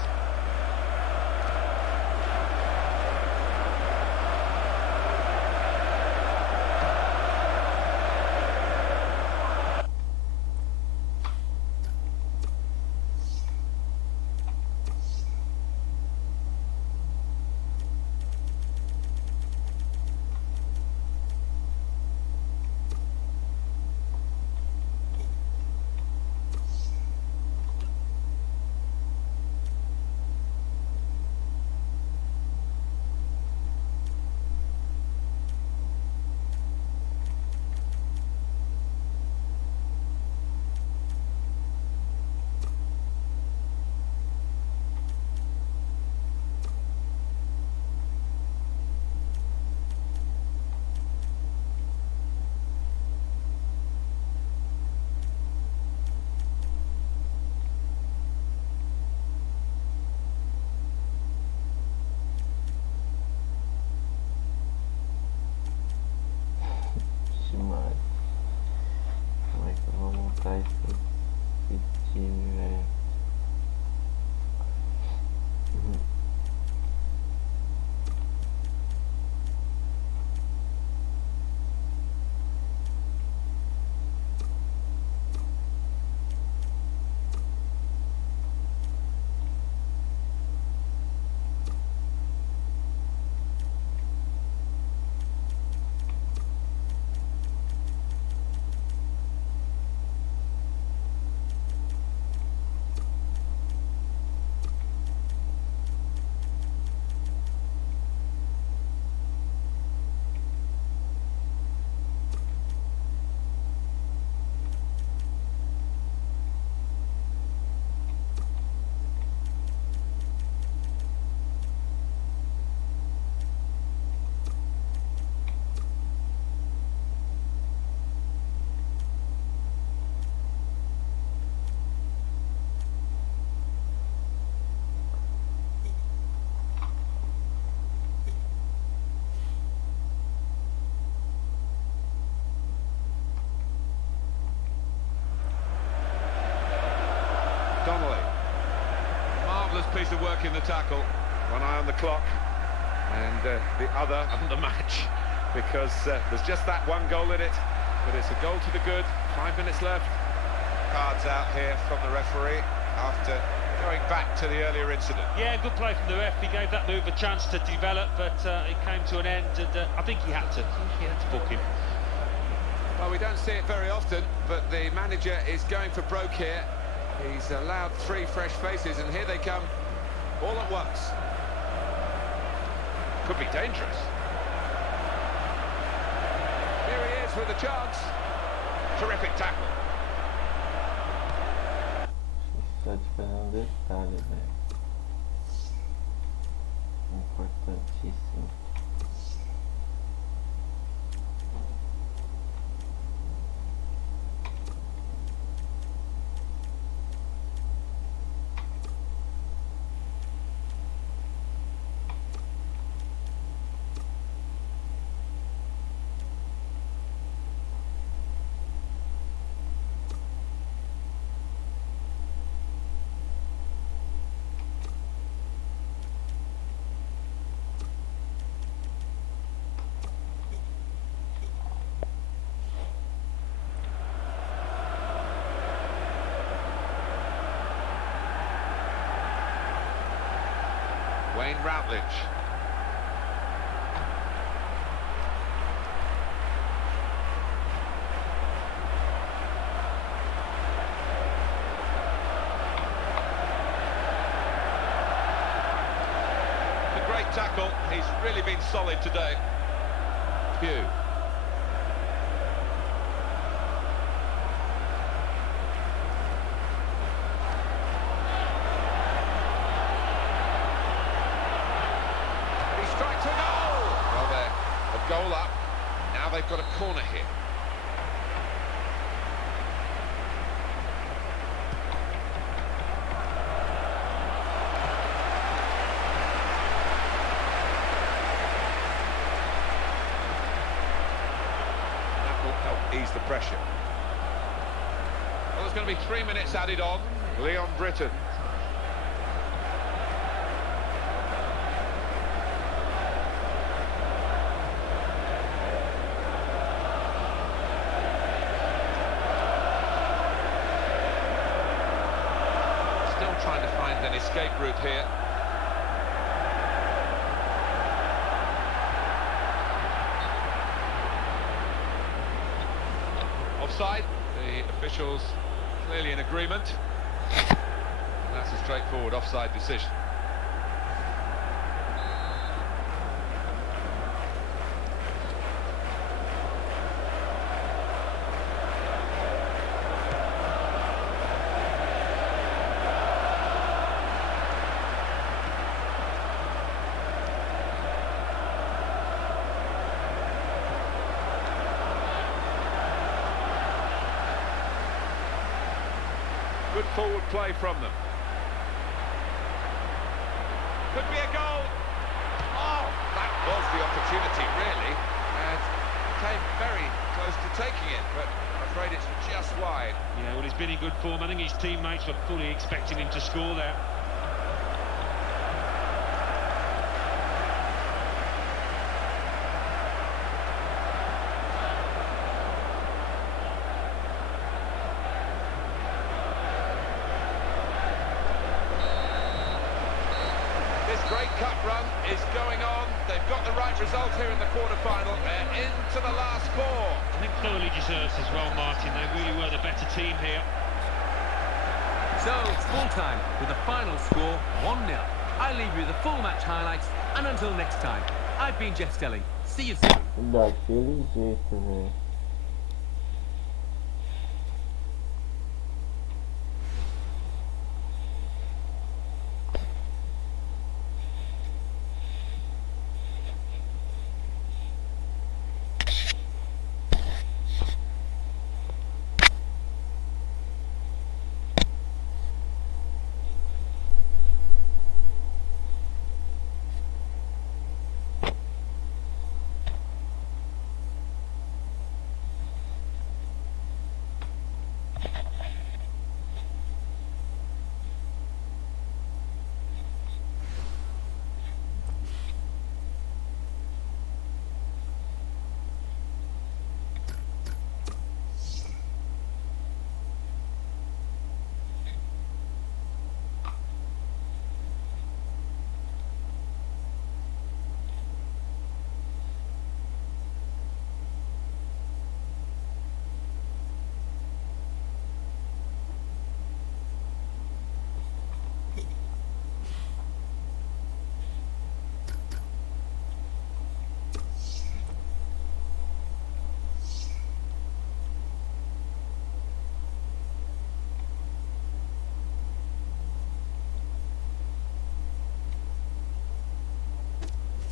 Demais. Como é que eu vou montar esse time, velho? Donnelly. Marvellous piece of work in the tackle. One eye on the clock and the other on the match, because there's just that one goal in it, but it's a goal to the good. 5 minutes left. Cards out here from the referee after going back to the earlier incident. Yeah, good play from the ref. He gave that move a chance to develop, but it came to an end, and I think he had to book him. Well, we don't see it very often, but the manager is going for broke here. He's allowed 3 fresh faces, and here they come all at once. Could be dangerous. Here he is with a chance. Terrific tackle. Só te fazer detalhe, velho. Importantíssimo. Wayne Routledge. A great tackle. He's really been solid today. Pugh. Strikes a goal! Well, they're a goal up. Now they've got a corner here. That will help ease the pressure. Well, there's going to be 3 minutes added on. Leon Britton. Trying to find an escape route here. Offside. The officials clearly in agreement. And that's a straightforward offside decision. Good forward play from them. Could be a goal. Oh, that was the opportunity, really. And came very close to taking it, but I'm afraid it's just wide. Yeah, well, he's been in good form. I think his teammates were fully expecting him to score there. This great cup run is going on. They've got the right result here in the quarter-final. They're into the last four. I think thoroughly deserves as well, Martin. They really were the better team here. So it's full time with the final score 1-0. I leave you the full match highlights, and until next time, I've been Jeff Stelling. See you soon. Daquele jeito, velho.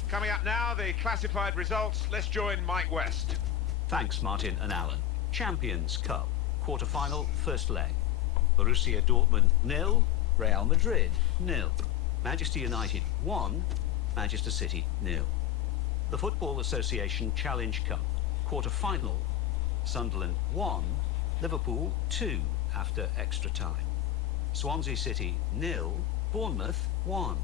Coming up now, the classified results. Let's join Mike West. Thanks, Martin and Alan. Champions Cup, quarter-final, first leg. Borussia Dortmund 0, Real Madrid 0. Manchester United 1, Manchester City 0. The Football Association Challenge Cup, quarter-final, Sunderland 1, Liverpool 2 after extra time. Swansea City 0, Bournemouth 1.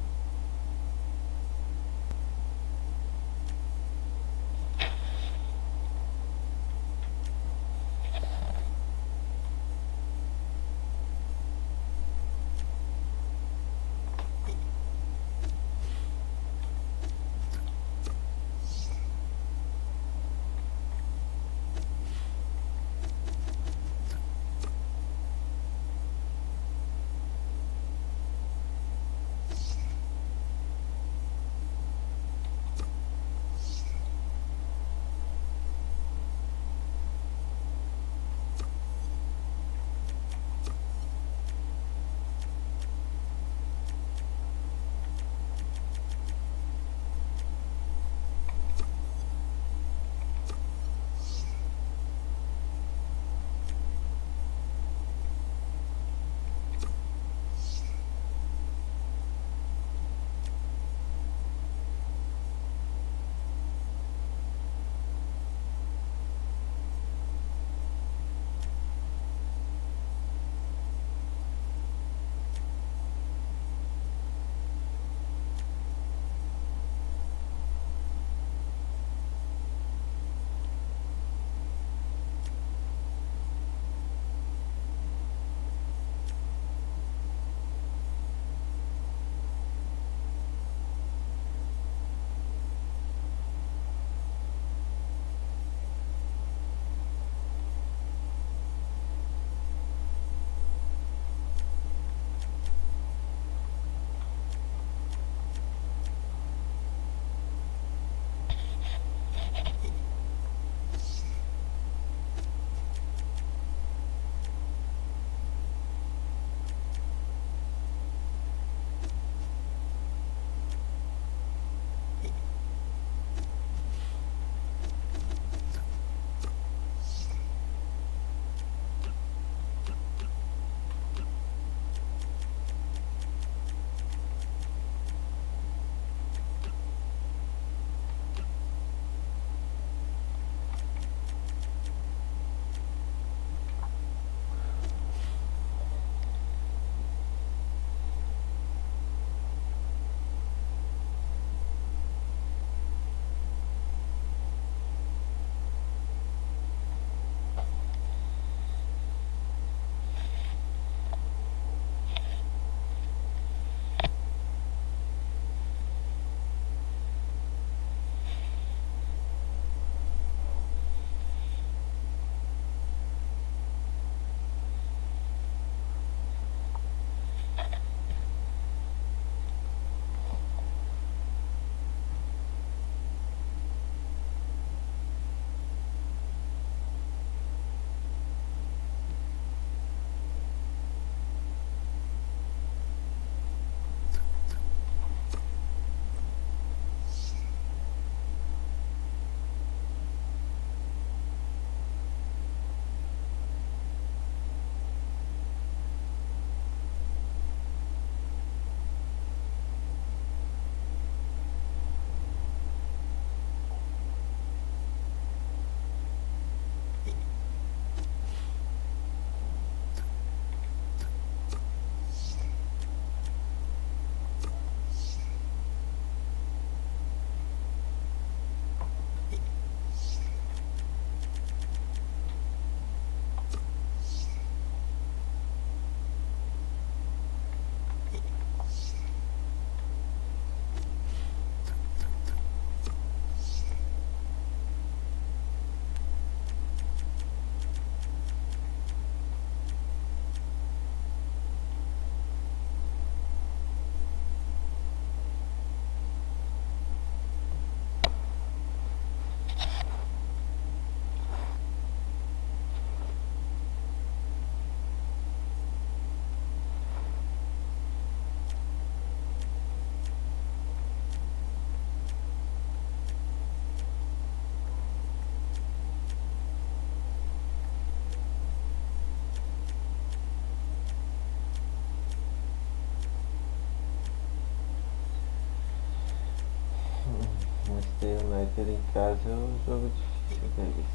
Manchester United em casa é um jogo difícil deles.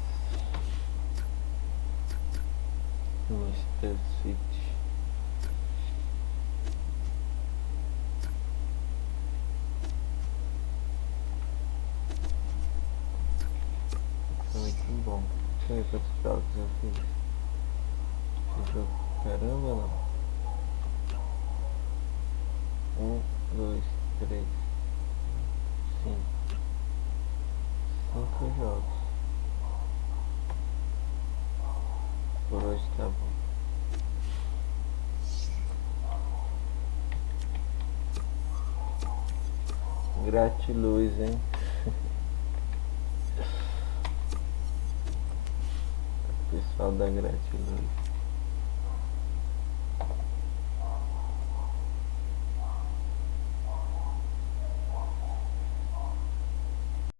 Manchester City. Foi muito bom. Deixa eu ver quantos jogos eu fiz. Esse jogo, caramba, não. 1, 2, 3, 5. 5 jogos. Por hoje tá bom. Gratiluz, hein? Pessoal da Gratiluz.